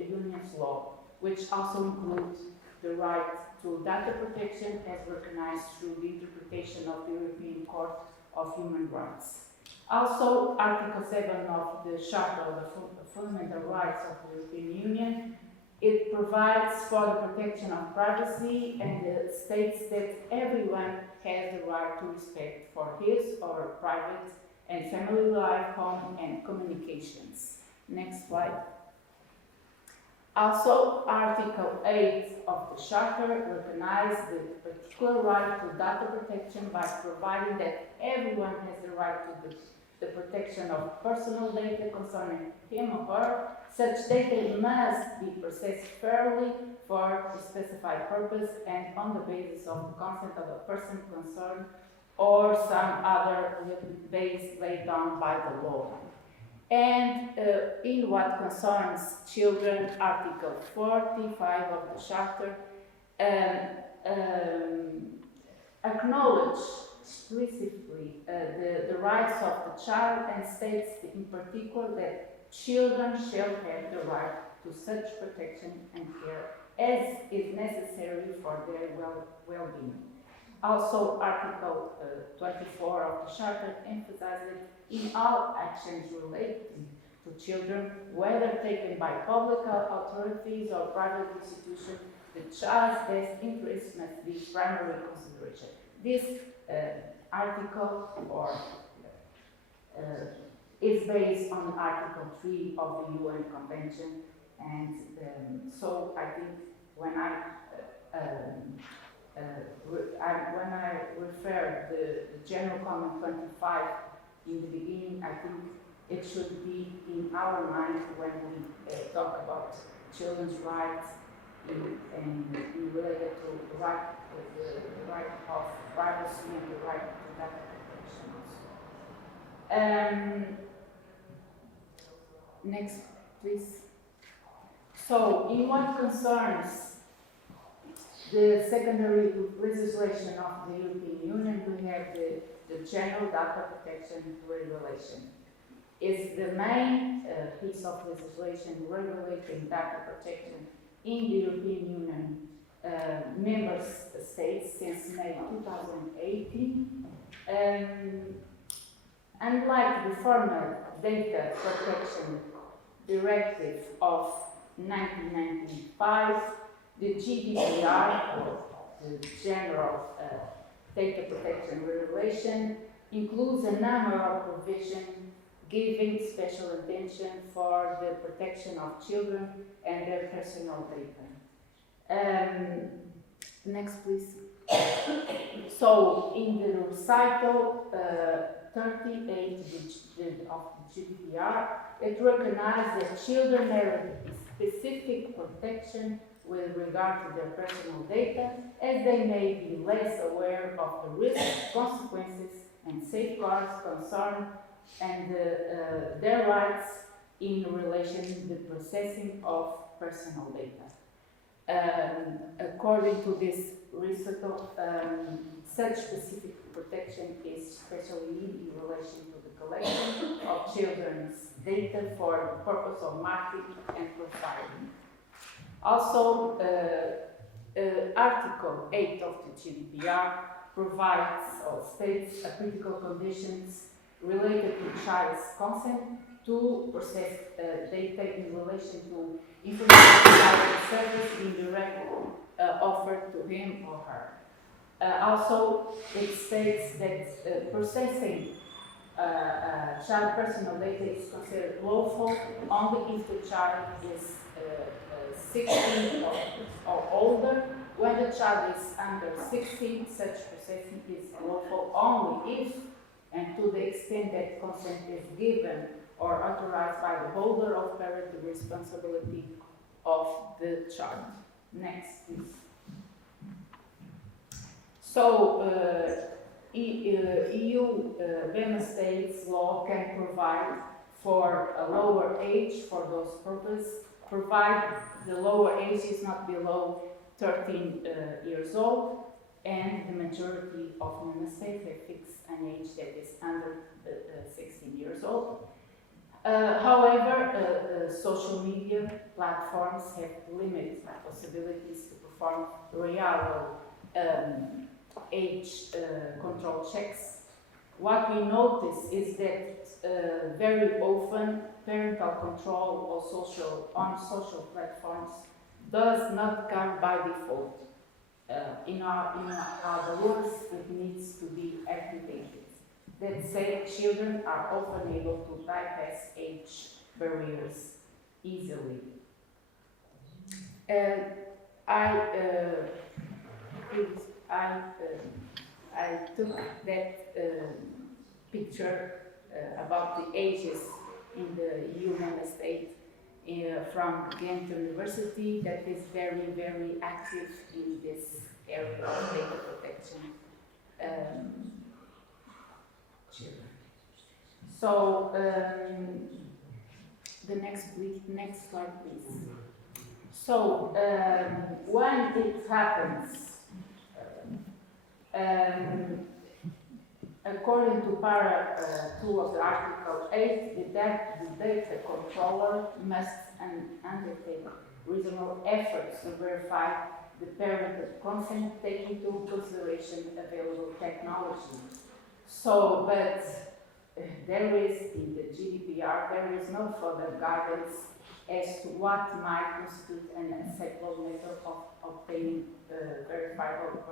Union's law, which also includes the right to data protection as recognized through the interpretation of the European Court of Human Rights. Also, Article 7 of the Charter of the Fundamental Rights of the European Union, it provides for the protection of privacy and states that everyone has the right to respect for his or private and family life, home, and communications. Next slide. Also, Article 8 of the Charter recognizes the particular right to data protection by providing that everyone has the right the protection of personal data concerning him or her. Such data must be processed fairly for a specified purpose and on the basis of the consent of the person concerned or some other base laid down by the law. And in what concerns children, Article 45 of the Charter acknowledge explicitly the rights of the child and states in particular that children shall have the right to such protection and care as is necessary for their well-being. Also, Article 24 of the Charter emphasizes in all actions relating to children, whether taken by public authorities or private institutions, the child's best interest must be primary consideration. This article is based on Article 3 of the UN Convention, and so I think when I refer the General Comment 25 in the beginning, I think it should be in our mind when we talk about children's rights and related to the right of privacy and the right to data protection. Next, please. So, in what concerns the secondary legislation of the European Union, we have the General Data Protection Regulation. It's the main piece of legislation regulating data protection in the European Union member states since May 2018. Unlike the former Data Protection Directive of 1995, the GDPR, or the General Data Protection Regulation, includes a number of provisions giving special attention for the protection of children and their personal data. Next, please. So, in the recital 38 of the GDPR, it recognizes that children merit specific protection with regard to their personal data, as they may be less aware of the risks, consequences, and safeguards concerned and their rights in relation to the processing of personal data. According to this recital, such specific protection is especially in relation to the collection of children's data for the purpose of marketing and profiling. Also, Article 8 of the GDPR provides or states critical conditions related to child's consent to process data in relation to information service being directly offered to him or her. Also, it states that processing child personal data is considered lawful only if the child is 16 or older. When the child is under 16, such processing is lawful only if and to the extent that consent is given or authorized by the holder of parental responsibility of the child. Next, please. So, EU member states law can provide for a lower age for those purposes, provide the lower age is not below 13 years old, and the majority of member states have fixed an age that is under 16 years old. However, social media platforms have limited possibilities to perform reliable age control checks. What we notice is that very often parental control on social platforms does not come by default. In other words, it needs to be activated. That said, children are often able to bypass age barriers easily. I took that picture about the ages in the EU member state from Ghent University that is very, very active in this area of data protection. So the next slide, please. So when it happens, according to para 2 of the Article 8, the data controller must undertake reasonable efforts to verify the parental consent, taking into consideration available technology. So, but there is, in the GDPR, there is no further guidance as to what might constitute an acceptable method of obtaining verifiable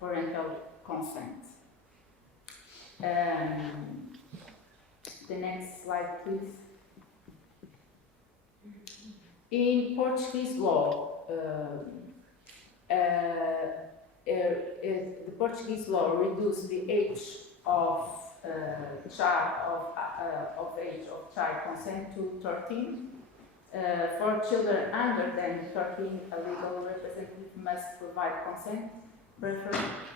parental consent. The next slide, please. In Portuguese law, the Portuguese law reduced the age of child consent to 13. For children under than 13, a legal representative must provide consent,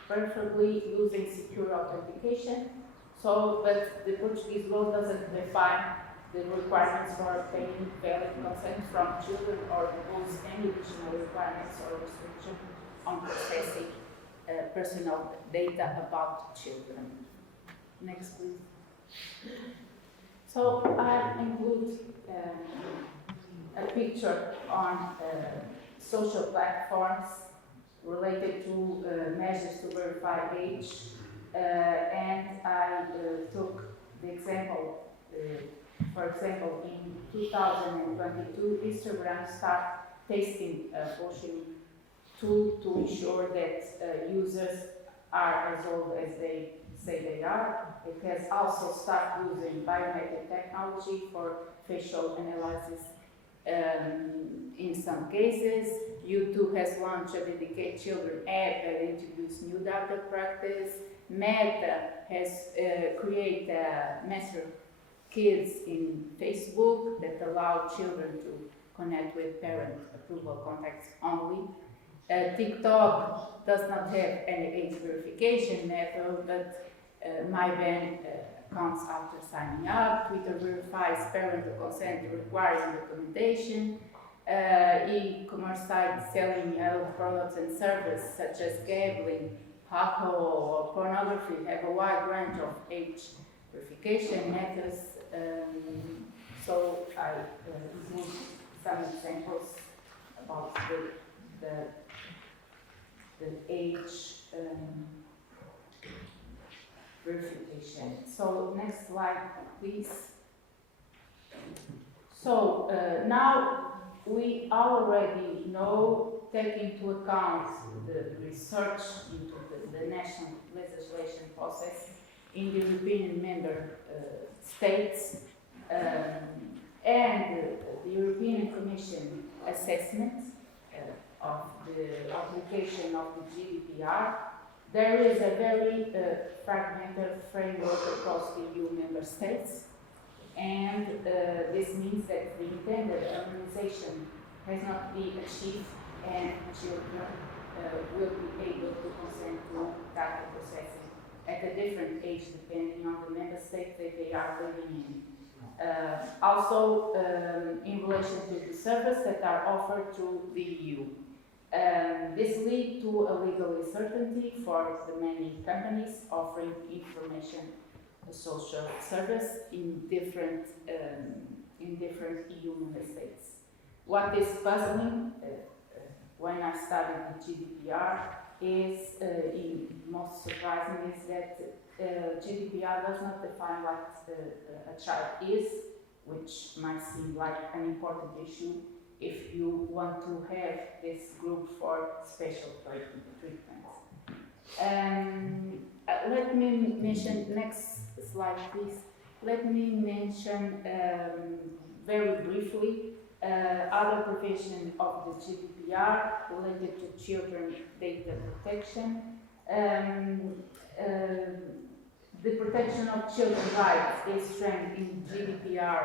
preferably using secure authentication. So, but the Portuguese law doesn't define the requirements for obtaining valid consent from children or impose any additional requirements or restrictions on processing personal data about children. Next, please. So I include a picture on social platforms related to measures to verify age, and I took the example, for example, in 2022, Instagram started testing a voting tool to ensure that users are as old as they say they are. It has also started using biometric technology for facial analysis in some cases. YouTube has launched a dedicated children app that introduced new data practice. Meta has created Master Kids in Facebook that allow children to connect with parent approval contacts only. TikTok does not have any age verification method, but MyBand counts after signing up. Twitter verifies parental consent requiring documentation. E-commerce sites selling health products and services such as gambling, alcohol, or pornography have a wide range of age verification methods. So I include some examples about the age verification. So next slide, please. So now we already know, take into account the research into the national legislation process in the European member states and the European Commission assessment of the application of the GDPR. There is a very fragmented framework across the EU member states, and this means that the intended harmonization has not been achieved, and children will be able to consent to data processing at a different age depending on the member state that they are living in. Also, in relation to the services that are offered to the EU. This leads to a legal uncertainty for the many companies offering information social service in different EU member states. What is puzzling when I studied the GDPR is, most surprising, is that GDPR does not define what a child is, which might seem like an important issue if you want to have this group for special treatment. Let me mention, next slide please, let me mention very briefly other provision of the GDPR related to children data protection. the protection of children's rights is strengthened in GDPR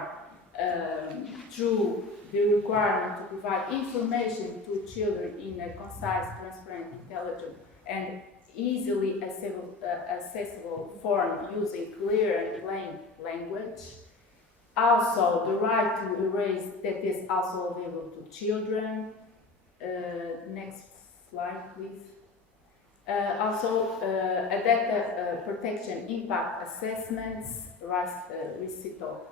through the requirement to provide information to children in a concise, transparent, intelligent, and easily accessible form using clear and plain language. Also, the right to erase that is also available to children. Next slide, please. Also, a data protection impact assessments, recital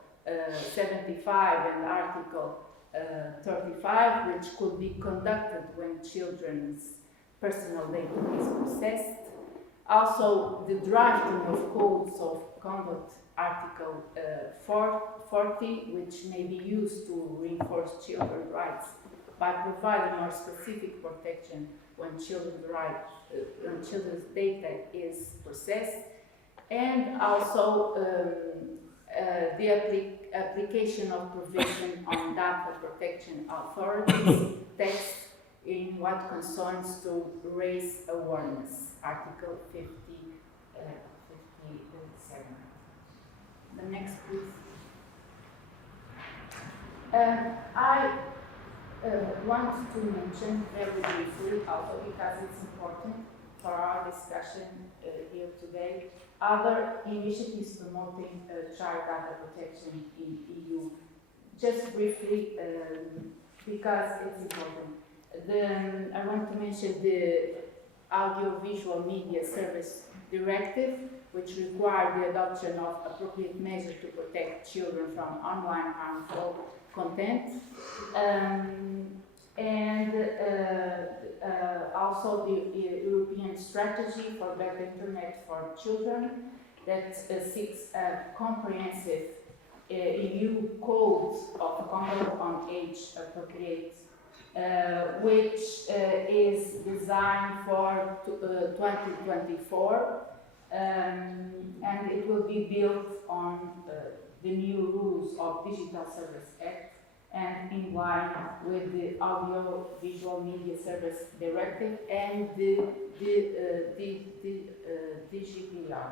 75 and article 35, which could be conducted when children's personal data is processed. Also, the drafting of codes of conduct, article 40, which may be used to reinforce children's rights by providing more specific protection when children's data is processed, and also the application of provision on data protection authorities text in what concerns to raise awareness, Article 57. The next, please. I want to mention very briefly, also because it's important for our discussion here today, other initiatives promoting child data protection in EU. Just briefly, because it's important. I want to mention the Audiovisual Media Service Directive, which requires the adoption of appropriate measures to protect children from online harmful content. Also the European Strategy for Better Internet for Children that seeks a comprehensive EU code of conduct on age appropriate, which is designed for 2024, and it will be built on the new rules of Digital Service Act and in line with the Audio-Visual Media Service Directive and the GDPR.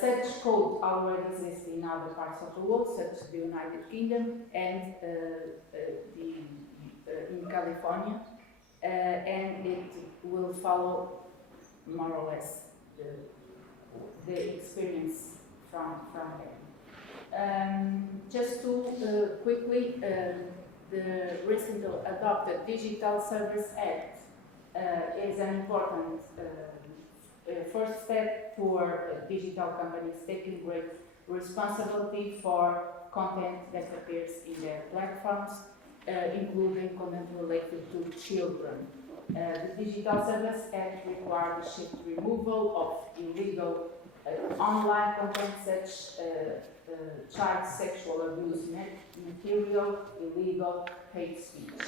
Such code already exists in other parts of the world, such as the United Kingdom and in California, and it will follow more or less the experience from there. Just to quickly, the recently adopted Digital Service Act is an important first step for digital companies taking great responsibility for content that appears in their platforms, including content related to children. The Digital Service Act requires the shift removal of illegal online content such child sexual abuse material, illegal hate speech.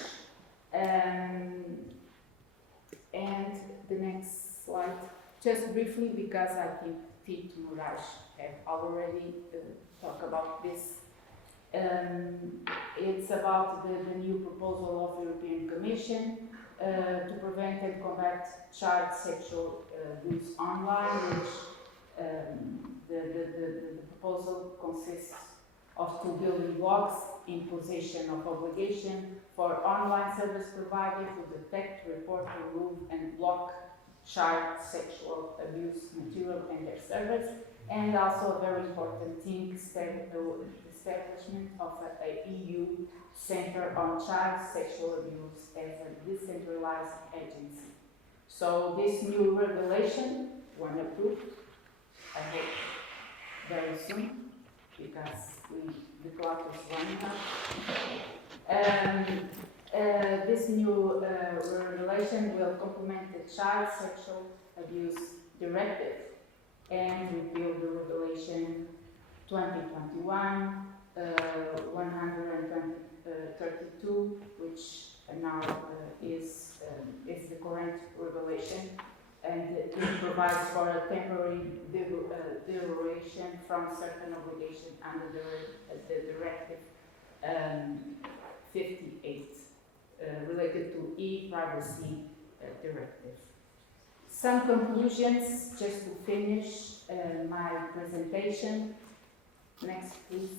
And the next slide, just briefly, because I think Tito Moraes have already talked about this. It's about the new proposal of the European Commission to prevent and combat child sexual abuse online, which the proposal consists of 2 building blocks: imposition of obligation for online service providers to detect, report, remove, and block child sexual abuse material and their service, and also a very important thing, the establishment of an EU Center on Child Sexual Abuse as a decentralized agency. So this new regulation, when approved, I hope very soon, because the clock is running out. This new regulation will complement the Child Sexual Abuse Directive and repeal the regulation 2021 132, which now is the current regulation, and it provides for a temporary derogation from certain obligations under the Directive 58 related to e-privacy directive. Some conclusions, just to finish my presentation. Next, please.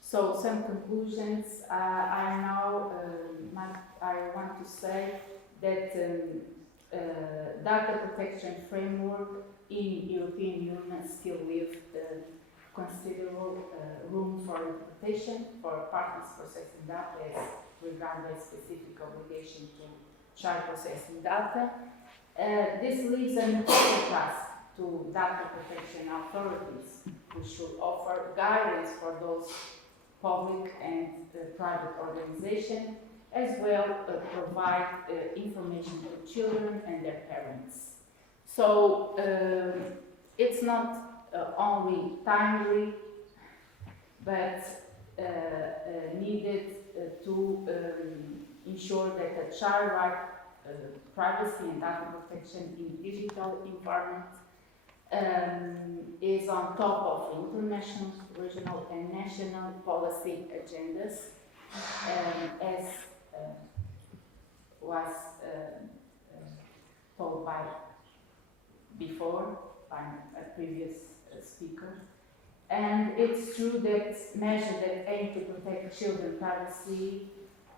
So, some conclusions. I want to say that data protection framework in European Union still leave considerable room for interpretation for partners processing data as regarding specific obligation to child processing data. This leaves an important task to data protection authorities, who should offer guidance for those public and private organizations, as well provide information to children and their parents. So it's not only timely, but needed to ensure that the child right, privacy and data protection in digital environment is on top of international, regional and national policy agendas, as was told by a previous speaker. And it's true that measures that aim to protect children's privacy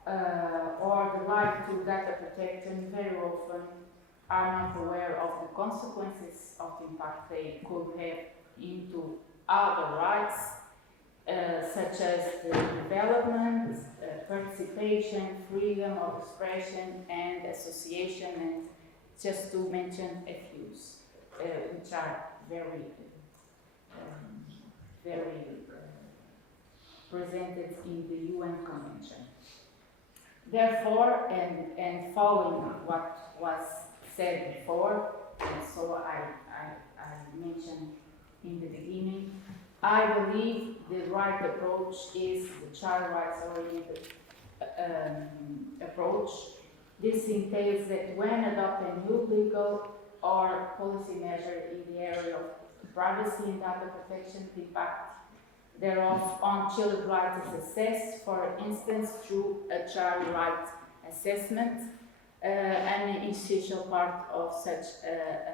or the right to data protection very often are not aware of the consequences of the impact they could have into other rights, such as the development, participation, freedom of expression and association, and just to mention a few, which are very presented in the UN Convention. Therefore, and following what was said before, and so I mentioned in the beginning, I believe the right approach is the child rights-oriented approach. This entails that when adopting new legal or policy measure in the area of privacy and data protection, the impact thereof on children's rights is assessed, for instance, through a child rights assessment. An essential part of such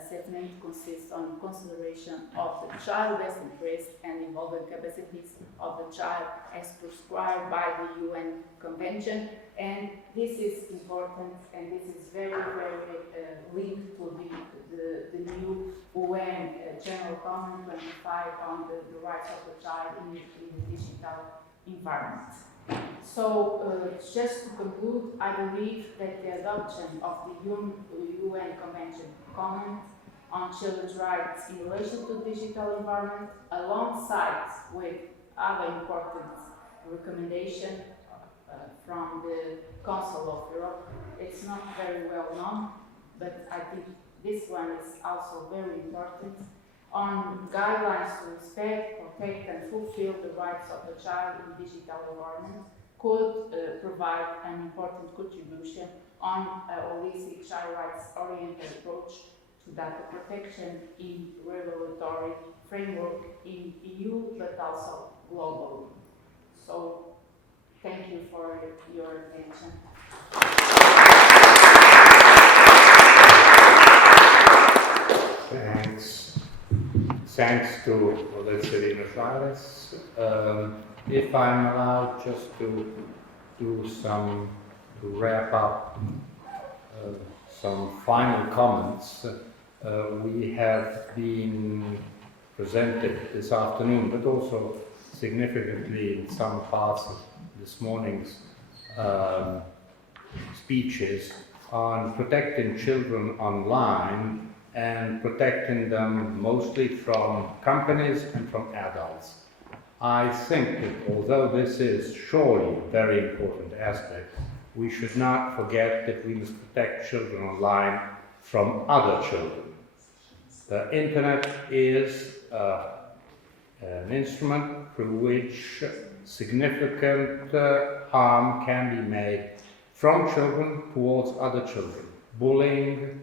assessment consists on consideration of the child's best interest and involving capacities of the child as prescribed by the UN Convention. And this is important, and this is very, very linked to the new UN General Comment 25 on the rights of the child in the digital environment. So, just to conclude, I believe that the adoption of the UN Convention Comment on Children's Rights in relation to digital environment, alongside with other important recommendations from the Council of Europe, it's not very well known, but I think this one is also very important, on guidelines to respect, protect and fulfill the rights of the child in digital environment, could provide an important contribution on a holistic child rights-oriented approach to data protection in regulatory framework in EU, but also globally. So, thank you for your attention. Thanks to Serena Chavez. If I'm allowed just to wrap up some final comments, we have been presented this afternoon, but also significantly in some parts of this morning's speeches, on protecting children online and protecting them mostly from companies and from adults. I think that although this is surely a very important aspect, we should not forget that we must protect children online from other children. The internet is an instrument through which significant harm can be made from children towards other children. Bullying,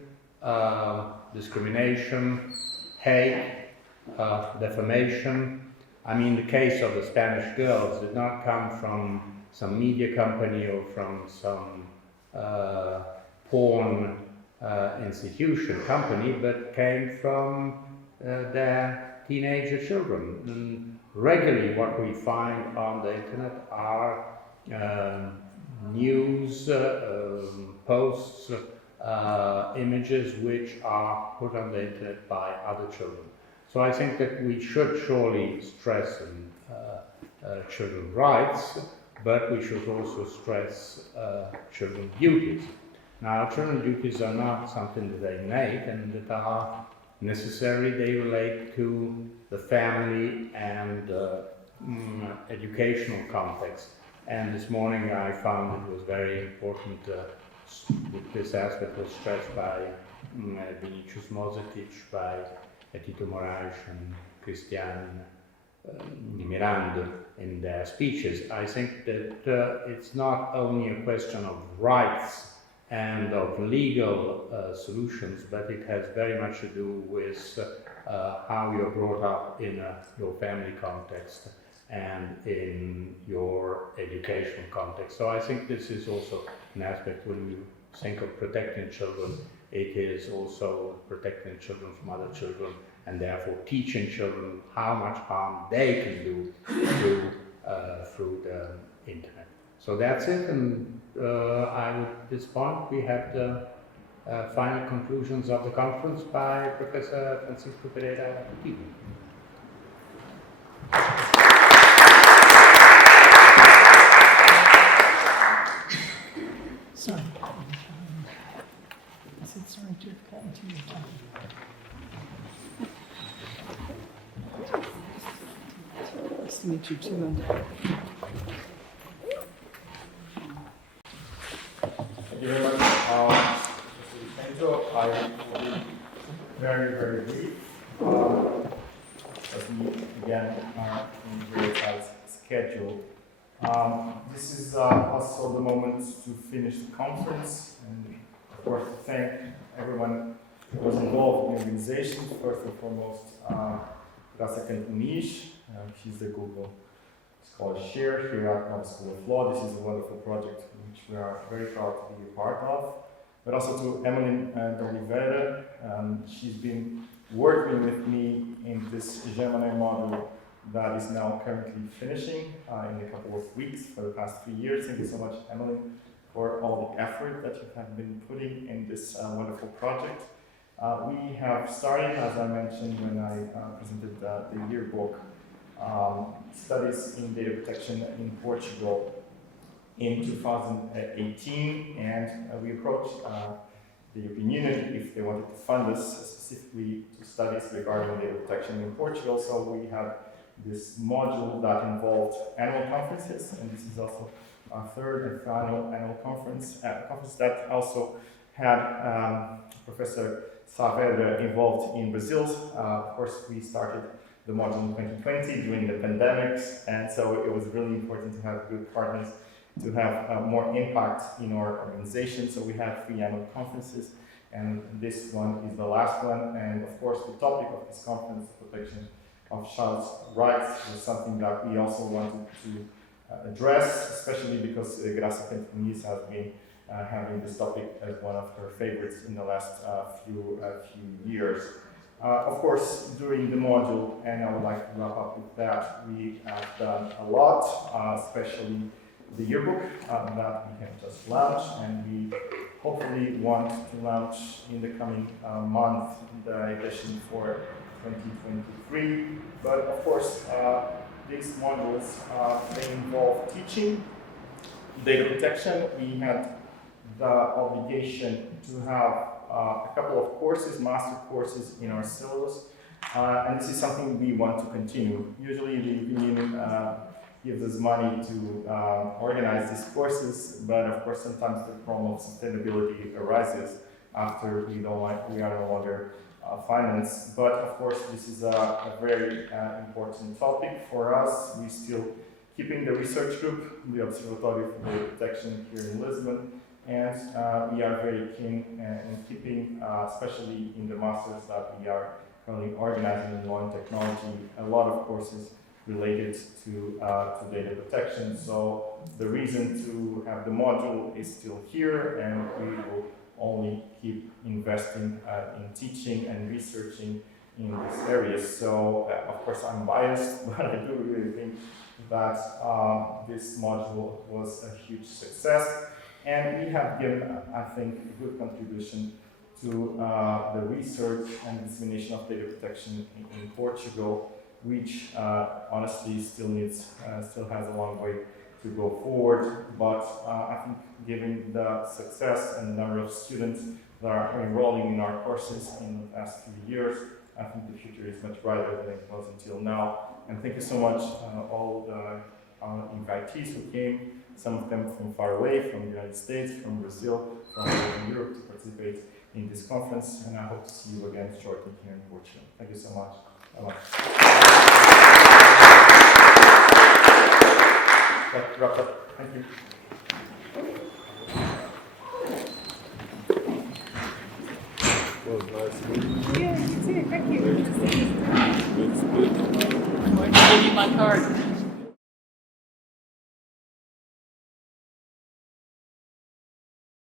discrimination, hate, defamation. I mean, the case of the Spanish girls did not come from some media company or from some porn institution, company, but came from their teenager children. And regularly what we find on the internet are news posts, images which are put on the internet by other children. So I think that we should surely stress children's rights, but we should also stress children's duties. Now, children's duties are not something that they make and that are necessary. They relate to the family and educational context. And this morning I found it was very important that this aspect was stressed by Vinicius Mozetic, by Tito Moraes and Christian Miranda in their speeches. I think that it's not only a question of rights and of legal solutions, but it has very much to do with how you're brought up in your family context and in your educational context. So I think this is also an aspect when you think of protecting children, it is also protecting children from other children and therefore teaching children how much harm they can do through the internet. So that's it, and at this point we have the final conclusions of the conference by Professor Francisco Pereira Coutinho. Sorry. I said sorry to have gotten to your time. Nice to meet you too. Thank you very much. I will be very, very brief. As we again are in a very tight schedule. This is also the moment to finish the conference, and of course to thank everyone who was involved in the organization. First and foremost, Graça Canto Moniz. She's the Google Scholar Chair here at Nova School of Law. This is a wonderful project which we are very proud to be a part of. But also to Emily D'Oliveira. She's been working with me in this Jean Monnet Module that is now currently finishing in a couple of weeks for the past 3 years. Thank you so much, Emily, for all the effort that you have been putting in this wonderful project. We have started, as I mentioned when I presented the yearbook, studies in data protection in Portugal in 2018, and we approached the European Union if they wanted to fund us specifically to studies regarding data protection in Portugal. So we had this module that involved annual conferences, and this is also our third and final annual conference, conference that also had Professor Saavedra involved in Brazil. Of course, we started the module in 2020 during the pandemics, and so it was really important to have good partners to have more impact in our organization. So we have 3 annual conferences, and this one is the last one. And of course, the topic of this conference, protection of child's rights, was something that we also wanted to address, especially because Graça Canto Moniz has been having this topic as one of her favorites in the last few years. Of course, during the module, and I would like to wrap up with that, we have done a lot, especially the yearbook that we have just launched, and we hopefully want to launch in the coming month the edition for 2023. But of course, these modules, they involve teaching, data protection. We had the obligation to have a couple of courses, master courses in our syllabus, and this is something we want to continue. Usually the Union gives us money to organize these courses, but of course sometimes the problem of sustainability arises after we are no longer financed. But of course this is a very important topic for us. We still keeping the research group, the Observatório for Data Protection here in Lisbon, and we are very keen in keeping, especially in the masters that we are currently organizing in law and technology, a lot of courses related to data protection. So the reason to have the module is still here, and we will only keep investing in teaching and researching in these areas. So, of course, I'm biased, but I do really think that this module was a huge success. And we have given, I think, a good contribution to the research and dissemination of data protection in Portugal, which honestly still has a long way to go forward. But I think given the success and the number of students that are enrolling in our courses in the past few years, I think the future is much brighter than it was until now. And thank you so much, all the invitees who came, some of them from far away, from the United States, from Brazil, from Europe to participate in this conference. And I hope to see you again shortly here in Portugal. Thank you so much. Bye-bye. That wraps up. Thank you. Well, nice meeting you. Yeah, you too. Thank you. Good. I'm going to give you my card.